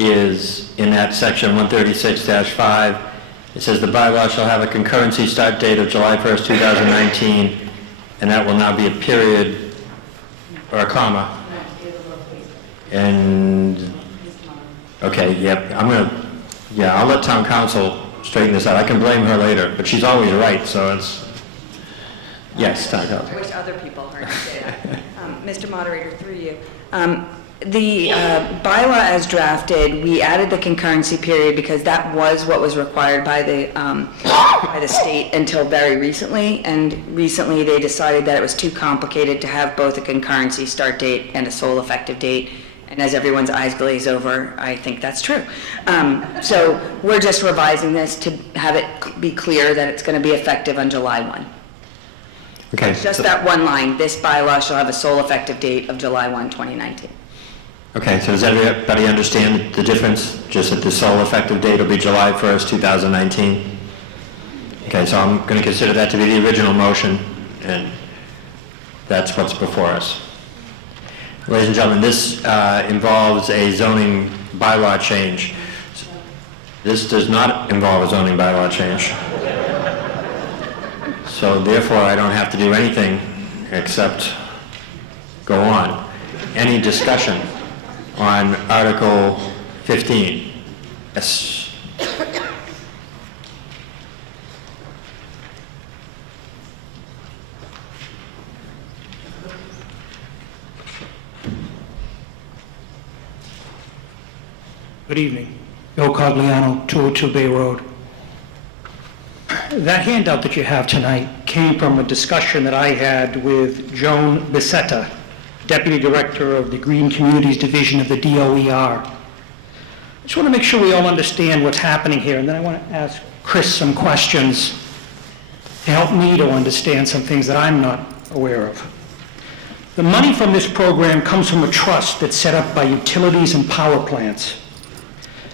is in that section 136-5. It says the bylaw shall have a concurrency start date of July 1st, 2019, and that will now be a period or a comma. And, okay, yep, I'll let town council straighten this out. I can blame her later, but she's always right, so it's, yes, Todd Health. I wish other people heard you say that. Mr. Moderator, through you. The bylaw as drafted, we added the concurrency period because that was what was required by the state until very recently. And recently, they decided that it was too complicated to have both a concurrency start date and a sole effective date. And as everyone's eyes glaze over, I think that's true. So we're just revising this to have it be clear that it's going to be effective on July 1. Okay. Just that one line, this bylaw shall have a sole effective date of July 1, 2019. Okay, so does everybody understand the difference? Just that the sole effective date will be July 1st, 2019? Okay, so I'm going to consider that to be the original motion, and that's what's before us. Ladies and gentlemen, this involves a zoning bylaw change. This does not involve a zoning bylaw change. So therefore, I don't have to do anything except go on. Any discussion on Article 15? Yes. Good evening. Bill Cogliano, 202 Bay Road. That handout that you have tonight came from a discussion that I had with Joan Bissetta, Deputy Director of the Green Communities Division of the DOER. I just want to make sure we all understand what's happening here, and then I want to ask Chris some questions to help me to understand some things that I'm not aware of. The money from this program comes from a trust that's set up by utilities and power plants.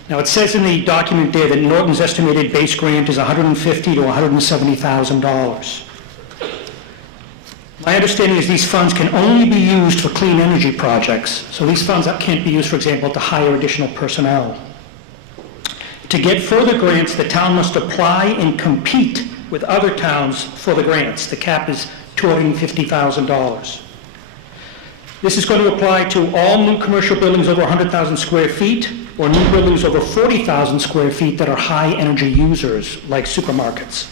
Now, it says in the document there that Norton's estimated base grant is $150,000 to $170,000. My understanding is these funds can only be used for clean energy projects, so these funds can't be used, for example, to hire additional personnel. To get further grants, the town must apply and compete with other towns for the grants. The cap is $250,000. This is going to apply to all new commercial buildings over 100,000 square feet or new buildings over 40,000 square feet that are high energy users, like supermarkets.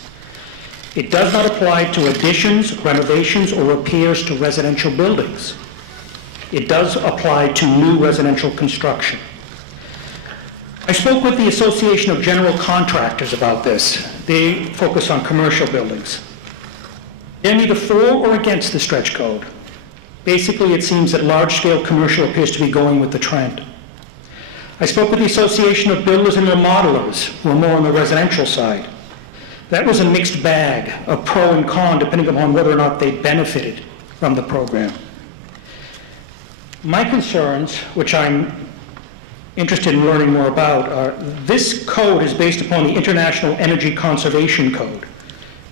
It does not apply to additions, renovations, or repairs to residential buildings. It does apply to new residential construction. I spoke with the Association of General Contractors about this. They focus on commercial buildings. They're neither for or against the stretch code. Basically, it seems that large-scale commercial appears to be going with the trend. I spoke with the Association of Builders and Remodelers, who are more on the residential side. That was a mixed bag of pro and con, depending upon whether or not they benefited from the program. My concerns, which I'm interested in learning more about, are this code is based upon the International Energy Conservation Code,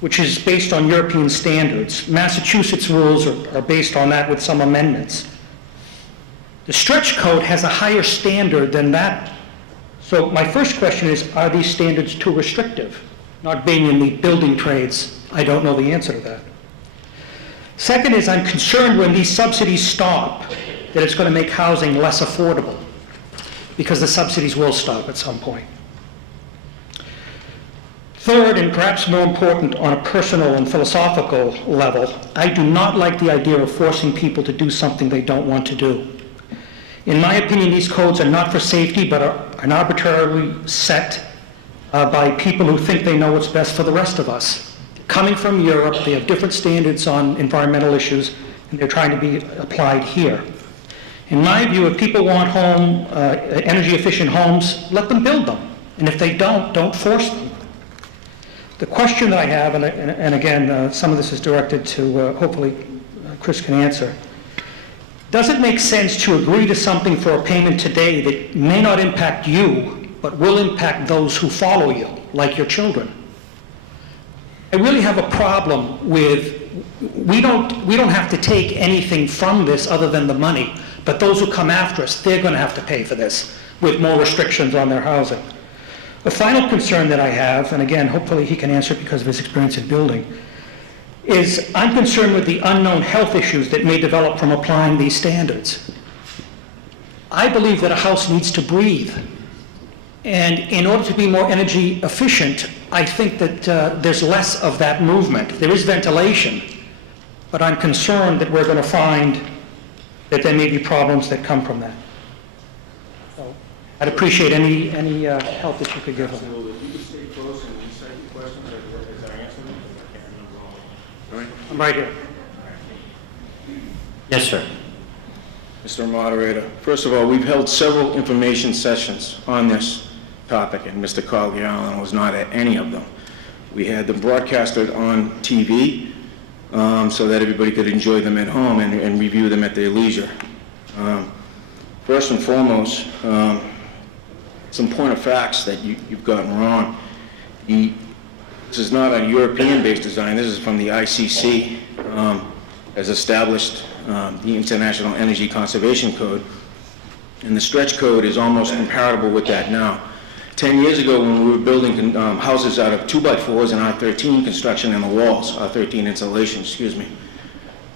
which is based on European standards. Massachusetts rules are based on that with some amendments. The stretch code has a higher standard than that. So my first question is, are these standards too restrictive? Not being in the building trades, I don't know the answer to that. Second is, I'm concerned when these subsidies stop, that it's going to make housing less affordable, because the subsidies will stop at some point. Third, and perhaps more important on a personal and philosophical level, I do not like the idea of forcing people to do something they don't want to do. In my opinion, these codes are not for safety, but are arbitrarily set by people who think they know what's best for the rest of us. Coming from Europe, they have different standards on environmental issues, and they're trying to be applied here. In my view, if people want energy-efficient homes, let them build them. And if they don't force them. The question that I have, and again, some of this is directed to, hopefully, Chris can answer. Does it make sense to agree to something for a payment today that may not impact you, but will impact those who follow you, like your children? I really have a problem with, we don't have to take anything from this other than the money, but those who come after us, they're going to have to pay for this with more restrictions on their housing. The final concern that I have, and again, hopefully he can answer it because of his experience in building, is I'm concerned with the unknown health issues that may develop from applying these standards. I believe that a house needs to breathe. And in order to be more energy efficient, I think that there's less of that movement. There is ventilation, but I'm concerned that we're going to find that there may be problems that come from that. So I'd appreciate any help that you could give them. Absolutely. You could stay close and recite your questions as I answer them. I can't remember all. All right? I'm right here. Yes, sir. Mr. Moderator, first of all, we've held several information sessions on this topic, and Mr. Cogliano was not at any of them. We had them broadcasted on TV so that everybody could enjoy them at home and review them at their leisure. First and foremost, some point of facts that you've gotten wrong. This is not a European-based design. This is from the ICC, as established the International Energy Conservation Code, and the stretch code is almost comparable with that now. 10 years ago, when we were building houses out of 2x4s and R13 construction in the walls, R13 insulation, excuse me,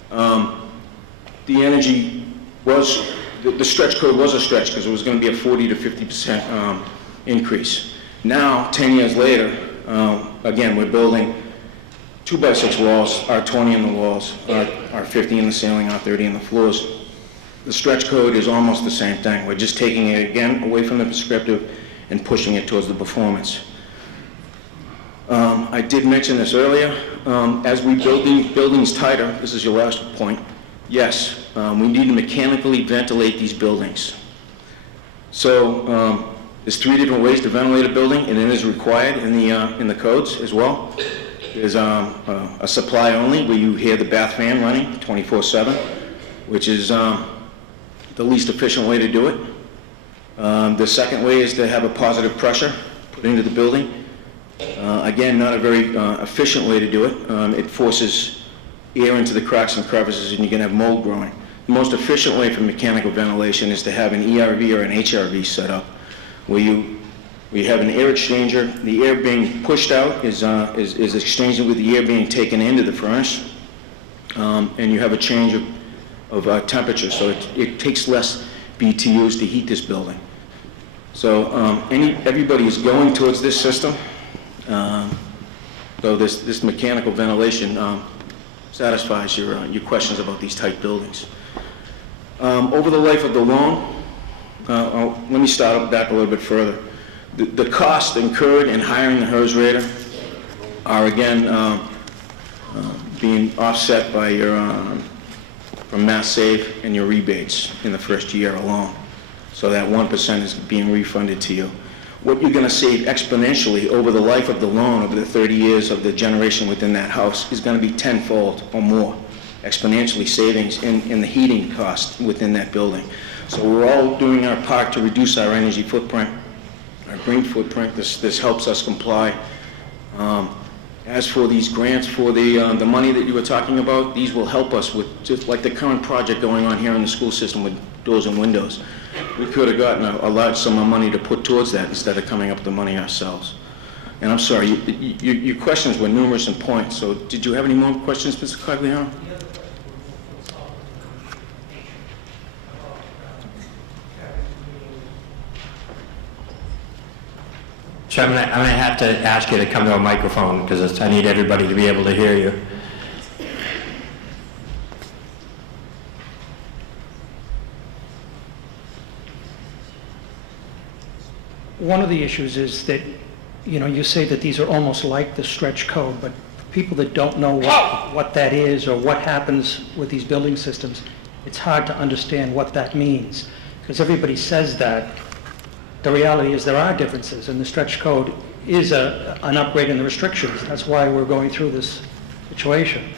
the energy was, the stretch code was a stretch because it was going to be a 40 to 50% increase. Now, 10 years later, again, we're building 2x6 walls, R20 in the walls, R50 in the ceiling, R30 in the floors. The stretch code is almost the same thing. We're just taking it again away from the prescriptive and pushing it towards the performance. I did mention this earlier. As we build these buildings tighter, this is your last point, yes, we need to mechanically ventilate these buildings. So there's 3 different ways to ventilate a building, and it is required in the codes as well. There's a supply only, where you hear the bath fan running 24/7, which is the least efficient way to do it. The second way is to have a positive pressure put into the building. Again, not a very efficient way to do it. It forces air into the cracks and crevices, and you can have mold growing. The most efficient way for mechanical ventilation is to have an ERV or an HRV set up, where you have an air exchanger. The air being pushed out is exchanging with the air being taken into the furnace, and you have a change of temperature, so it takes less BTUs to heat this building. So everybody is going towards this system, so this mechanical ventilation satisfies your questions about these type buildings. Over the life of the loan, let me start back a little bit further. The cost incurred in hiring the HERS rater are again being offset by your from Mass Save and your rebates in the first year alone. So that 1% is being refunded to you. What you're going to save exponentially over the life of the loan, over the 30 years of the generation within that house, is going to be tenfold or more exponentially savings in the heating cost within that building. So we're all doing our part to reduce our energy footprint, our green footprint. This helps us comply. As for these grants for the money that you were talking about, these will help us with, just like the current project going on here in the school system with doors and windows. We could have gotten a large sum of money to put towards that instead of coming up with the money ourselves. And I'm sorry, your questions were numerous in points, so did you have any more questions, Mr. Cogliano? So I'm going to have to ask you to come to a microphone because I need everybody to be able to hear you. One of the issues is that, you say that these are almost like the stretch code, but for people that don't know what that is or what happens with these building systems, it's hard to understand what that means. Because everybody says that. The reality is there are differences, and the stretch code is an upgrade in the restrictions. That's why we're going through this situation.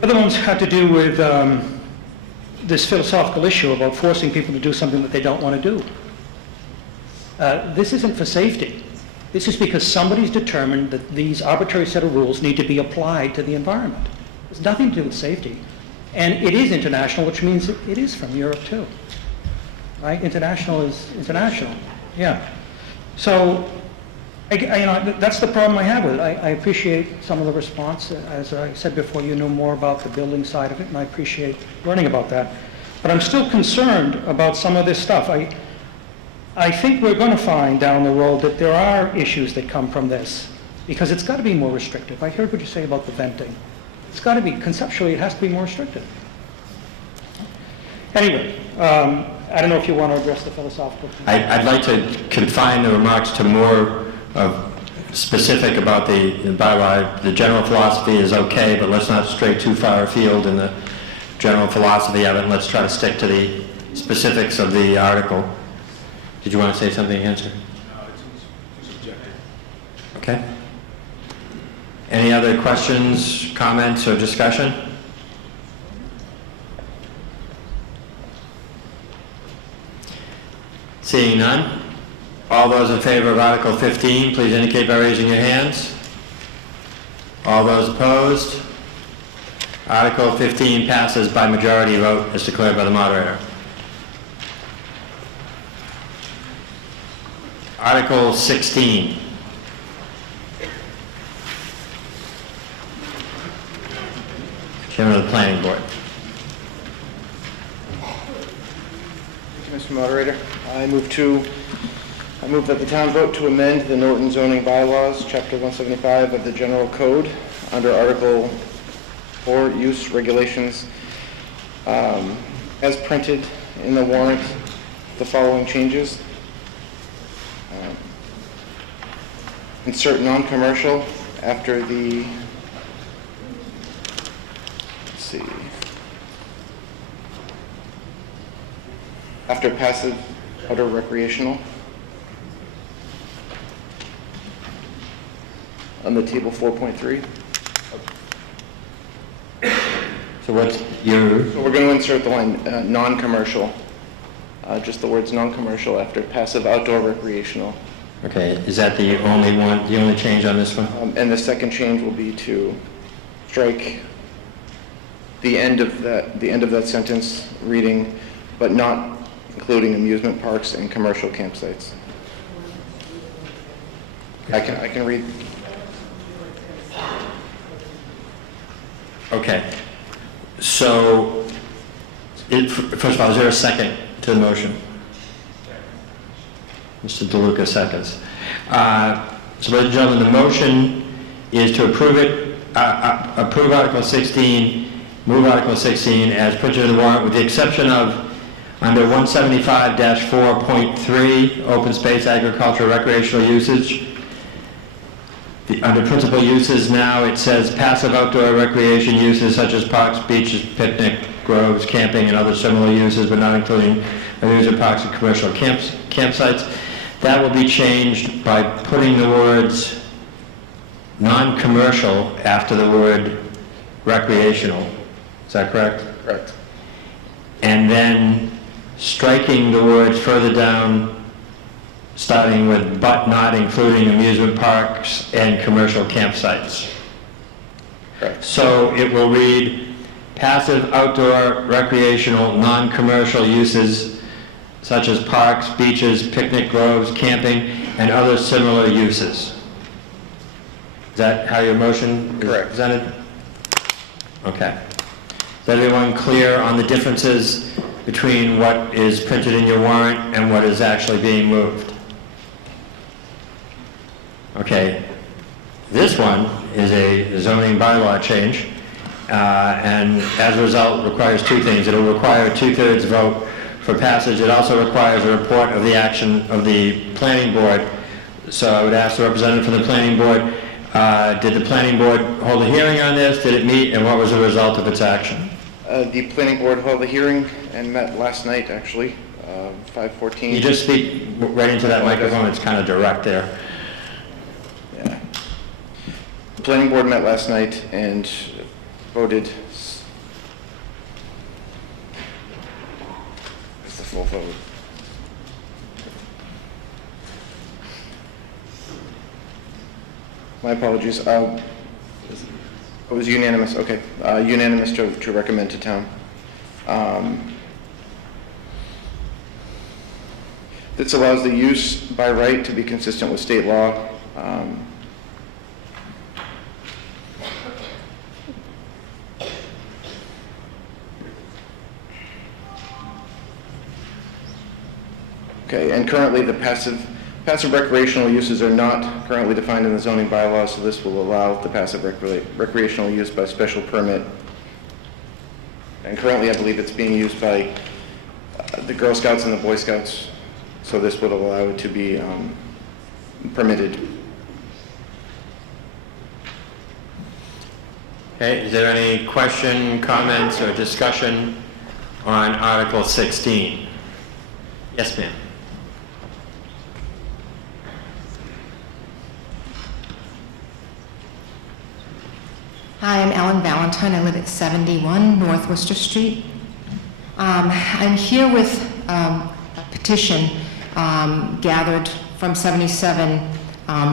The other ones had to do with this philosophical issue about forcing people to do something that they don't want to do. This isn't for safety. This is because somebody's determined that these arbitrary set of rules need to be applied to the environment. It's nothing to do with safety. And it is international, which means it is from Europe too. Right? International is international. Yeah. So, that's the problem I have with it. I appreciate some of the response. As I said before, you know more about the building side of it, and I appreciate learning about that. But I'm still concerned about some of this stuff. I think we're going to find down the road that there are issues that come from this, because it's got to be more restrictive. I heard what you say about the venting. It's got to be, conceptually, it has to be more restrictive. Anyway, I don't know if you want to address the philosophical. I'd like to confine the remarks to more of specific about the bylaw. The general philosophy is okay, but let's not stray too far afield in the general philosophy of it, and let's try to stick to the specifics of the article. Did you want to say something, Answer? No, it's subjective. Okay. Any other questions, comments, or discussion? Seeing none, all those in favor of Article 15, please indicate by raising your hands. All those opposed? Article 15 passes by majority vote as declared by the moderator. Article 16. Chairman of the Planning Board. Mr. Moderator, I move that the town vote to amend the Norton zoning bylaws, Chapter 175 of the General Code, under Article 4, Use Regulations, as printed in the warrant, the following changes. Insert non-commercial after the, let's see, after passive outdoor recreational. On the table 4.3. So what's your... So we're going to insert the line non-commercial, just the words non-commercial after passive outdoor recreational. Okay, is that the only one, the only change on this one? And the second change will be to strike the end of that sentence, reading, but not including amusement parks and commercial campsites. I can read. Okay. So, first of all, is there a second to the motion? Mr. DeLuca seconds. So, ladies and gentlemen, the motion is to approve it, approve Article 16, move Article 16 as printed in the warrant, with the exception of under 175-4.3, open space, agricultural, recreational usage. Under principal uses now, it says passive outdoor recreation uses such as parks, beaches, picnic groves, camping, and other similar uses, but not including amusement parks and commercial campsites. That will be changed by putting the words non-commercial after the word recreational. Is that correct? Correct. And then striking the words further down, starting with but not including amusement parks and commercial campsites. Correct. So it will read passive outdoor recreational non-commercial uses such as parks, beaches, picnic groves, camping, and other similar uses. Is that how your motion is presented? Okay. Is everyone clear on the differences between what is printed in your warrant and what is actually being moved? Okay. This one is a zoning bylaw change, and as a result requires two things. It'll require a 2/3 vote for passage. It also requires a report of the action of the planning board. So I would ask the representative from the planning board, did the planning board hold a hearing on this? Did it meet, and what was the result of its action? The planning board held a hearing and met last night, actually, 5:14. You just speak right into that microphone. It's kind of direct there. Yeah. The planning board met last night and voted. It's the full vote. My apologies. It was unanimous. Okay, unanimous to recommend to town. This allows the use by right to be consistent with state law. Okay, and currently the passive recreational uses are not currently defined in the zoning bylaws, so this will allow the passive recreational use by special permit. And currently, I believe it's being used by the Girl Scouts and the Boy Scouts, so this would allow it to be permitted. Okay, is there any question, comments, or discussion on Article 16? Yes, ma'am. Hi, I'm Ellen Valentine. I live at 71 North Worcester Street. I'm here with a petition gathered from 77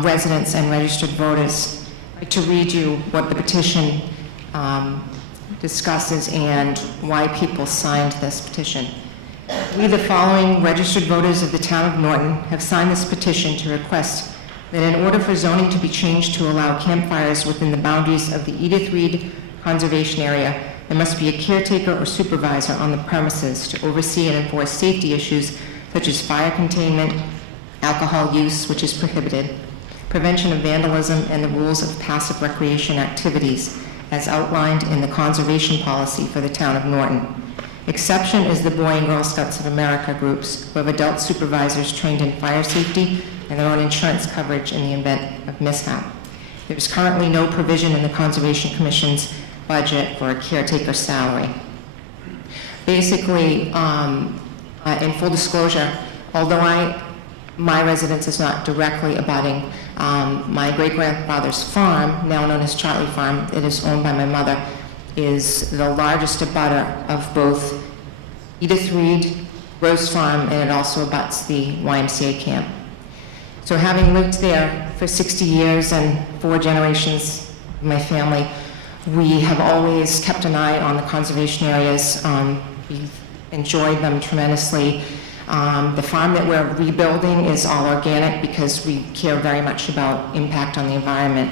residents and registered voters. I'd like to read you what the petition discusses and why people signed this petition. We, the following registered voters of the town of Norton, have signed this petition to request that in order for zoning to be changed to allow campfires within the boundaries of the Edith Reed Conservation Area, there must be a caretaker or supervisor on the premises to oversee and enforce safety issues such as fire containment, alcohol use, which is prohibited, prevention of vandalism, and the rules of passive recreation activities as outlined in the conservation policy for the town of Norton. Exception is the Boy and Girl Scouts of America groups, who have adult supervisors trained in fire safety and their own insurance coverage in the event of mishap. There is currently no provision in the Conservation Commission's budget for a caretaker salary. Basically, in full disclosure, although my residence is not directly abutting my great-grandfather's farm, now known as Charlie Farm, it is owned by my mother, is the largest abutter of both Edith Reed, Rose Farm, and it also abuts the YMCA camp. So having lived there for 60 years and 4 generations of my family, we have always kept an eye on the conservation areas. We've enjoyed them tremendously. The farm that we're rebuilding is all organic because we care very much about impact on the environment.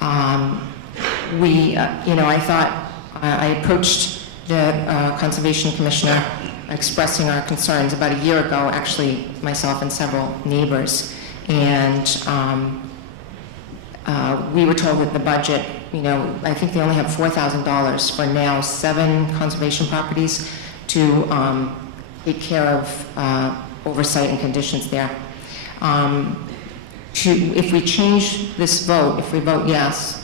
I approached the Conservation Commissioner expressing our concerns about a year ago, actually myself and several neighbors, and we were told that the budget, I think they only have $4,000 for now 7 conservation properties to take care of oversight and conditions there. If we change this vote, if we vote yes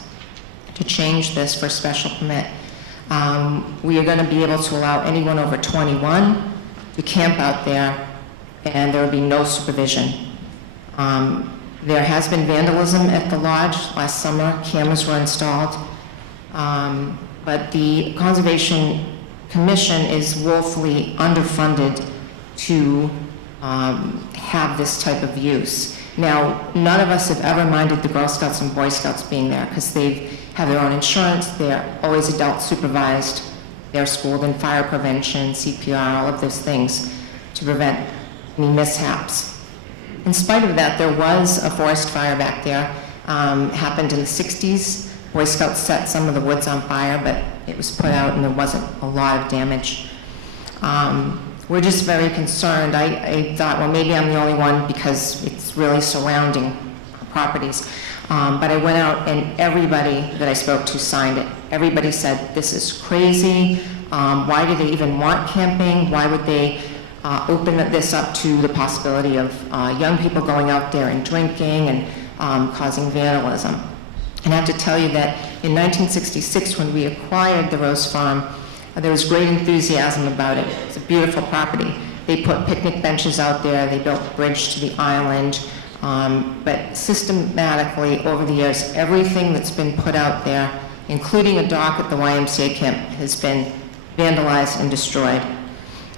to change this for special permit, we are going to be able to allow anyone over 21 to camp out there, and there will be no supervision. There has been vandalism at the lodge last summer. Cameras were installed. But the Conservation Commission is woefully underfunded to have this type of use. Now, none of us have ever minded the Girl Scouts and Boy Scouts being there because they have their own insurance, they're always adult supervised, they're schooled in fire prevention, CPR, all of those things to prevent any mishaps. In spite of that, there was a forest fire back there, happened in the 60s. Boy Scouts set some of the woods on fire, but it was put out and there wasn't a lot of damage. We're just very concerned. I thought, well, maybe I'm the only one because it's really surrounding properties. But I went out and everybody that I spoke to signed it. Everybody said, this is crazy. Why do they even want camping? Why would they open this up to the possibility of young people going out there and drinking and causing vandalism? And I have to tell you that in 1966, when we acquired the Rose Farm, there was great enthusiasm about it. It's a beautiful property. They put picnic benches out there. They built a bridge to the island. But systematically, over the years, everything that's been put out there, including a dock at the YMCA camp, has been vandalized and destroyed.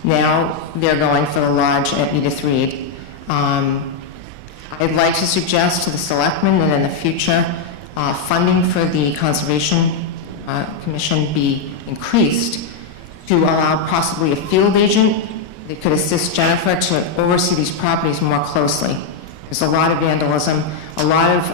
Now they're going for the lodge at Edith Reed. I'd like to suggest to the selectmen that in the future, funding for the Conservation Commission be increased to allow possibly a field agent that could assist Jennifer to oversee these properties more closely. There's a lot of vandalism, a lot of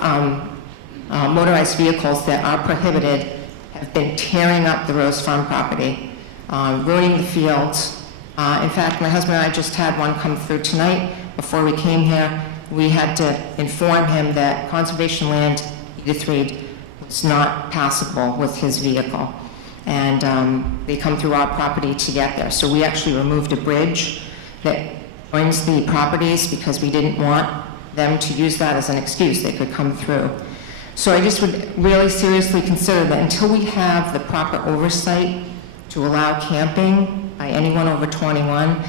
motorized vehicles that are prohibited have been tearing up the Rose Farm property, ruining the fields. In fact, my husband and I just had one come through tonight. Before we came here, we had to inform him that conservation land, Edith Reed, was not passable with his vehicle. And they come through our property to get there. So we actually removed a bridge that joins the properties because we didn't want them to use that as an excuse. They could come through. So I just would really seriously consider that until we have the proper oversight to allow camping by anyone over 21,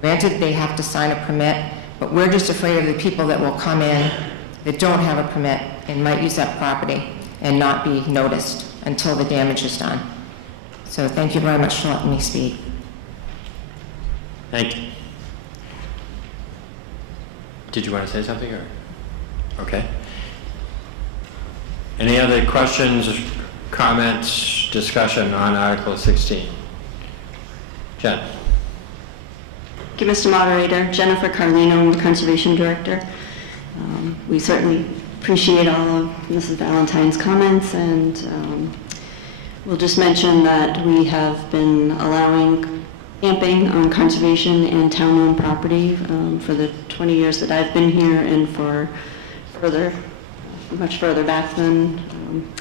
granted they have to sign a permit, but we're just afraid of the people that will come in that don't have a permit and might use that property and not be noticed until the damage is done. So thank you very much for letting me speak. Thank you. Did you want to say something, or? Okay. Any other questions, comments, discussion on Article 16? Jen? Thank you, Mr. Moderator. Jennifer Carlino, I'm the Conservation Director. We certainly appreciate all of Mrs. Valentine's comments, and we'll just mention that we have been allowing camping on conservation and town-owned property for the 20 years that I've been here, and for much further back than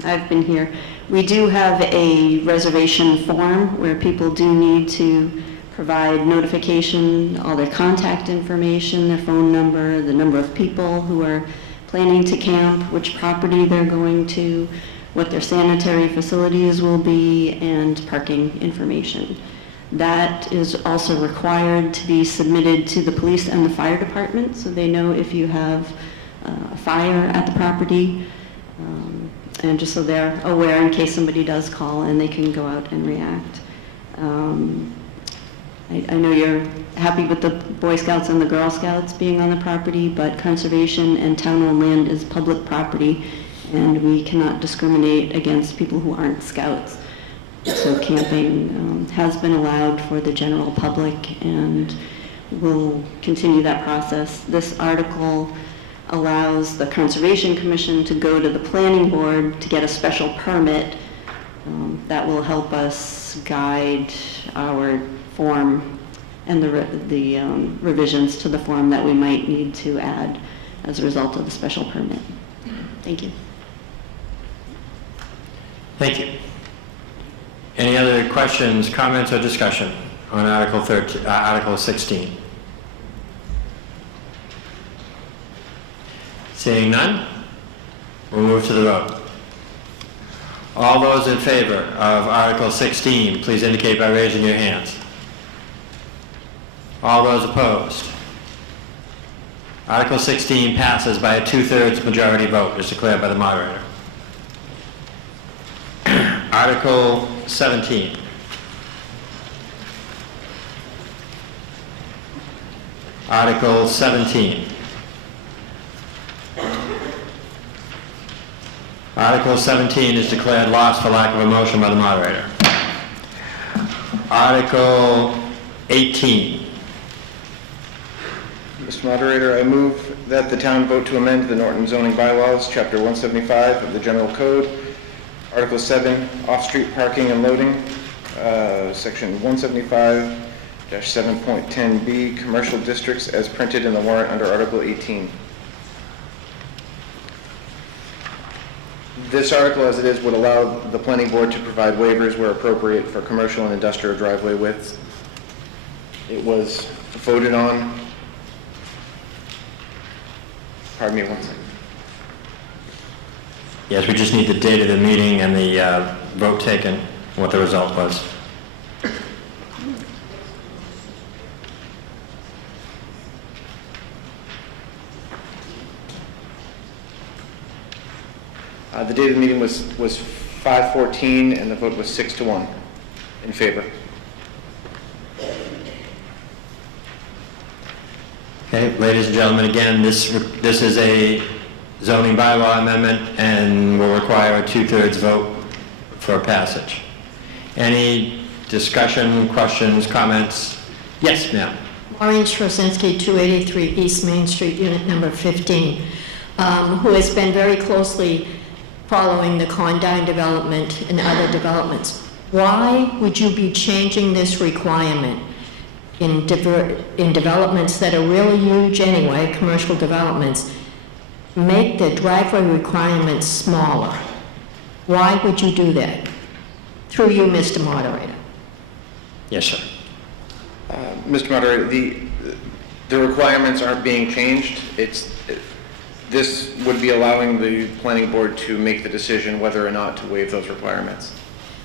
I've been here. We do have a reservation form where people do need to provide notification, all their contact information, their phone number, the number of people who are planning to camp, which property they're going to, what their sanitary facilities will be, and parking information. That is also required to be submitted to the police and the fire department, so they know if you have a fire at the property, and just so they're aware in case somebody does call and they can go out and react. I know you're happy with the Boy Scouts and the Girl Scouts being on the property, but conservation and town-owned land is public property, and we cannot discriminate against people who aren't Scouts. So camping has been allowed for the general public, and we'll continue that process. This article allows the Conservation Commission to go to the Planning Board to get a special permit. That will help us guide our form and the revisions to the form that we might need to add as a result of the special permit. Thank you. Thank you. Any other questions, comments, or discussion on Article 16? Seeing none, we'll move to the vote. All those in favor of Article 16, please indicate by raising your hands. All those opposed? Article 16 passes by a 2/3 majority vote, as declared by the moderator. Article 17. Article 17. Article 17 is declared lost for lack of a motion by the moderator. Article 18. Mr. Moderator, I move that the town vote to amend the Norton zoning bylaws, Chapter 175 of the General Code, Article 7, off-street parking and loading, Section 175-7.10B, commercial districts as printed in the warrant under Article 18. This article, as it is, would allow the planning board to provide waivers where appropriate for commercial and industrial driveway widths. It was voted on. Pardon me one second. Yes, we just need the date of the meeting and the vote taken, what the result was. The date of the meeting was 5/14, and the vote was 6-1 in favor. Okay, ladies and gentlemen, again, this is a zoning bylaw amendment and will require a 2/3 vote for passage. Any discussion, questions, comments? Yes, ma'am. Maureen Strozinski, 283 East Main Street, unit number 15, who has been very closely following the Condyne development and other developments. Why would you be changing this requirement in developments that are really huge anyway, commercial developments, make the driveway requirements smaller. Why would you do that? Through you, Mr. Moderator. Yes, sir. Mr. Moderator, the requirements aren't being changed. This would be allowing the planning board to make the decision whether or not to waive those requirements.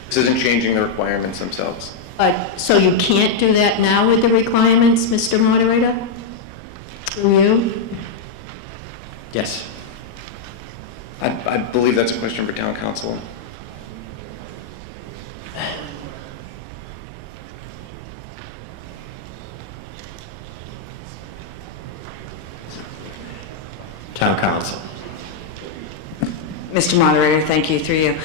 This isn't changing the requirements themselves. So you can't do that now with the requirements, Mr. Moderator? Through you? Yes. I believe that's a question for town council. Town council. Mr. Moderator, thank you, through you.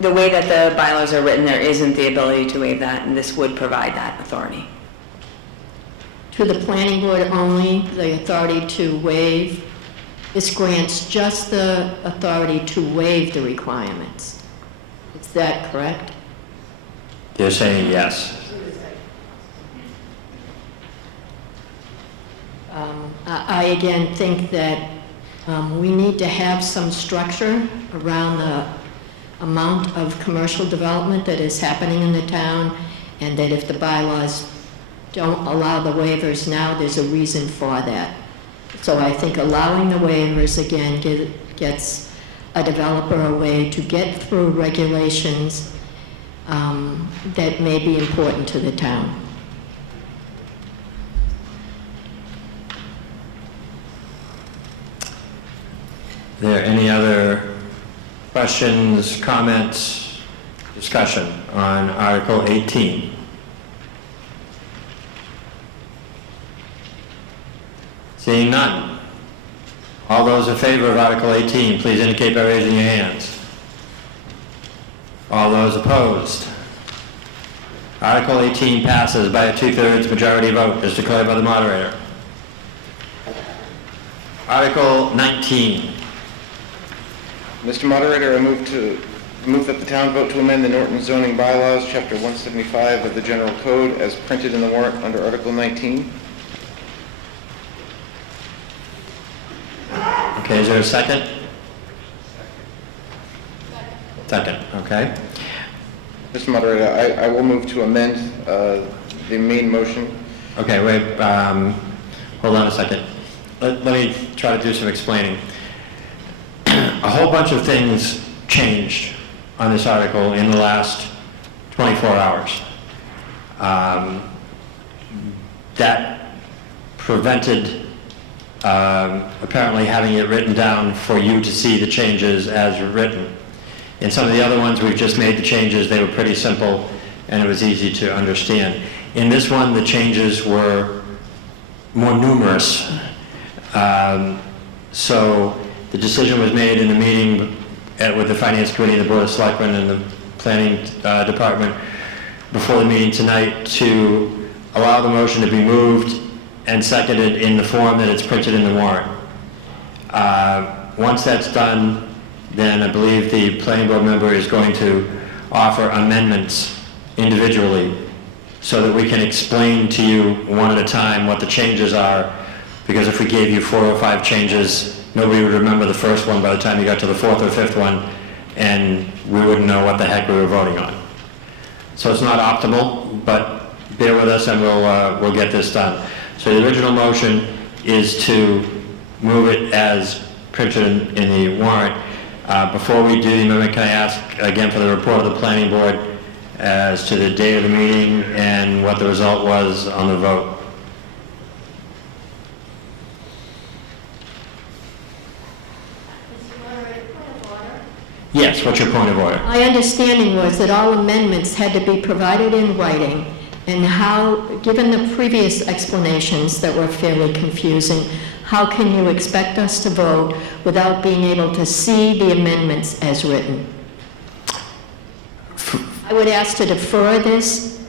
The way that the bylaws are written, there isn't the ability to waive that, and this would provide that authority. To the planning board only, the authority to waive. This grants just the authority to waive the requirements. Is that correct? They're saying yes. I again think that we need to have some structure around the amount of commercial development that is happening in the town, and that if the bylaws don't allow the waivers now, there's a reason for that. So I think allowing the waivers again gets a developer a way to get through regulations that may be important to the town. Are there any other questions, comments, discussion on Article 18? Seeing none. All those in favor of Article 18, please indicate by raising your hands. All those opposed? Article 18 passes by a 2/3 majority vote, as declared by the moderator. Article 19. Mr. Moderator, I move that the town vote to amend the Norton zoning bylaws, Chapter 175 of the General Code, as printed in the warrant under Article 19. Okay, is there a second? Second, okay. Mr. Moderator, I will move to amend the main motion. Okay, wait, hold on a second. Let me try to do some explaining. A whole bunch of things changed on this article in the last 24 hours. That prevented apparently having it written down for you to see the changes as written. In some of the other ones, we've just made the changes. They were pretty simple, and it was easy to understand. In this one, the changes were more numerous. So the decision was made in the meeting with the Finance Committee, the Board of Selectmen, and the Planning Department before the meeting tonight to allow the motion to be moved and seconded in the form that it's printed in the warrant. Once that's done, then I believe the planning board member is going to offer amendments individually so that we can explain to you one at a time what the changes are, because if we gave you 4 or 5 changes, nobody would remember the first one by the time you got to the 4th or 5th one, and we wouldn't know what the heck we were voting on. So it's not optimal, but bear with us and we'll get this done. So the original motion is to move it as printed in the warrant. Before we do the amendment, can I ask again for the report of the planning board as to the date of the meeting and what the result was on the vote? Yes, what's your point of order? My understanding was that all amendments had to be provided in writing, and how, given the previous explanations that were fairly confusing, how can you expect us to vote without being able to see the amendments as written? I would ask to defer this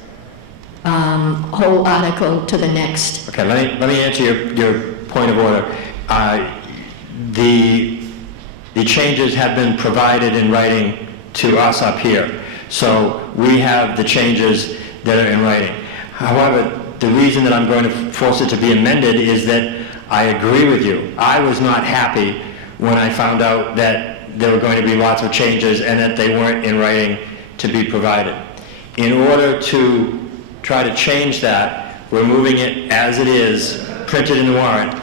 whole article to the next. Okay, let me answer your point of order. The changes have been provided in writing to us up here. So we have the changes that are in writing. However, the reason that I'm going to force it to be amended is that I agree with you. I was not happy when I found out that there were going to be lots of changes and that they weren't in writing to be provided. In order to try to change that, we're moving it as it is, printed in the warrant,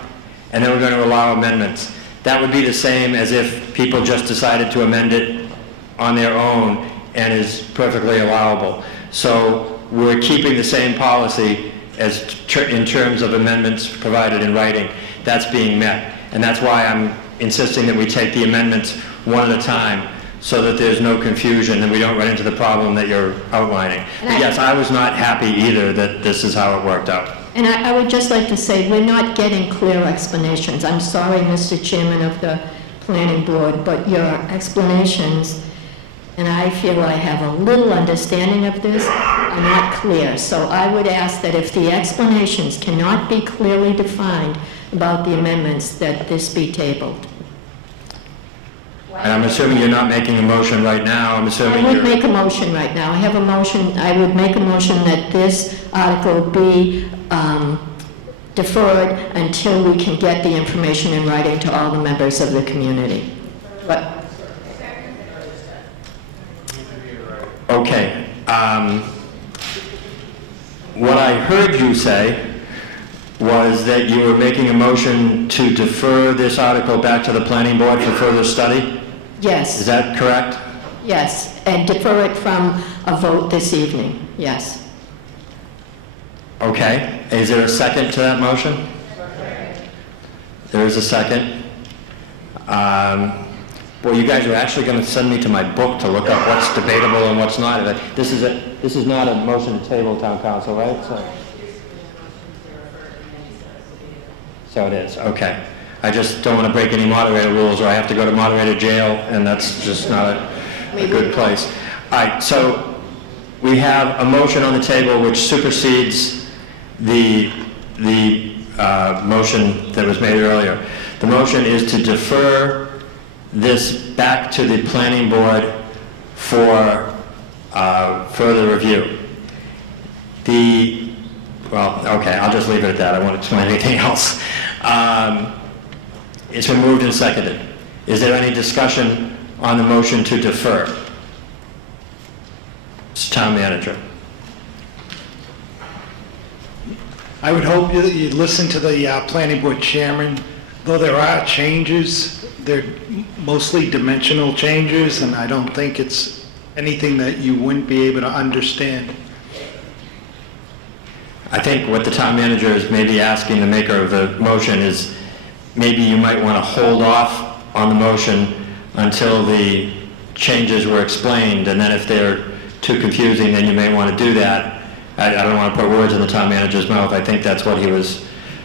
and then we're going to allow amendments. That would be the same as if people just decided to amend it on their own and is perfectly allowable. So we're keeping the same policy as in terms of amendments provided in writing. That's being met. And that's why I'm insisting that we take the amendments one at a time so that there's no confusion and we don't run into the problem that you're outlining. But yes, I was not happy either that this is how it worked out. And I would just like to say, we're not getting clear explanations. I'm sorry, Mr. Chairman of the Planning Board, but your explanations, and I feel I have a little understanding of this, are not clear. So I would ask that if the explanations cannot be clearly defined about the amendments, that this be tabled. And I'm assuming you're not making a motion right now. I'm assuming I would make a motion right now. I would make a motion that this article be deferred until we can get the information in writing to all the members of the community. But okay. What I heard you say was that you were making a motion to defer this article back to the planning board for further study? yes. Is that correct? Yes, and defer it from a vote this evening, yes. Okay. Is there a second to that motion? There is a second. Well, you guys are actually going to send me to my book to look up what's debatable and what's not. This is not a motion to table, town council, right? So it is, okay. I just don't want to break any moderator rules, or I have to go to moderator jail, and that's just not a good place. All right, so we have a motion on the table which supersedes the motion that was made earlier. The motion is to defer this back to the planning board for further review. Well, okay, I'll just leave it at that. I won't explain anything else. It's been moved and seconded. Is there any discussion on the motion to defer? Mr. Town Manager. I would hope you'd listen to the planning board chairman. Though there are changes, they're mostly dimensional changes, and I don't think it's anything that you wouldn't be able to understand. I think what the town manager is maybe asking the maker of the motion is maybe you might want to hold off on the motion until the changes were explained, and then if they're too confusing, then you may want to do that. I don't want to put words in the town manager's mouth. I think that's what he was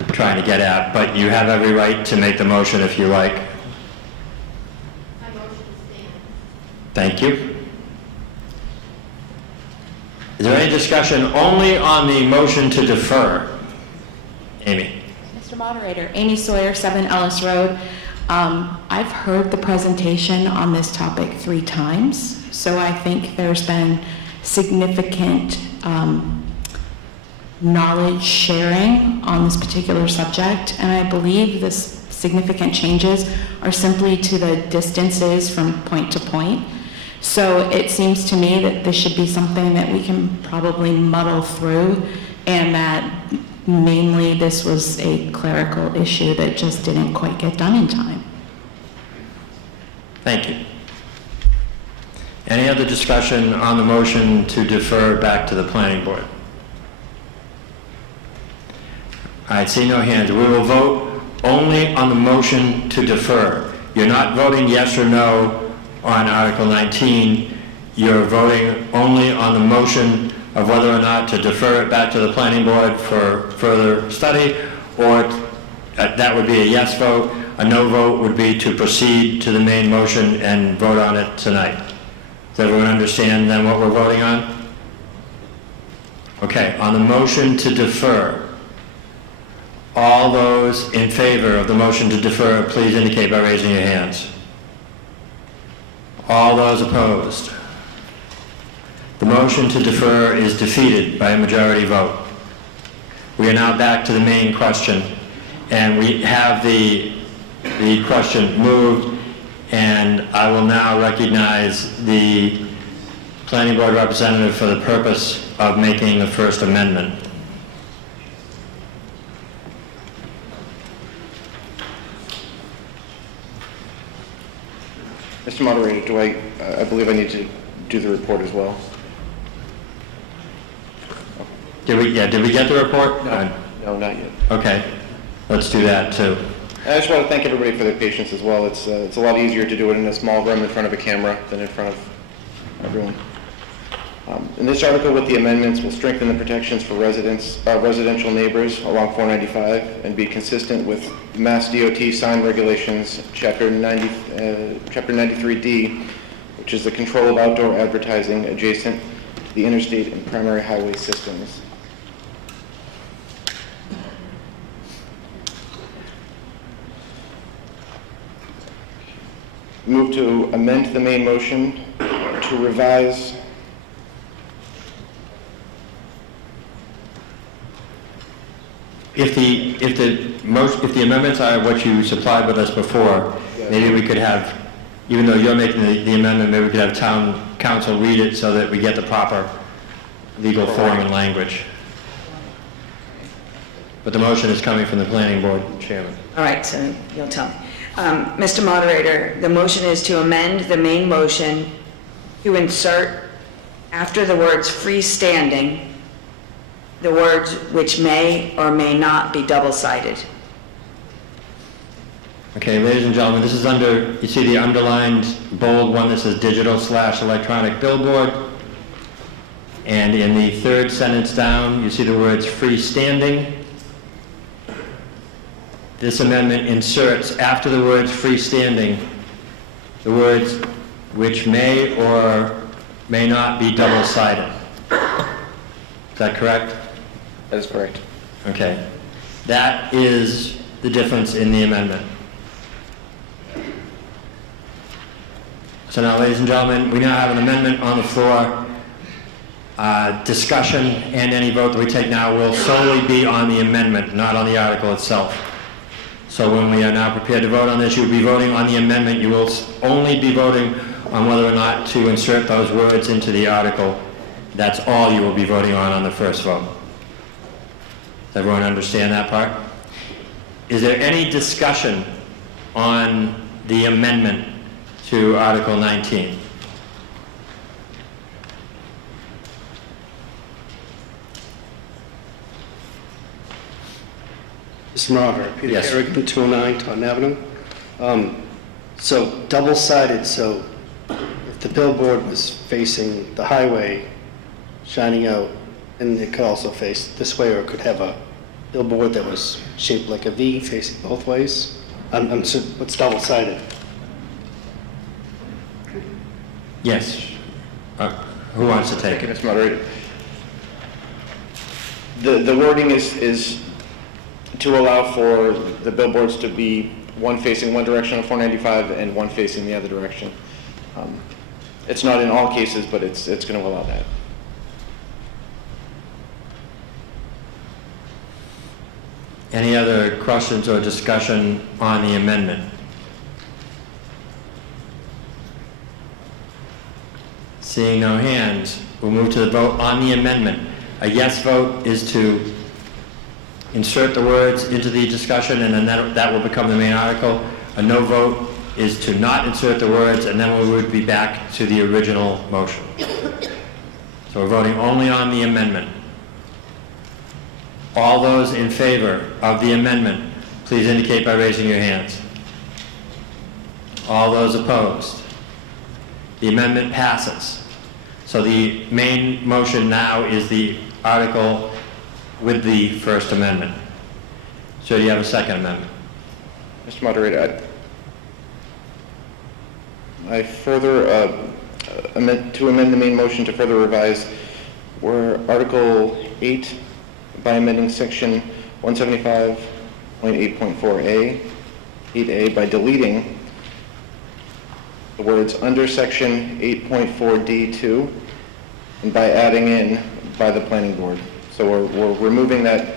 trying to get at, but you have every right to make the motion if you like. Thank you. Is there any discussion only on the motion to defer? Amy. Mr. Moderator, Amy Sawyer, 7 Ellis Road. I've heard the presentation on this topic 3 times, so I think there's been significant knowledge sharing on this particular subject, and I believe the significant changes are simply to the distances from point to point. So it seems to me that this should be something that we can probably muddle through, and that mainly this was a clerical issue that just didn't quite get done in time. Thank you. Any other discussion on the motion to defer back to the planning board? I see no hands. We will vote only on the motion to defer. You're not voting yes or no on Article 19. You're voting only on the motion of whether or not to defer it back to the planning board for further study, or that would be a yes vote. A no vote would be to proceed to the main motion and vote on it tonight. Does everyone understand then what we're voting on? Okay, on the motion to defer, all those in favor of the motion to defer, please indicate by raising your hands. All those opposed? The motion to defer is defeated by a majority vote. We are now back to the main question, and we have the question moved, and I will now recognize the planning board representative for the purpose of making the first amendment. Mr. Moderator, I believe I need to do the report as well. Did we get the report? No, not yet. Okay, let's do that too. I just want to thank everybody for their patience as well. It's a lot easier to do it in a small room in front of a camera than in front of everyone. In this article with the amendments, will strengthen the protections for residential neighbors along 495 and be consistent with Mass DOT sign regulations, Chapter 93D, which is the control of outdoor advertising adjacent to the interstate and primary highway systems. Move to amend the main motion to revise If the amendments are what you supplied with us before, maybe we could have, even though you're making the amendment, maybe we could have town council read it so that we get the proper legal form and language. But the motion is coming from the planning board chairman. All right, so you'll tell me. Mr. Moderator, the motion is to amend the main motion to insert after the words freestanding, the words which may or may not be double-sided. Okay, ladies and gentlemen, this is under, you see the underlined bold one that says digital/electronic billboard. And in the third sentence down, you see the words freestanding. This amendment inserts after the words freestanding, the words which may or may not be double-sided. Is that correct? That is correct. Okay. That is the difference in the amendment. So now, ladies and gentlemen, we now have an amendment on the floor. Discussion and any vote that we take now will solely be on the amendment, not on the article itself. So when we are now prepared to vote on this, you will be voting on the amendment. You will only be voting on whether or not to insert those words into the article. That's all you will be voting on the first vote. Does everyone understand that part? Is there any discussion on the amendment to Article 19? Mr. Moderator, Peter Yes. Harrigan, 209 Taunton Avenue. So double-sided, so if the billboard was facing the highway, shining out, and it could also face this way, or it could have a billboard that was shaped like a V facing both ways. What's double-sided? Yes. Who wants to take it? Mr. Moderator. The wording is to allow for the billboards to be one facing one direction on 495 and one facing the other direction. It's not in all cases, but it's going to allow that. Any other questions or discussion on the amendment? Seeing no hands, we'll move to the vote on the amendment. A yes vote is to insert the words into the discussion, and then that will become the main article. A no vote is to not insert the words, and then we would be back to the original motion. So we're voting only on the amendment. All those in favor of the amendment, please indicate by raising your hands. All those opposed? The amendment passes. So the main motion now is the article with the First Amendment. So do you have a Second Amendment? Mr. Moderator, I further amend the main motion to further revise where Article 8 by amending Section 175.8.4A, 8A by deleting the words under Section 8.4D2 and by adding in by the planning board. So we're removing that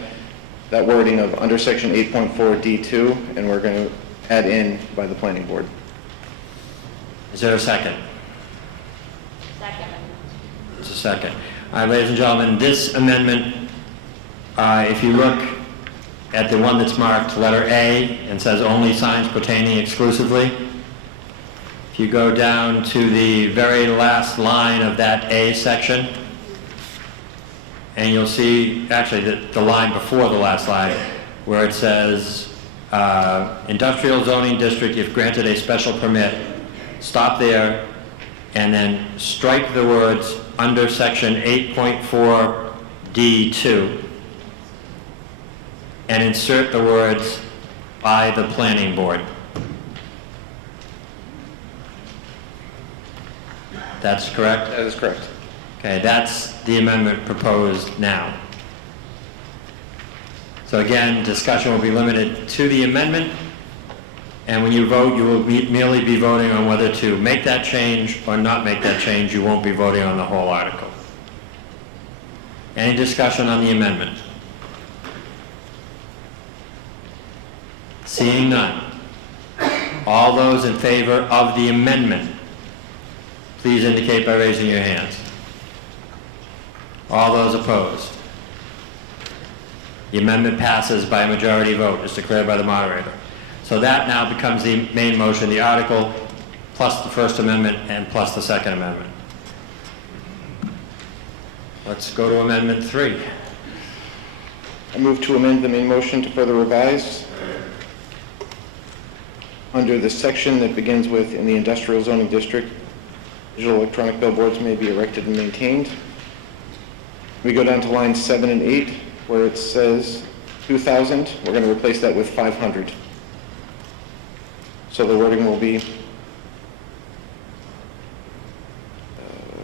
that wording of under section 8.4 D2, and we're going to add in by the planning board. Is there a second? Second. It's a second. All right, ladies and gentlemen, this amendment, if you look at the one that's marked letter A and says only signs pertaining exclusively, if you go down to the very last line of that A section, and you'll see actually the line before the last line where it says industrial zoning district if granted a special permit, stop there and then strike the words under section 8.4 D2 and insert the words by the planning board. That's correct? That is correct. Okay, that's the amendment proposed now. So again, discussion will be limited to the amendment, and when you vote, you will merely be voting on whether to make that change or not make that change. You won't be voting on the whole article. Any discussion on the amendment? Seeing none. All those in favor of the amendment, please indicate by raising your hands. All those opposed? The amendment passes by a majority vote, as declared by the moderator. So that now becomes the main motion, the article, plus the First Amendment and plus the Second Amendment. Let's go to Amendment 3. I move to amend the main motion to further revise under the section that begins with, in the industrial zoning district, digital electronic billboards may be erected and maintained. We go down to lines 7 and 8, where it says 2,000. We're going to replace that with 500. So the wording will be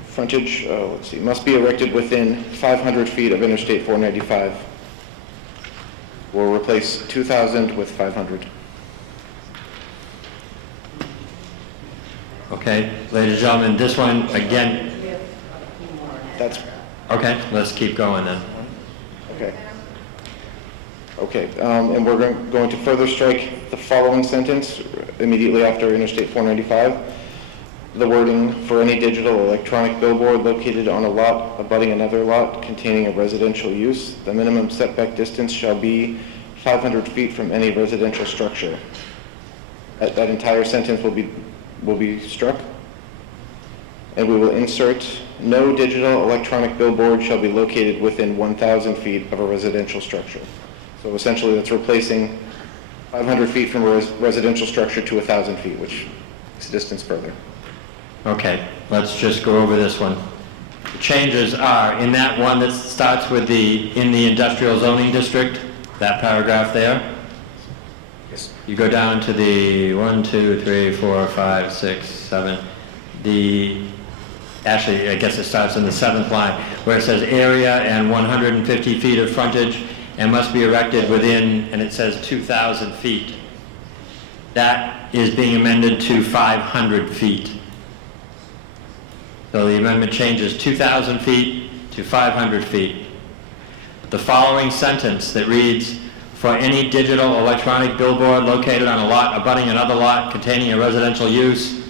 frontage, must be erected within 500 feet of Interstate 495. We'll replace 2,000 with 500. Okay, ladies and gentlemen, this one, again... That's... Okay, let's keep going then. Okay. Okay, and we're going to further strike the following sentence immediately after Interstate 495. The wording, for any digital or electronic billboard located on a lot abutting another lot containing a residential use, the minimum setback distance shall be 500 feet from any residential structure. That entire sentence will be struck. And we will insert, no digital electronic billboard shall be located within 1,000 feet of a residential structure. So essentially that's replacing 500 feet from a residential structure to 1,000 feet, which is a distance further. Okay, let's just go over this one. The changes are, in that one that starts with in the industrial zoning district, that paragraph there. Yes. You go down to the 1, 2, 3, 4, 5, 6, 7. Actually, I guess it starts in the 7th line, where it says area and 150 feet of frontage and must be erected within, and it says 2,000 feet. That is being amended to 500 feet. So the amendment changes 2,000 feet to 500 feet. The following sentence that reads, for any digital electronic billboard located on a lot abutting another lot containing a residential use,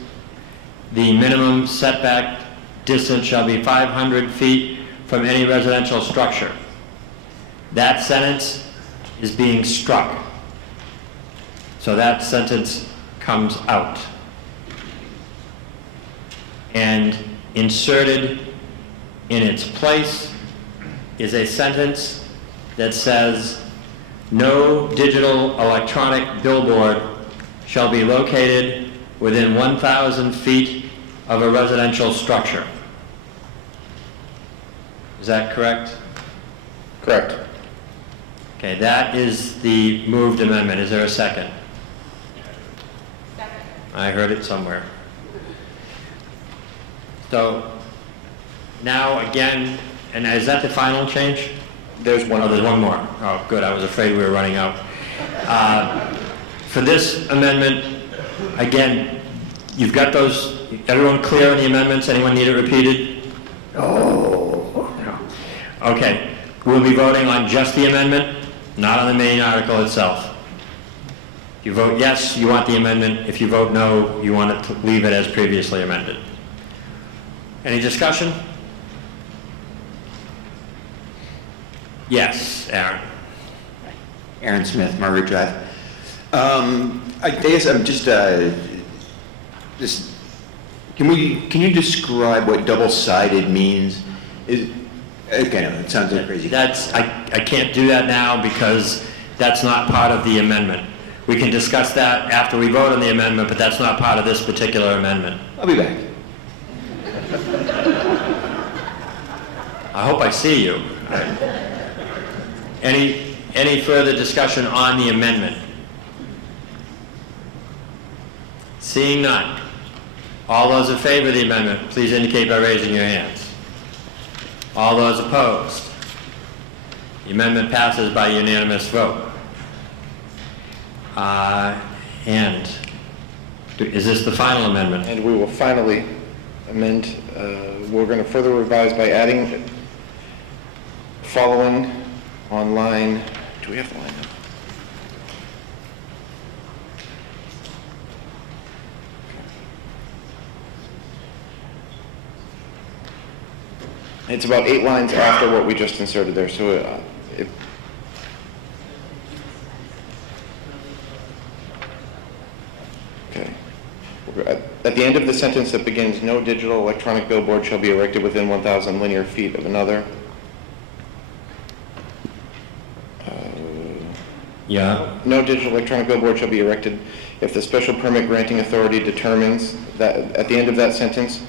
the minimum setback distance shall be 500 feet from any residential structure. That sentence is being struck. So that sentence comes out. And inserted in its place is a sentence that says, no digital electronic billboard shall be located within 1,000 feet of a residential structure. Is that correct? Correct. Okay, that is the moved amendment. Is there a second? Second. I heard it somewhere. So now again, and is that the final change? There's one. Oh, there's one more. Oh, good. I was afraid we were running out. For this amendment, again, you've got those, everyone clear on the amendments? Anyone need it repeated? Oh. No. Okay. We'll be voting on just the amendment. not on the main article itself. If you vote yes, you want the amendment. If you vote no, you want it to leave it as previously amended. Any discussion? Yes, Aaron. Aaron Smith, Margaret Drive. I guess I'm just, can you describe what double-sided means? Okay, no, it sounds like crazy. I can't do that now because that's not part of the amendment. We can discuss that after we vote on the amendment, but that's not part of this particular amendment. I'll be back. I hope I see you. Any further discussion on the amendment? Seeing none. All those in favor of the amendment, please indicate by raising your hands. All those opposed? The amendment passes by unanimous vote. And is this the final amendment? And we will finally amend, we're going to further revise by adding following on line, do we have the line up? It's about 8 lines after what we just inserted there, so okay. At the end of the sentence that begins, no digital electronic billboard shall be erected within 1,000 linear feet of another. Yeah. No digital electronic billboard shall be erected if the special permit granting authority determines that, at the end of that sentence,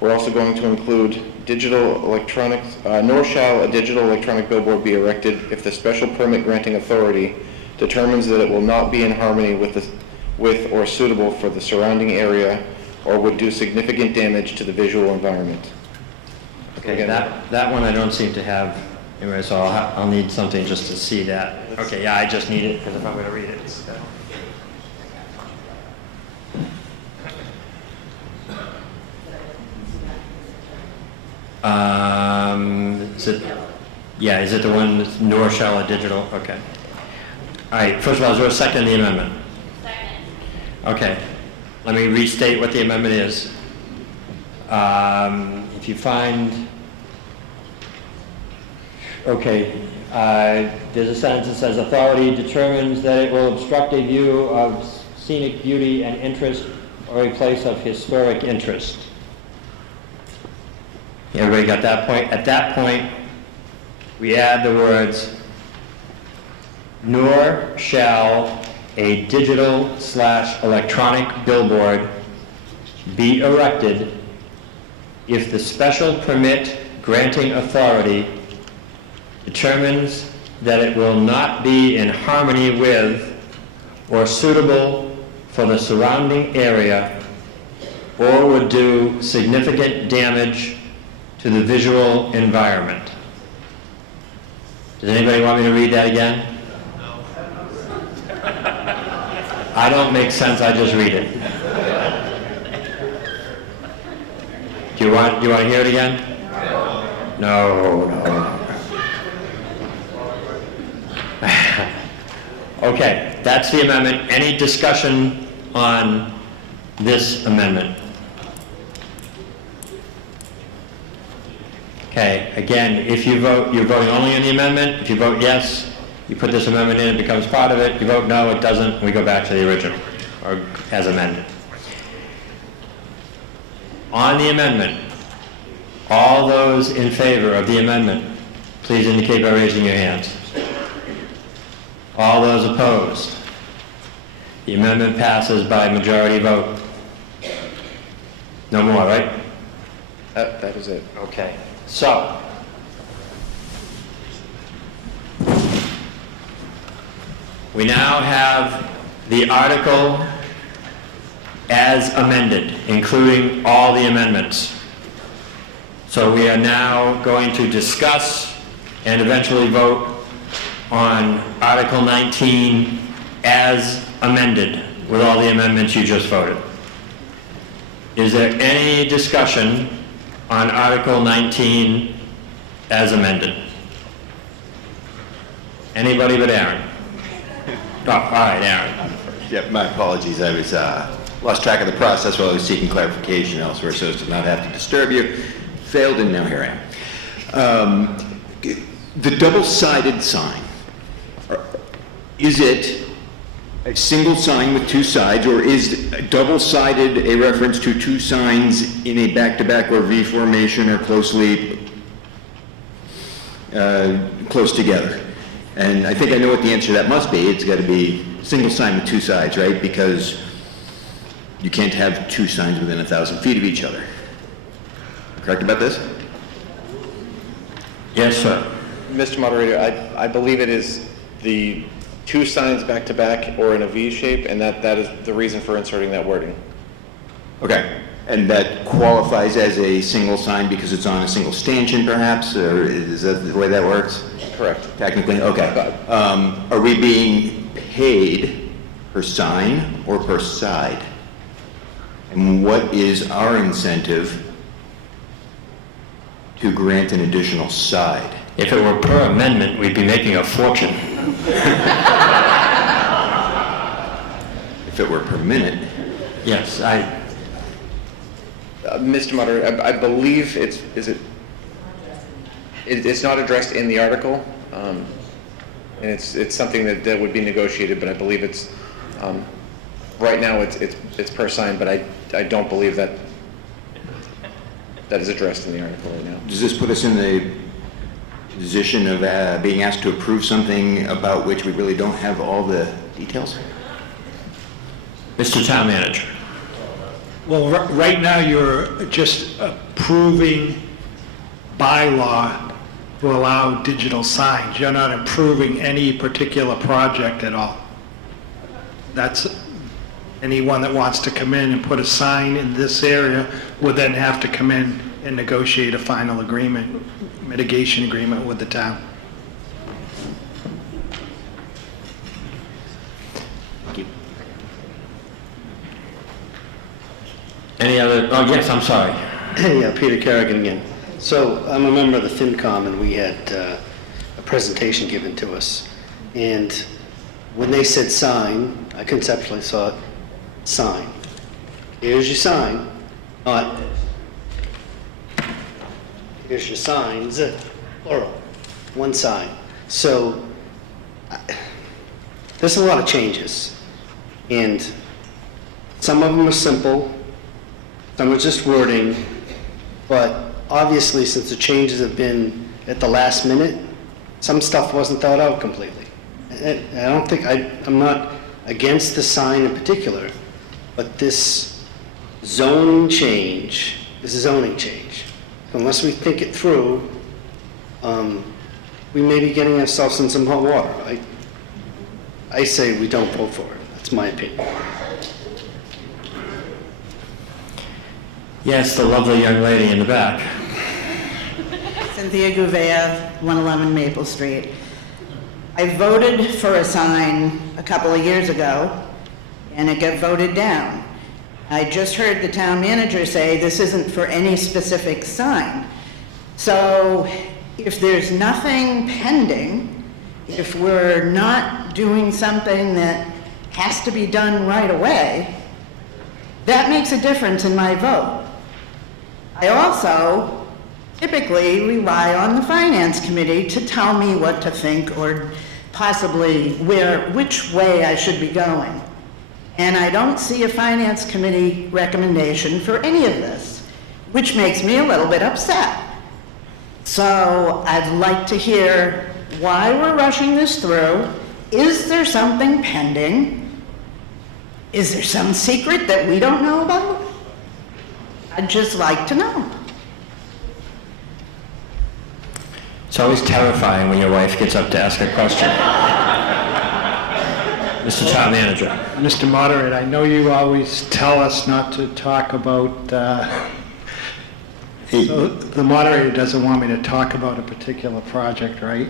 we're also going to include digital electronics, nor shall a digital electronic billboard be erected if the special permit granting authority determines that it will not be in harmony with or suitable for the surrounding area or would do significant damage to the visual environment. Okay, that one I don't seem to have. Anyway, so I'll need something just to see that. Okay, yeah, I just need it because if I'm going to read it, it's... is it the one that's nor shall a digital? Okay. All right, first of all, is there a second to the amendment? Second. Okay, let me restate what the amendment is. If you find... Okay, there's a sentence that says, authority determines that it will obstruct a view of scenic beauty and interest or a place of historic interest. Everybody got that point? At that point, we add the words, nor shall a digital/electronic billboard be erected if the special permit granting authority determines that it will not be in harmony with or suitable for the surrounding area or would do significant damage to the visual environment. Does anybody want me to read that again? No. I don't make sense, I just read it. Do you want to hear it again? No. Okay, that's the amendment. Any discussion on this amendment? Okay, again, if you vote, you're voting only on the amendment. If you vote yes, you put this amendment in, it becomes part of it. You vote no, it doesn't, we go back to the original, or as amended. On the amendment, all those in favor of the amendment, please indicate by raising your hands. All those opposed? The amendment passes by majority vote. No more, right? That is it. Okay. So, we now have the article as amended, including all the amendments. So we are now going to discuss and eventually vote on Article 19 as amended with all the amendments you just voted. Is there any discussion on Article 19 as amended? Anybody but Aaron. Oh, all right, Aaron. Yeah, my apologies. I was lost track of the process while I was seeking clarification elsewhere so as to not have to disturb you. Failed, and now here I am. The double-sided sign, is it a single sign with two sides, or is double-sided a reference to two signs in a back-to-back or V formation or closely close together? And I think I know what the answer to that must be. It's got to be a single sign with two sides, right? Because you can't have two signs within 1,000 feet of each other. Correct about this? Yes, sir. Mr. Moderator, I believe it is the two signs back to back or in a V shape, and that is the reason for inserting that wording. Okay. And that qualifies as a single sign because it's on a single stanchion, perhaps? Or is that the way that works? Correct. Technically? Okay. Are we being paid per sign or per side? And what is our incentive to grant an additional side? If it were per amendment, we'd be making a fortune. If it were per minute? Yes, Mr. Moderator, I believe it's not addressed in the article, and it's something that would be negotiated, but I believe it's, right now it's per sign, but I don't believe that is addressed in the article right now. Does this put us in the position of being asked to approve something about which we really don't have all the details? Mr. Town Manager. Well, right now, you're just approving bylaw to allow digital signs. You're not approving any particular project at all. That's, anyone that wants to come in and put a sign in this area would then have to come in and negotiate a final agreement, mitigation agreement with the town. Any other, oh, yes, I'm sorry. Yeah, Peter Kerrigan again. So I'm a member of the FinCom, and we had a presentation given to us. And when they said sign, I conceptually thought sign. Here's your sign, not here's your signs, plural, one sign. So there's a lot of changes, and some of them are simple, some are just wording, but obviously since the changes have been at the last minute, some stuff wasn't thought out completely. I don't think, I'm not against the sign in particular, but this zoning change is a zoning change. Unless we think it through, we may be getting ourselves in some hot water. I say we don't vote for it. That's my opinion. Yes, the lovely young lady in the back. Cynthia Gouveia, 111 Maple Street. I voted for a sign a couple of years ago, and it got voted down. I just heard the town manager say this isn't for any specific sign. So if there's nothing pending, if we're not doing something that has to be done right away, that makes a difference in my vote. I also typically rely on the Finance Committee to tell me what to think or possibly which way I should be going. And I don't see a Finance Committee recommendation for any of this, which makes me a little bit upset. So I'd like to hear why we're rushing this through. Is there something pending? Is there some secret that we don't know about? I'd just like to know. It's always terrifying when your wife gets up to ask a question. Mr. Town Manager. Mr. Moderator, I know you always tell us not to talk about, so the moderator doesn't want me to talk about a particular project, right?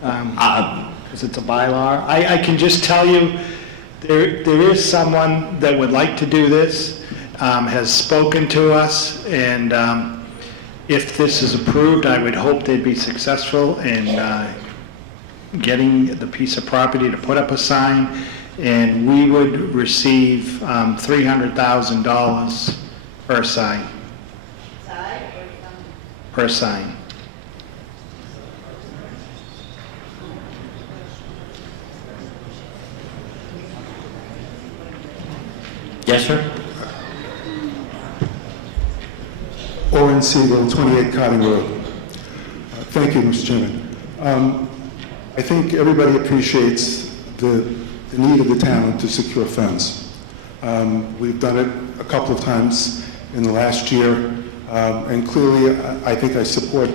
Because it's a bylaw. I can just tell you, there is someone that would like to do this, has spoken to us, and if this is approved, I would hope they'd be successful in getting the piece of property to put up a sign, and we would receive $300,000 per sign. Per sign. Yes, sir? Owen Siegel, 28 Cotting Road. Thank you, Mr. Chairman. I think everybody appreciates the need of the town to secure funds. We've done it a couple of times in the last year, and clearly I think I support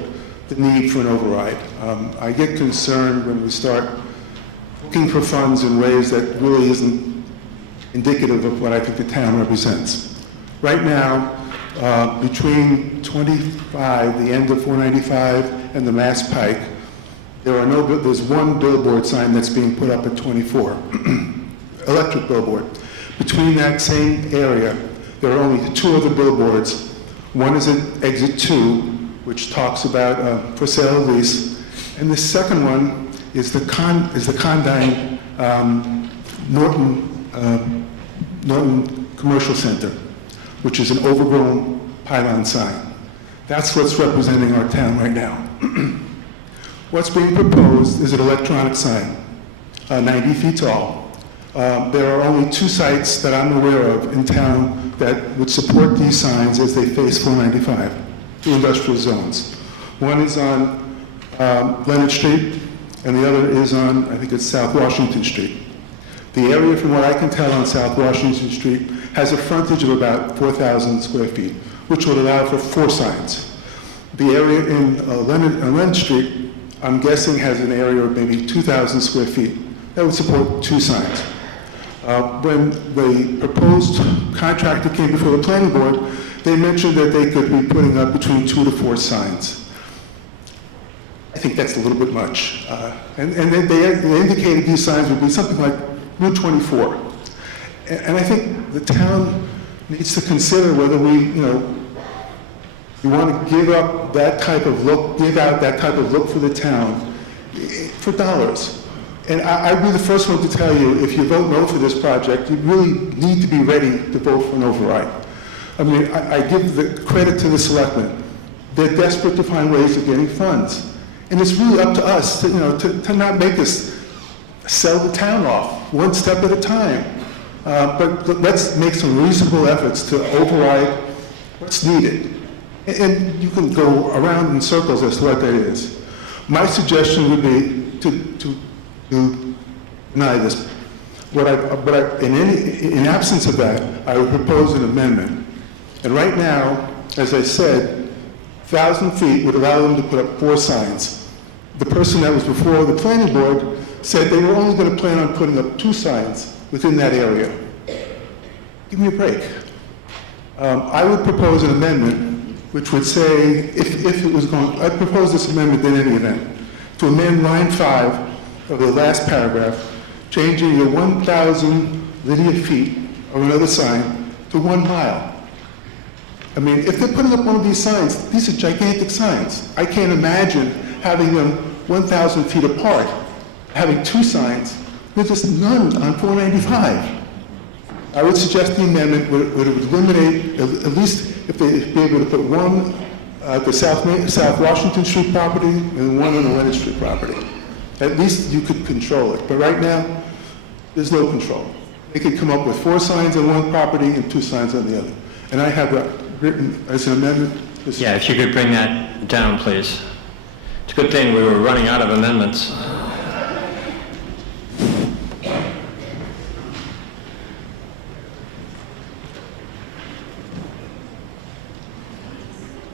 the need for an override. I get concerned when we start looking for funds in ways that really isn't indicative of what I think the town represents. Right now, between 25, the end of 495, and the Mass Pike, there's one billboard sign that's being put up at 24, electric billboard. Between that same area, there are only two other billboards. One is at exit 2, which talks about for sale or lease, and the second one is the Condyne Norton Commercial Center, which is an overgrown pylon sign. That's what's representing our town right now. What's being proposed is an electronic sign, 90 feet tall. There are only two sites that I'm aware of in town that would support these signs as they face 495, the industrial zones. One is on Leonard Street, and the other is on, I think it's South Washington Street. The area, from what I can tell, on South Washington Street has a frontage of about 4,000 square feet, which would allow for 4 signs. The area in Leonard Street, I'm guessing, has an area of maybe 2,000 square feet. That would support 2 signs. When the proposed contractor came before the planning board, they mentioned that they could be putting up between 2 to 4 signs. I think that's a little bit much. And they indicated these signs would be something like Route 24. And I think the town needs to consider whether we want to give up that type of look, give out that type of look for the town for dollars. And I'd be the first one to tell you, if you vote no for this project, you really need to be ready to vote for an override. I mean, I give the credit to the selectmen. They're desperate to find ways of getting funds. And it's really up to us to not make us sell the town off one step at a time. But let's make some reasonable efforts to override what's needed. And you can go around in circles as to what that is. My suggestion would be to deny this. In absence of that, I would propose an amendment. And right now, as I said, 1,000 feet would allow them to put up 4 signs. The person that was before the planning board said they were only going to plan on putting up 2 signs within that area. Give me a break. I would propose an amendment which would say, if it was going, I'd propose this amendment in any event, to amend line 5 of the last paragraph, changing the 1,000 linear feet of another sign to 1 mile. I mean, if they're putting up one of these signs, these are gigantic signs. I can't imagine having them 1,000 feet apart, having 2 signs. There's just none on 495. I would suggest the amendment would eliminate, at least if they'd be able to put one at the South Washington Street property and one on the Leonard Street property. At least you could control it. But right now, there's no control. They could come up with 4 signs on one property and 2 signs on the other. And I have that written as an amendment. Yeah, if you could bring that down, please. It's a good thing we were running out of amendments.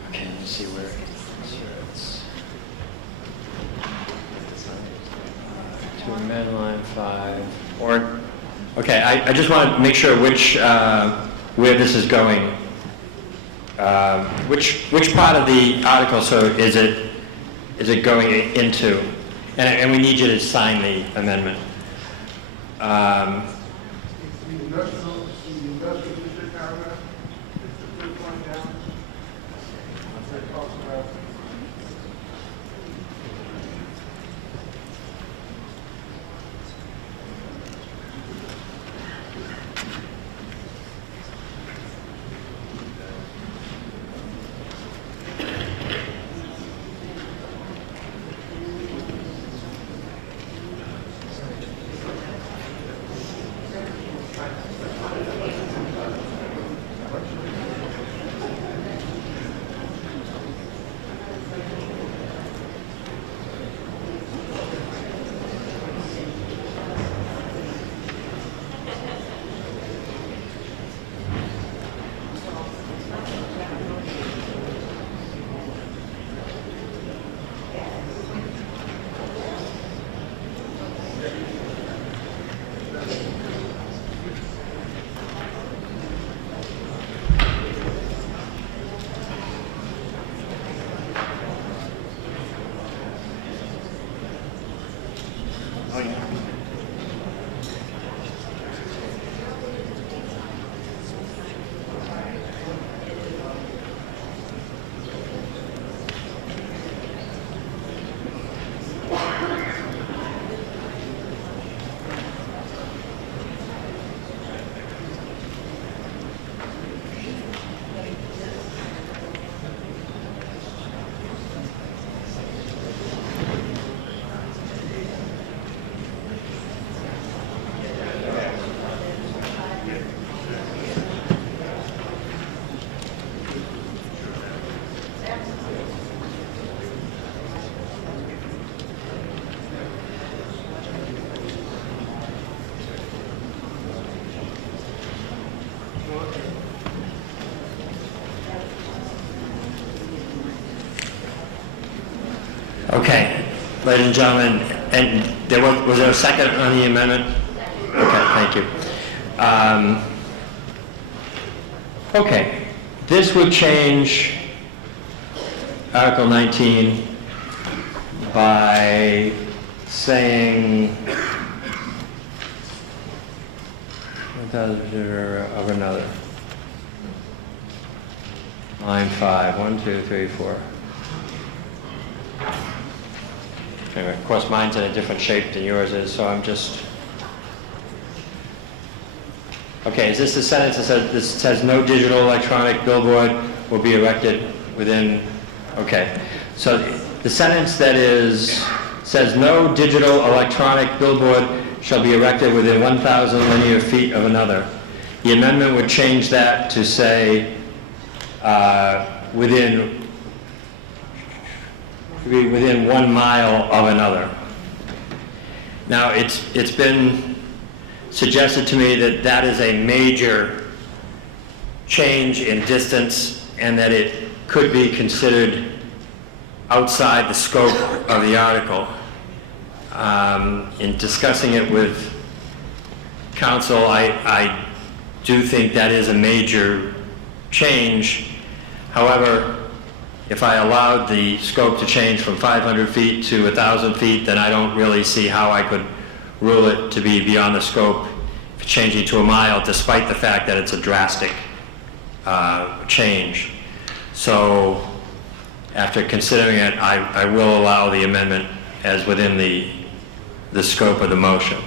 Okay, let's see where it's. To amend line 5, or, okay, I just want to make sure where this is going. Which part of the article, so is it going into? And we need you to sign the amendment. Okay, ladies and gentlemen, and was there a second on the amendment? Okay, thank you. Okay, this would change Article 19 by saying of another. Line 5, 1, 2, 3, 4. Anyway, of course, mine's in a different shape than yours is, so I'm just... Okay, is this the sentence that says no digital electronic billboard will be erected within... Okay, so the sentence that says no digital electronic billboard shall be erected within 1,000 linear feet of another. The amendment would change that to say within 1 mile of another. Now, it's been suggested to me that that is a major change in distance and that it could be considered outside the scope of the article. In discussing it with council, I do think that is a major change. However, if I allowed the scope to change from 500 feet to 1,000 feet, then I don't really see how I could rule it to be beyond the scope of changing to a mile, despite the fact that it's a drastic change. So, after considering it, I will allow the amendment as within the scope of the motion.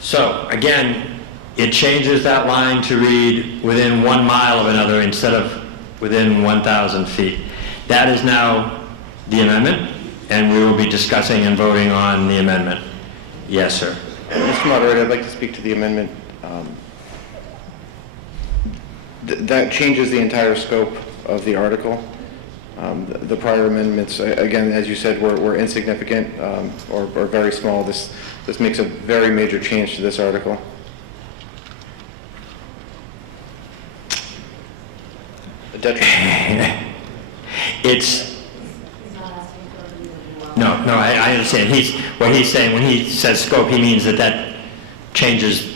So, again, it changes that line to read within 1 mile of another instead of within 1,000 feet. That is now the amendment, and we will be discussing and voting on the amendment. Yes, sir. Mr. Moderator, I'd like to speak to the amendment. That changes the entire scope of the article. The prior amendments, again, as you said, were insignificant or very small. This makes a very major change to this article. A detriment. No, I understand. What he's saying, when he says scope, he means that changes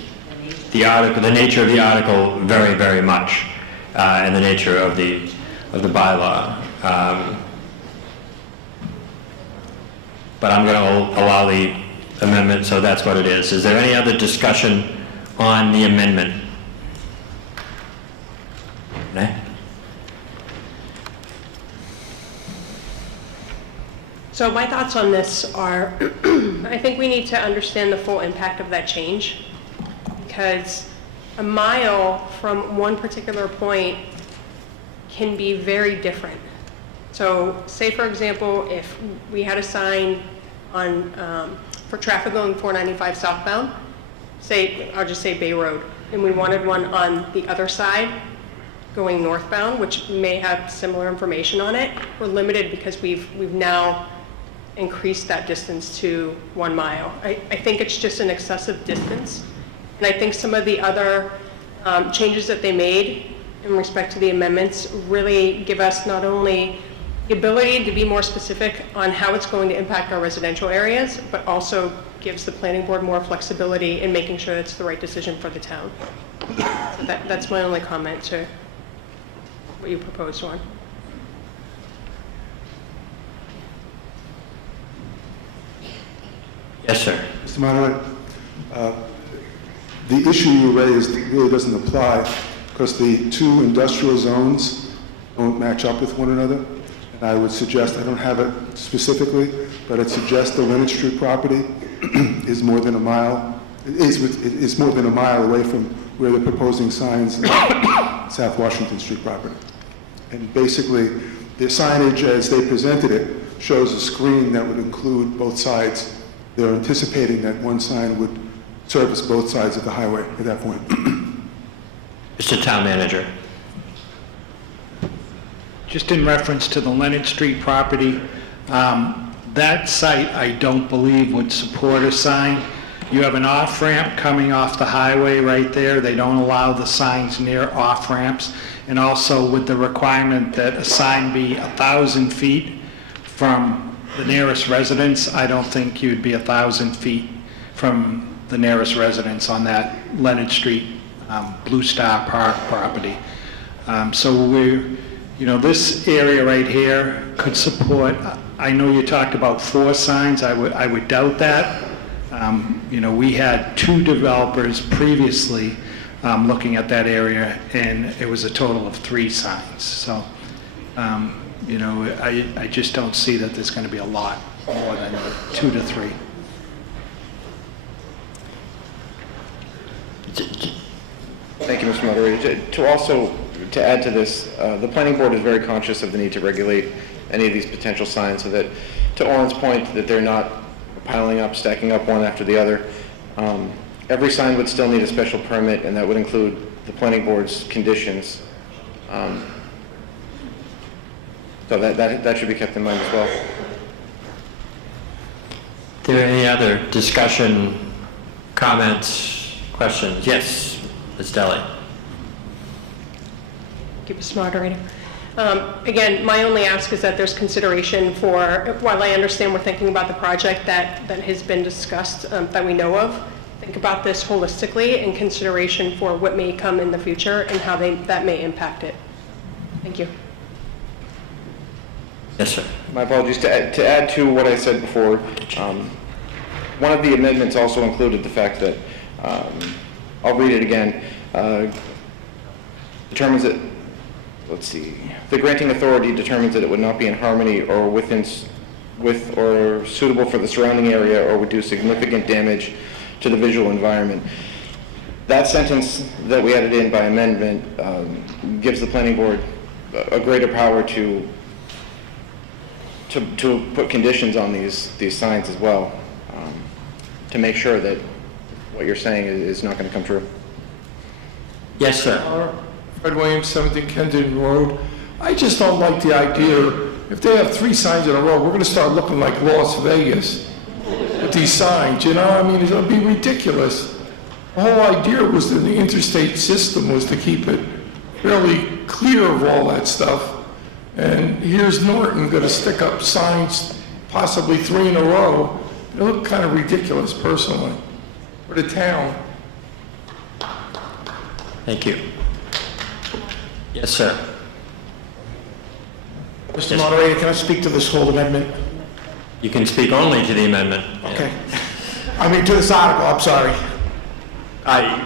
the article, the nature of the article very, very much, and the nature of the bylaw. But I'm going to allow the amendment, so that's what it is. Is there any other discussion on the amendment? No? So my thoughts on this are, I think we need to understand the full impact of that change, because a mile from one particular point can be very different. So say, for example, if we had a sign on, for traffic going 495 southbound, I'll just say Bay Road, and we wanted one on the other side going northbound, which may have similar information on it, we're limited because we've now increased that distance to 1 mile. I think it's just an excessive distance, and I think some of the other changes that they made in respect to the amendments really give us not only the ability to be more specific on how it's going to impact our residential areas, but also gives the planning board more flexibility in making sure it's the right decision for the town. So that's my only comment to what you proposed, Ron. Yes, sir. Mr. Moderator, the issue you raised really doesn't apply because the two industrial zones don't match up with one another. And I would suggest, I don't have it specifically, but I'd suggest the Leonard Street property is more than a mile, is more than a mile away from where they're proposing signs on South Washington Street property. And basically, the signage as they presented it shows a screen that would include both sides. They're anticipating that one sign would service both sides of the highway at that point. Mr. Town Manager. Just in reference to the Leonard Street property, that site I don't believe would support a sign. You have an off-ramp coming off the highway right there. They don't allow the signs near off-ramps. And also with the requirement that a sign be 1,000 feet from the nearest residence, I don't think you'd be 1,000 feet from the nearest residence on that Leonard Street, Blue Star Park property. So this area right here could support, I know you talked about 4 signs, I would doubt that. We had 2 developers previously looking at that area, and it was a total of 3 signs. So, I just don't see that there's going to be a lot more than 2 to 3. Thank you, Mr. Moderator. To add to this, the planning board is very conscious of the need to regulate any of these potential signs so that, to Oren's point, that they're not piling up, stacking up one after the other. Every sign would still need a special permit, and that would include the planning board's conditions. So that should be kept in mind as well. Are there any other discussion, comments, questions? Yes, Ms. Deli. Thank you, Mr. Moderator. Again, my only ask is that there's consideration for, while I understand we're thinking about the project that has been discussed, that we know of, think about this holistically in consideration for what may come in the future and how that may impact it. Thank you. Yes, sir. My apologies. To add to what I said before, one of the amendments also included the fact that, I'll read it again, determines that, let's see, the granting authority determines that it would not be in harmony or with or suitable for the surrounding area or would do significant damage to the visual environment. That sentence that we added in by amendment gives the planning board a greater power to put conditions on these signs as well, to make sure that what you're saying is not going to come true. Yes, sir. Fred Williams, 17 Kensington Road. I just don't like the idea, if they have 3 signs in a row, we're going to start looking like Las Vegas with these signs, you know? I mean, it's going to be ridiculous. The whole idea was that the interstate system was to keep it fairly clear of all that stuff. And here's Norton going to stick up signs, possibly 3 in a row. They look kind of ridiculous, personally, for the town. Thank you. Yes, sir. Mr. Moderator, can I speak to this whole amendment? You can speak only to the amendment. Okay. I mean, to this article, I'm sorry.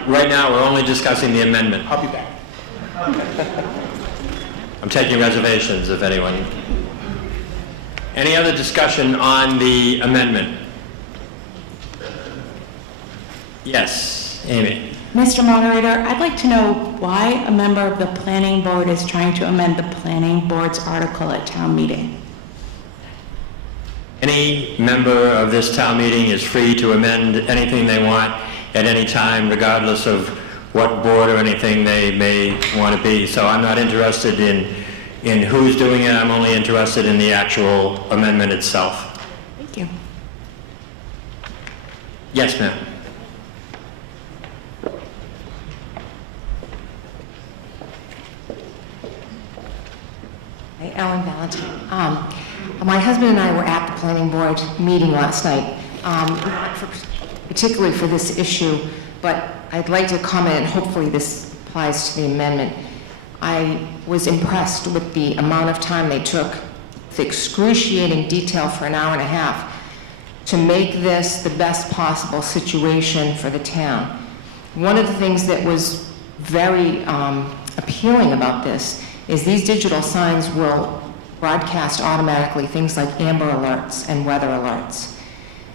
Right now, we're only discussing the amendment. I'll be back. I'm taking reservations, if anyone. Any other discussion on the amendment? Yes, Amy. Mr. Moderator, I'd like to know why a member of the planning board is trying to amend the planning board's article at town meeting. Any member of this town meeting is free to amend anything they want at any time, regardless of what board or anything they may want to be. So I'm not interested in who's doing it. I'm only interested in the actual amendment itself. Thank you. Yes, ma'am. Hi, Ellen Valentine. My husband and I were at the planning board meeting last night, particularly for this issue, but I'd like to comment, and hopefully this applies to the amendment. I was impressed with the amount of time they took, with excruciating detail for an hour and a half, to make this the best possible situation for the town. One of the things that was very appealing about this is these digital signs will broadcast automatically things like amber alerts and weather alerts.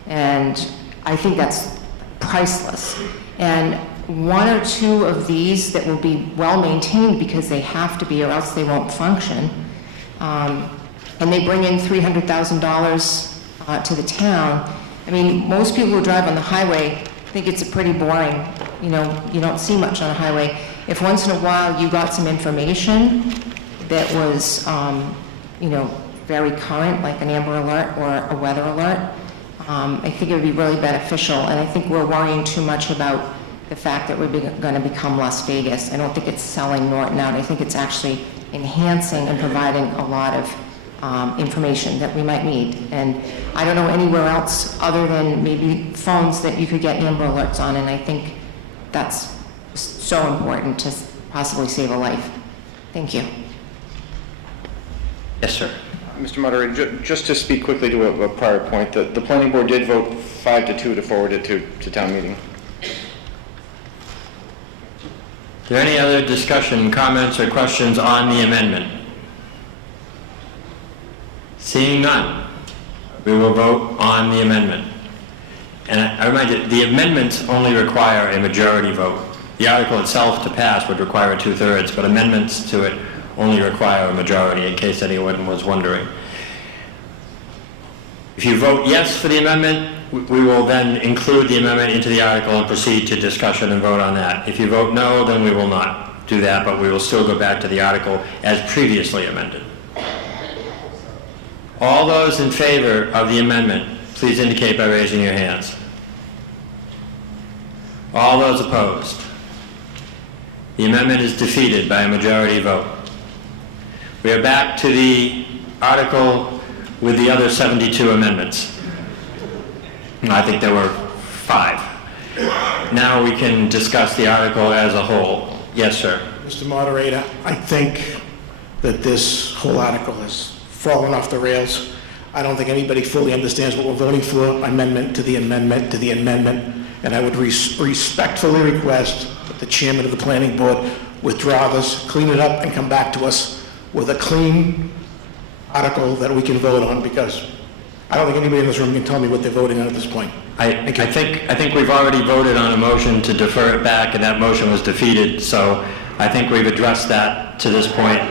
And I think that's priceless. And 1 or 2 of these that will be well maintained because they have to be or else they won't function. And they bring in $300,000 to the town. I mean, most people who drive on the highway think it's a pretty boring, you don't see much on a highway. If once in a while you got some information that was, very current, like an amber alert or a weather alert, I think it would be really beneficial. And I think we're worrying too much about the fact that we're going to become Las Vegas. I don't think it's selling Norton out. I think it's actually enhancing and providing a lot of information that we might need. And I don't know anywhere else other than maybe phones that you could get Amber Alerts on, and I think that's so important to possibly save a life. Thank you. Yes, sir. Mr. Moderator, just to speak quickly to a prior point, the planning board did vote 5-2 to forward it to town meeting. Are there any other discussion, comments, or questions on the amendment? Seeing none, we will vote on the amendment. And I remind you, the amendments only require a majority vote. The article itself to pass would require a 2/3, but amendments to it only require a majority, in case anyone was wondering. If you vote yes for the amendment, we will then include the amendment into the article and proceed to discussion and vote on that. If you vote no, then we will not do that, but we will still go back to the article as previously amended. All those in favor of the amendment, please indicate by raising your hands. All those opposed? The amendment is defeated by a majority vote. We are back to the article with the other 72 amendments. I think there were 5. Now we can discuss the article as a whole. Yes, sir. Mr. Moderator, I think that this whole article has fallen off the rails. I don't think anybody fully understands what we're voting for, amendment to the amendment to the amendment, and I would respectfully request that the chairman of the planning board withdraw this, clean it up, and come back to us with a clean article that we can vote on, because I don't think anybody in this room can tell me what they're voting on at this point. I think we've already voted on a motion to defer it back, and that motion was defeated, so I think we've addressed that to this point.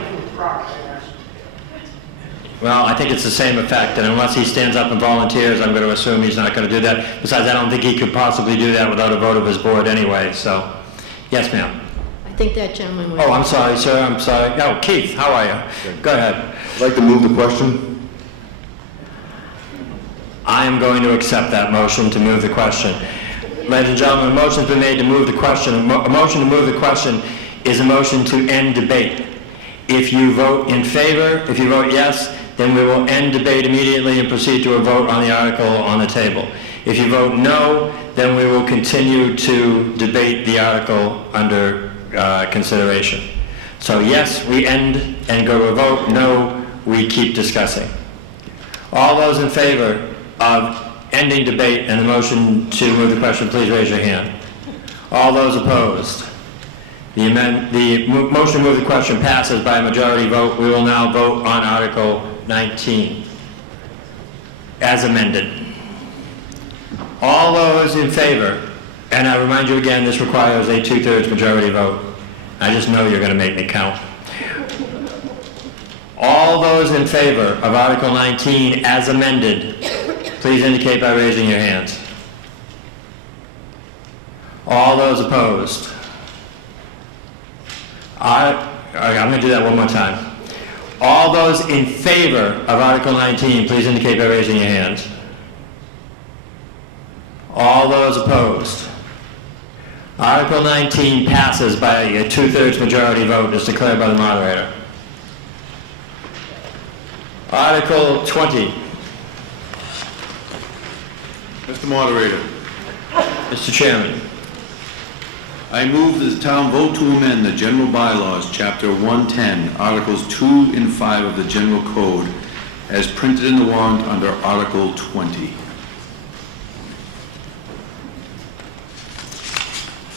Well, I think it's the same effect, and unless he stands up and volunteers, I'm going to assume he's not going to do that. Besides, I don't think he could possibly do that without a vote of his board anyway, so. Yes, ma'am. I think that gentleman was... Oh, I'm sorry, sir, I'm sorry. Oh, Keith, how are you? Go ahead. I'd like to move the question. I am going to accept that motion to move the question. Ladies and gentlemen, a motion's been made to move the question. A motion to move the question is a motion to end debate. If you vote in favor, if you vote yes, then we will end debate immediately and proceed to a vote on the article on the table. If you vote no, then we will continue to debate the article under consideration. So yes, we end and go to a vote. No, we keep discussing. All those in favor of ending debate and the motion to move the question, please raise your hand. All those opposed? The motion to move the question passes by a majority vote. We will now vote on Article 19 as amended. All those in favor, and I remind you again, this requires a 2/3 majority vote. I just know you're going to make me count. All those in favor of Article 19 as amended, please indicate by raising your hands. All those opposed? I'm going to do that one more time. All those in favor of Article 19, please indicate by raising your hands. All those opposed? Article 19 passes by a 2/3 majority vote as declared by the moderator. Article 20. Mr. Moderator. Mr. Chairman. I move that the town vote to amend the general bylaws, Chapter 110, Articles 2 and 5 of the General Code, as printed in the warrant under Article 20.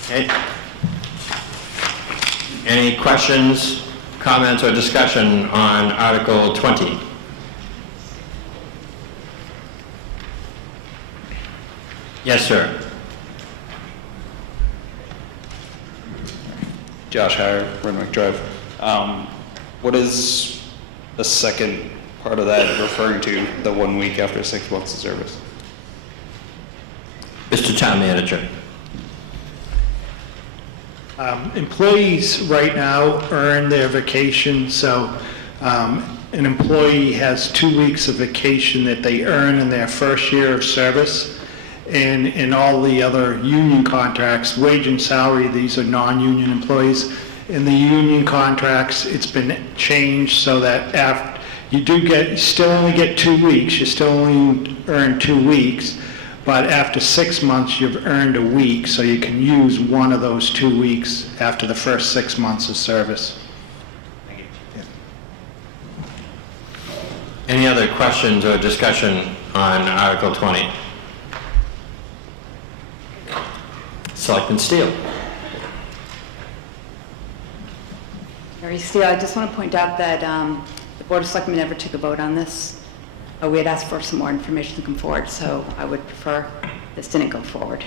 Okay. Any questions, comments, or discussion on Article 20? Yes, sir. Josh Hire, Renwick Drive. What is the second part of that referring to, the 1 week after 6 months of service? Mr. Town Manager. Employees right now earn their vacation, so an employee has 2 weeks of vacation that they earn in their first year of service. And in all the other union contracts, wage and salary, these are non-union employees. In the union contracts, it's been changed so that You still only get 2 weeks, you still only earn 2 weeks, but after 6 months, you've earned a week, so you can use one of those 2 weeks after the first 6 months of service. Any other questions or discussion on Article 20? Selectman Steele. Mary Steele, I just want to point out that the Board of Selectmen never took a vote on this. We had asked for some more information to come forward, so I would prefer this didn't go forward.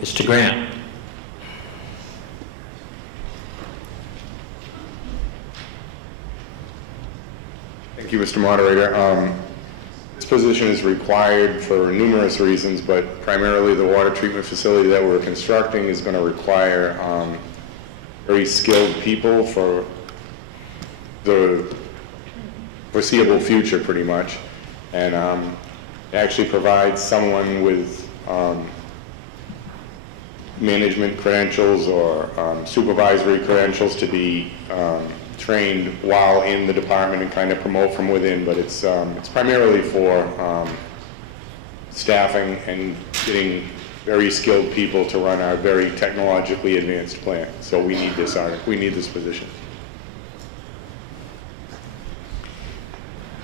Mr. Grant. Thank you, Mr. Moderator. This position is required for numerous reasons, but primarily the water treatment facility that we're constructing is going to require very skilled people for the foreseeable future, pretty much. And it actually provides someone with management credentials or supervisory credentials to be trained while in the department and kind of promote from within, but it's primarily for staffing and getting very skilled people to run our very technologically advanced plant. So we need this position.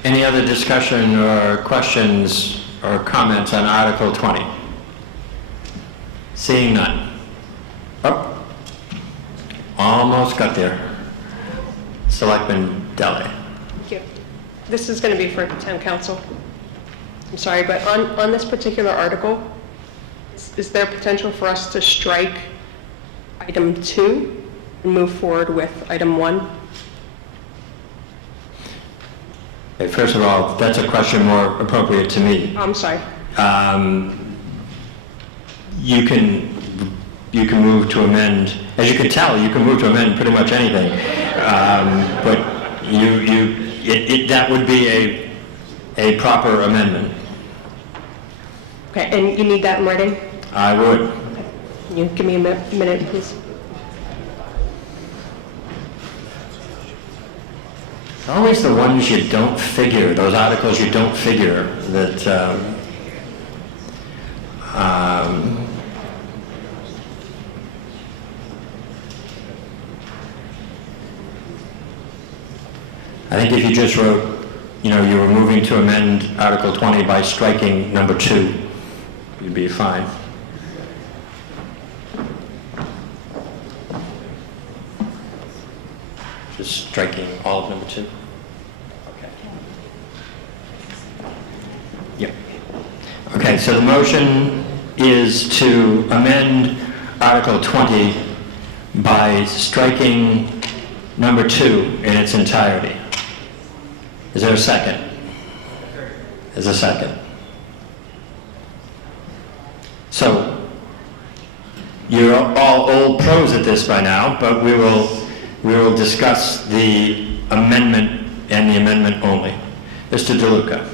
Any other discussion or questions or comments on Article 20? Seeing none. Oh, almost got there. Selectman Dele. Thank you. This is going to be for town council. I'm sorry, but on this particular article, is there potential for us to strike item 2 and move forward with item 1? Okay, first of all, that's a question more appropriate to me. I'm sorry. You can move to amend, as you can tell, you can move to amend pretty much anything. But that would be a proper amendment. Okay, and you need that in writing? I would. Can you give me a minute, please? It's always the ones you don't figure, those articles you don't figure that, I think if you just wrote, you were moving to amend Article 20 by striking number 2, you'd be fine. Just striking all of number 2? Okay. Yep. Okay, so the motion is to amend Article 20 by striking number 2 in its entirety. Is there a second? There's a second. So, you're all old pros at this by now, but we will discuss the amendment and the amendment only. Mr. DeLuca.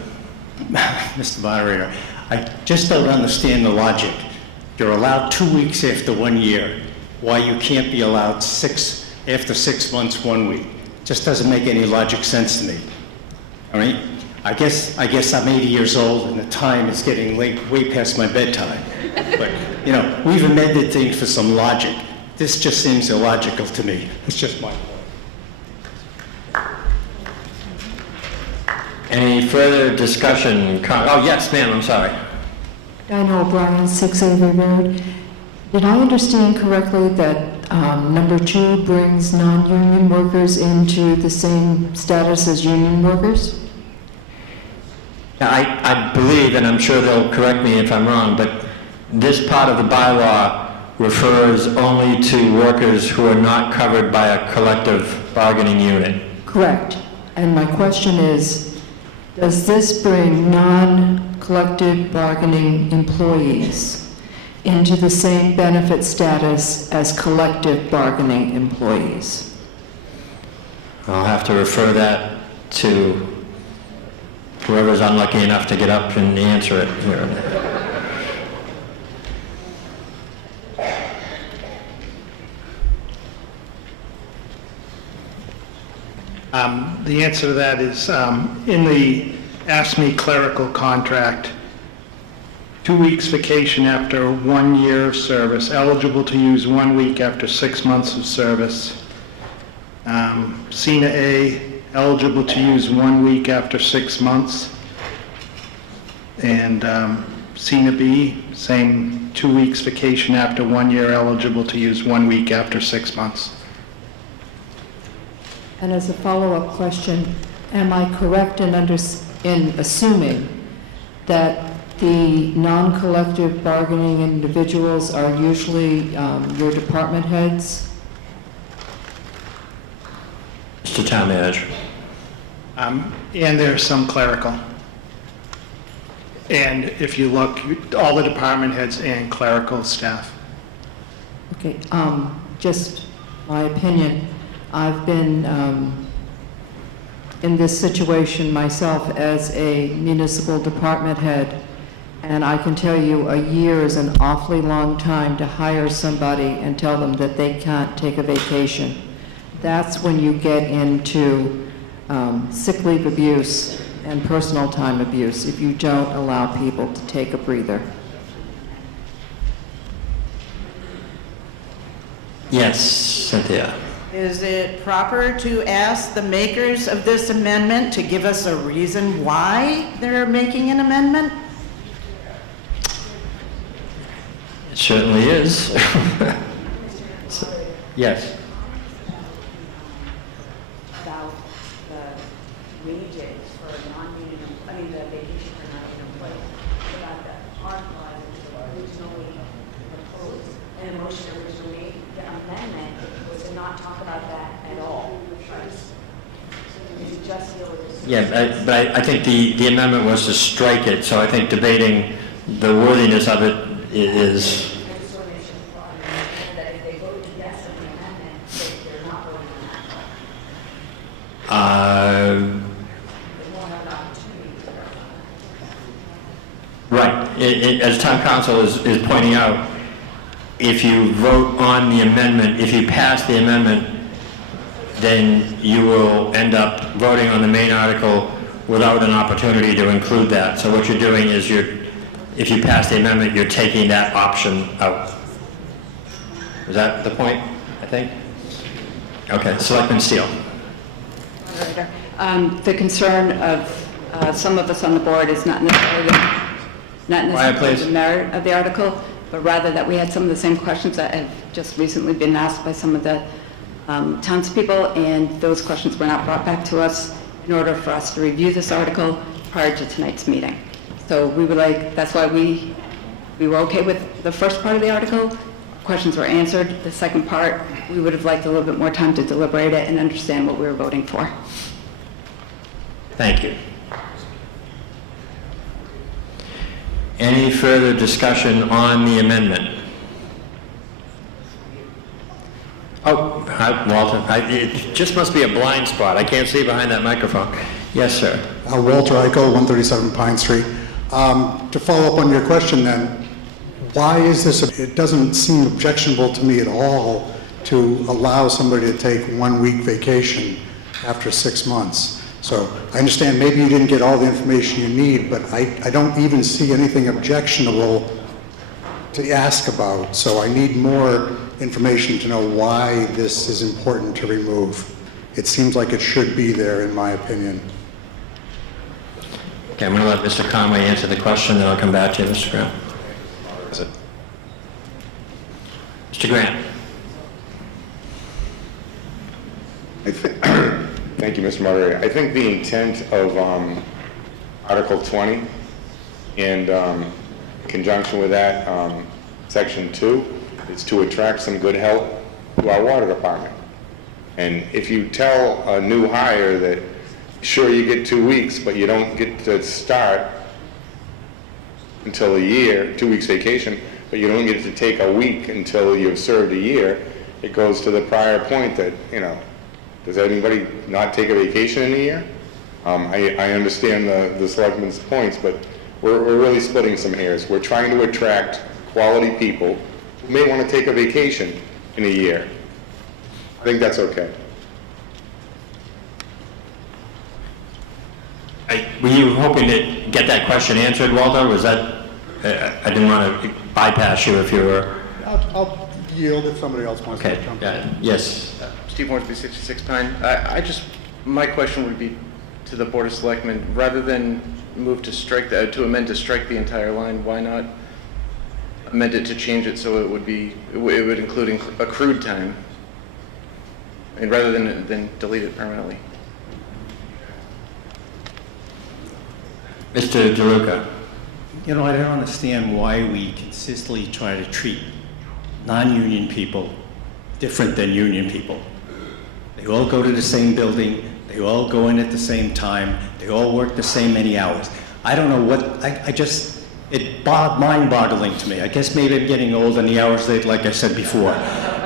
Mr. Moderator, I just don't understand the logic. You're allowed 2 weeks after 1 year. Why you can't be allowed after 6 months, 1 week? Just doesn't make any logic sense to me. All right? I guess I'm 80 years old and the time is getting late, way past my bedtime. But, we've amended things for some logic. This just seems illogical to me. It's just my point. Any further discussion? Oh, yes, ma'am, I'm sorry. Dinah O'Brien, 6 Avery Road. Did I understand correctly that number 2 brings non-union workers into the same status as union workers? I believe, and I'm sure they'll correct me if I'm wrong, but this part of the bylaw refers only to workers who are not covered by a collective bargaining unit. Correct. And my question is, does this bring non-collective bargaining employees into the same benefit status as collective bargaining employees? I'll have to refer that to whoever's unlucky enough to get up and answer it here. The answer to that is, in the ASME clerical contract, 2 weeks vacation after 1 year of service, eligible to use 1 week after 6 months of service. SENA A, eligible to use 1 week after 6 months. And SENA B, same 2 weeks vacation after 1 year, eligible to use 1 week after 6 months. And as a follow-up question, am I correct in assuming that the non-collective bargaining individuals are usually your department heads? Mr. Town Manager. And there's some clerical. And if you look, all the department heads and clerical staff. Okay, just my opinion, I've been in this situation myself as a municipal department head, and I can tell you a year is an awfully long time to hire somebody and tell them that they can't take a vacation. That's when you get into sick leave abuse and personal time abuse if you don't allow people to take a breather. Yes, Cynthia. Is it proper to ask the makers of this amendment to give us a reason why they're making an amendment? It certainly is. Yes. About the wages for non-union, the vacation for non-union employees, about the article as originally proposed, and the motion originally made, the amendment was to not talk about that at all. To just deal with this. Yeah, but I think the amendment was to strike it, so I think debating the worthiness of it is... That if they voted yes on the amendment, they're not voting on that. They won't have an opportunity to. Right. As town council is pointing out, if you vote on the amendment, if you pass the amendment, then you will end up voting on the main article without an opportunity to include that. So what you're doing is if you pass the amendment, you're taking that option out. Is that the point, I think? Okay, Selectman Steele. Moderator. The concern of some of us on the board is not necessarily the merit of the article, but rather that we had some of the same questions that have just recently been asked by some of the townspeople, and those questions were not brought back to us in order for us to review this article prior to tonight's meeting. So we were that's why we were okay with the first part of the article. Questions were answered. The second part, we would have liked a little bit more time to deliberate it and understand what we were voting for. Thank you. Any further discussion on the amendment? Oh, hi, Walter. It just must be a blind spot. I can't see behind that microphone. Yes, sir. Walter Eichel, 137 Pine Street. To follow up on your question then, why is this, it doesn't seem objectionable to me at all to allow somebody to take 1 week vacation after 6 months. So I understand maybe you didn't get all the information you need, but I don't even see anything objectionable to ask about. So I need more information to know why this is important to remove. It seems like it should be there, in my opinion. Okay, I'm going to let Mr. Conway answer the question, then I'll come back to you, Mr. Grant. Mr. Grant. Thank you, Mr. Moderator. I think the intent of Article 20 and in conjunction with that, Section 2, is to attract some good help to our water department. And if you tell a new hire that, sure, you get 2 weeks, but you don't get to start until a year, 2 weeks vacation, but you don't get to take a week until you've served a year, it goes to the prior point that, does anybody not take a vacation in a year? I understand the selectmen's points, but we're really splitting some hairs. We're trying to attract quality people who may want to take a vacation in a year. I think that's okay. Were you hoping to get that question answered, Walter? Was that, I didn't want to bypass you if you were... I'll yield if somebody else wants to Okay, jump got in. it. Yes. Steve Hornsby, 66 Pine. My question would be to the Board of Selectmen, rather than move to strike to amend to strike the entire line, why not amend it to change it so it would include accrued time? I mean, rather than delete it permanently. Mr. DeLuca. You know, I don't understand why we consistently try to treat non-union people different than union people. They all go to the same building, they all go in at the same time, they all work the same many hours. I don't know what, it's mind-boggling to me. I guess maybe I'm getting old and the hours late, like I said before.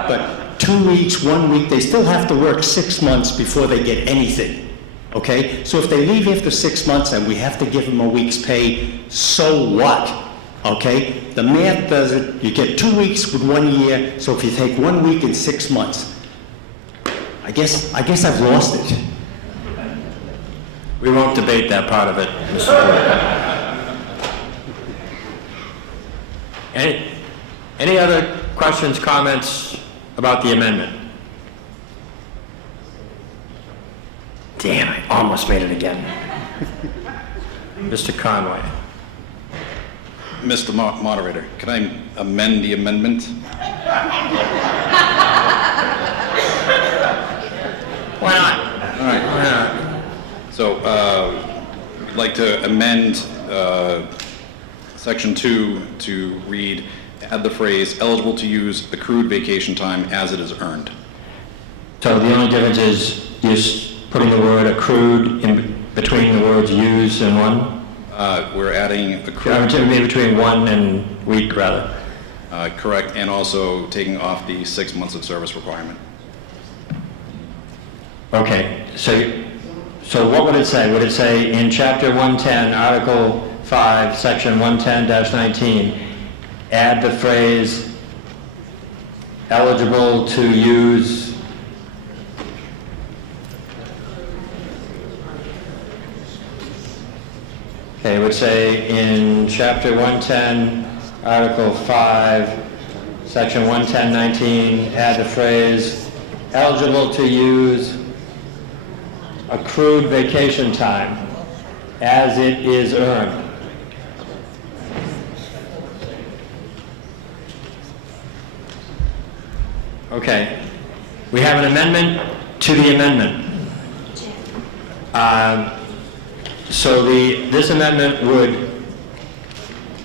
But 2 weeks, 1 week, they still have to work 6 months before they get anything, okay? So if they leave after 6 months and we have to give them a week's pay, so what? Okay, the math does it, you get 2 weeks with 1 year, so if you take 1 week in 6 months, I guess I've lost it. We won't debate that part of it, Mr. DeLuca. Any other questions, comments about the amendment? Damn, I almost made it again. Mr. Conway. Mr. Moderator, can I amend the amendment? Why not? All right. Why not? So, I'd like to amend Section 2 to read, add the phrase, eligible to use accrued vacation time as it is earned. So the only difference is just putting the word accrued in between the words use and one? We're adding accrued. Maybe between 1 and week, rather. Correct, and also taking off the 6 months of service requirement. Okay, so what would it say? Would it say in Chapter 110, Article 5, Section 110-19, add the phrase eligible to use Okay, it would say in Chapter 110, Article 5, Section 110-19, add the phrase eligible to use accrued vacation time as it is earned. Okay, we have an amendment to the amendment. So this amendment would,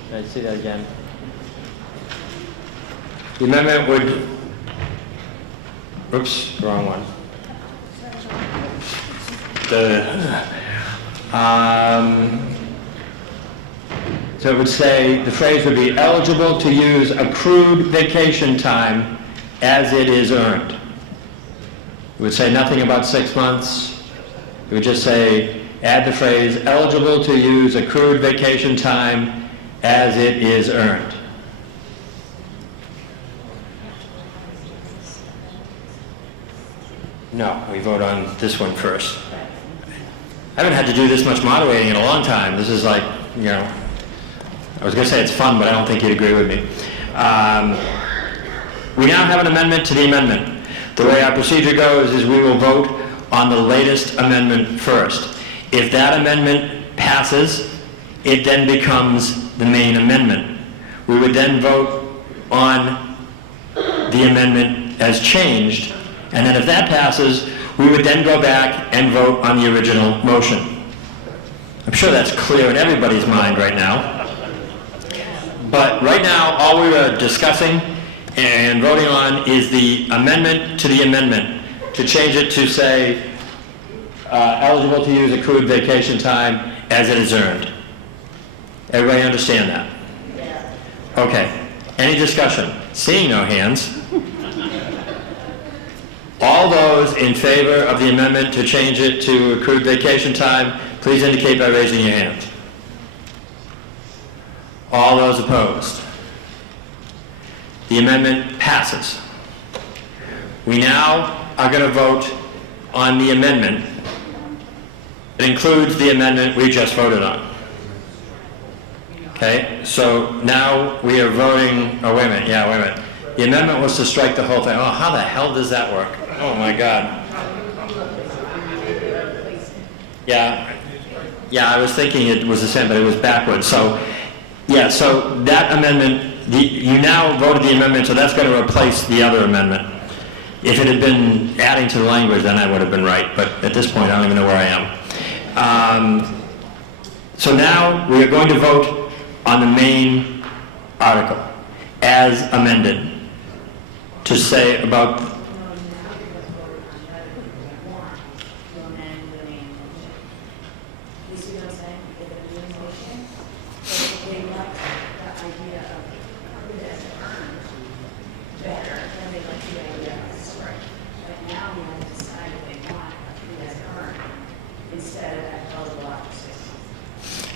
did I see that again? The amendment would, oops, wrong one. So it would say, the phrase would be eligible to use accrued vacation time as it is earned. It would say nothing about 6 months. It would just say, add the phrase eligible to use accrued vacation time as it is earned. No, we vote on this one first. I haven't had to do this much moderating in a long time. This is like, you know, I was going to say it's fun, but I don't think you'd agree with me. We now have an amendment to the amendment. The way our procedure goes is we will vote on the latest amendment first. If that amendment passes, it then becomes the main amendment. We would then vote on the amendment as changed, and then if that passes, we would then go back and vote on the original motion. I'm sure that's clear in everybody's mind right now. But right now, all we are discussing and voting on is the amendment to the amendment, to change it to say, eligible to use accrued vacation time as it is earned. Everybody understand that? Okay. Any discussion? Seeing no hands. All those in favor of the amendment to change it to accrued vacation time, please indicate by raising your hand. All those opposed? The amendment passes. We now are going to vote on the amendment It includes the amendment we just voted on. Okay, so now we are voting, oh, wait a minute. The amendment was to strike the whole thing. Oh, how the hell does that work? Oh, my God. Yeah, I was thinking it was the same, but it was backwards. So, yeah, so that amendment, you now voted the amendment, so that's going to replace the other amendment. If it had been adding to the language, then I would have been right, but at this point, I don't even know where I am. So now we are going to vote on the main article as amended to say about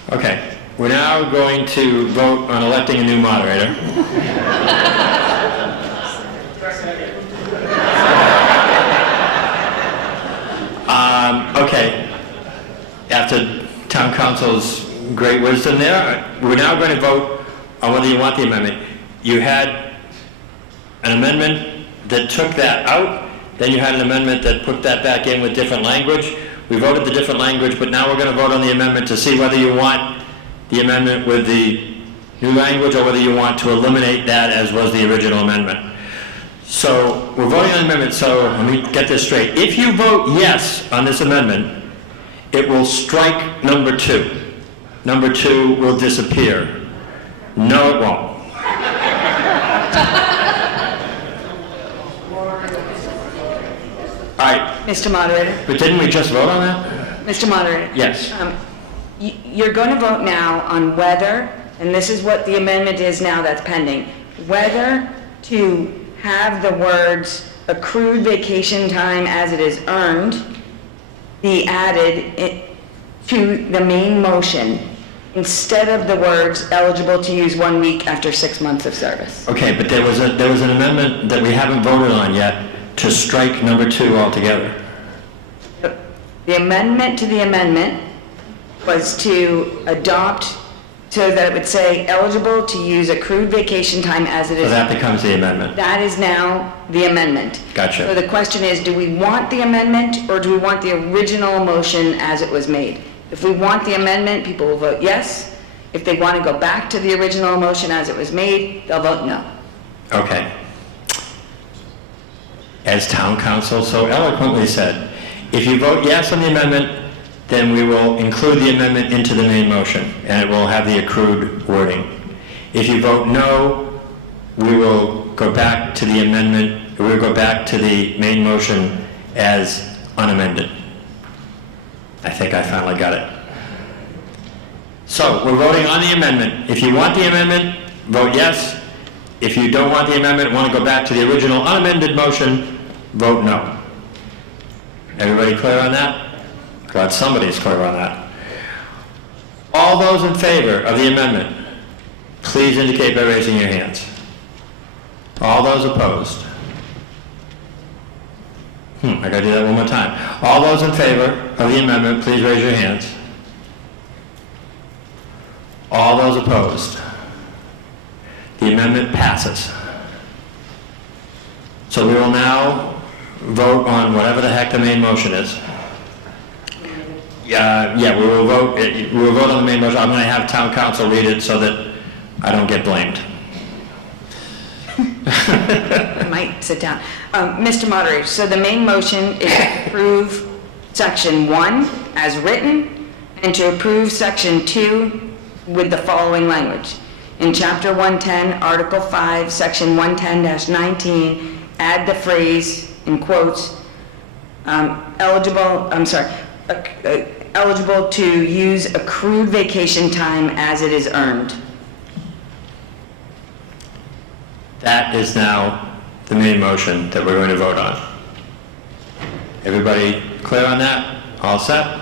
Okay, we're now going to vote on electing a new moderator. Okay, after town council's great wisdom there, we're now going to vote on whether you want the amendment. You had an amendment that took that out, then you had an amendment that put that back in with different language. We voted the different language, but now we're going to vote on the amendment to see whether you want the amendment with the new language or whether you want to eliminate that as was the original amendment. So we're voting on the amendment, so let me get this straight. If you vote yes on this amendment, it will strike number 2. Number 2 will disappear. No, it won't. All right. Mr. Moderator? But didn't we just vote on that? Mr. Moderator? Yes. You're going to vote now on whether, and this is what the amendment is now that's pending, whether to have the words accrued vacation time as it is earned be added to the main motion instead of the words eligible to use 1 week after 6 months of service. Okay, but there was an amendment that we haven't voted on yet to strike number 2 altogether. The amendment to the amendment was to adopt so that it would say eligible to use accrued vacation time as it is. So that becomes the amendment. That is now the amendment. Gotcha. So the question is, do we want the amendment or do we want the original motion as it was made? If we want the amendment, people will vote yes. If they want to go back to the original motion as it was made, they'll vote no. Okay. As town council so eloquently said, if you vote yes on the amendment, then we will include the amendment into the main motion, and it will have the accrued wording. If you vote no, we will go back to the amendment, we will go back to the main motion as unamended. I think I finally got it. So, we're voting on the amendment. If you want the amendment, vote yes. If you don't want the amendment, want to go back to the original unamended motion, vote no. Everybody clear on that? Glad somebody's clear on that. All those in favor of the amendment, please indicate by raising your hands. All those opposed? I gotta do that one more time. All those in favor of the amendment, please raise your hands. All those opposed? The amendment passes. So we will now vote on whatever the heck the main motion is. We will vote on the main motion. I'm going to have town council read it so that I don't get blamed. I might sit down. Mr. Moderator, so the main motion is to approve section 1 as written and to approve section 2 with the following language. In chapter 110, article 5, section 110-19, add the phrase, in quotes, eligible to use accrued vacation time as it is earned. That is now the main motion that we're going to vote on. Everybody clear on that? All set?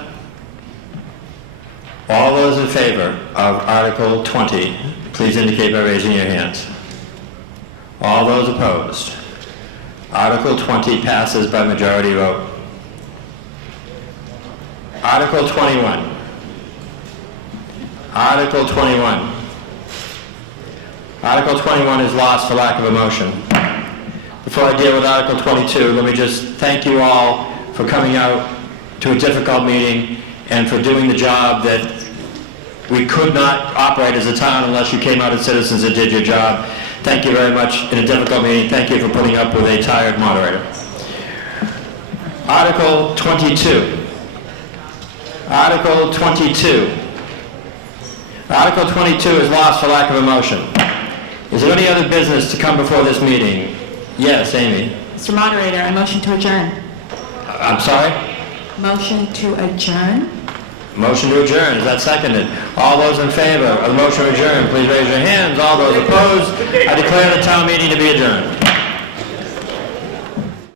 All those in favor of Article 20, please indicate by raising your hands. All those opposed? Article 20 passes by majority vote. Article 21. Article 21. Article 21 is lost for lack of a motion. Before I deal with Article 22, let me just thank you all for coming out to a difficult meeting and for doing the job that we could not operate as a town unless you came out as citizens and did your job. Thank you very much in a difficult meeting. Thank you for putting up with a tired moderator. Article 22. Article 22. Article 22 is lost for lack of a motion. Is there any other business to come before this meeting? Yes, Amy. Mr. Moderator, I motion to adjourn. I'm sorry? Motion to adjourn? Motion to adjourn, is that seconded? All those in favor of the motion to adjourn, please raise your hands. All those opposed, I declare the town meeting to be adjourned.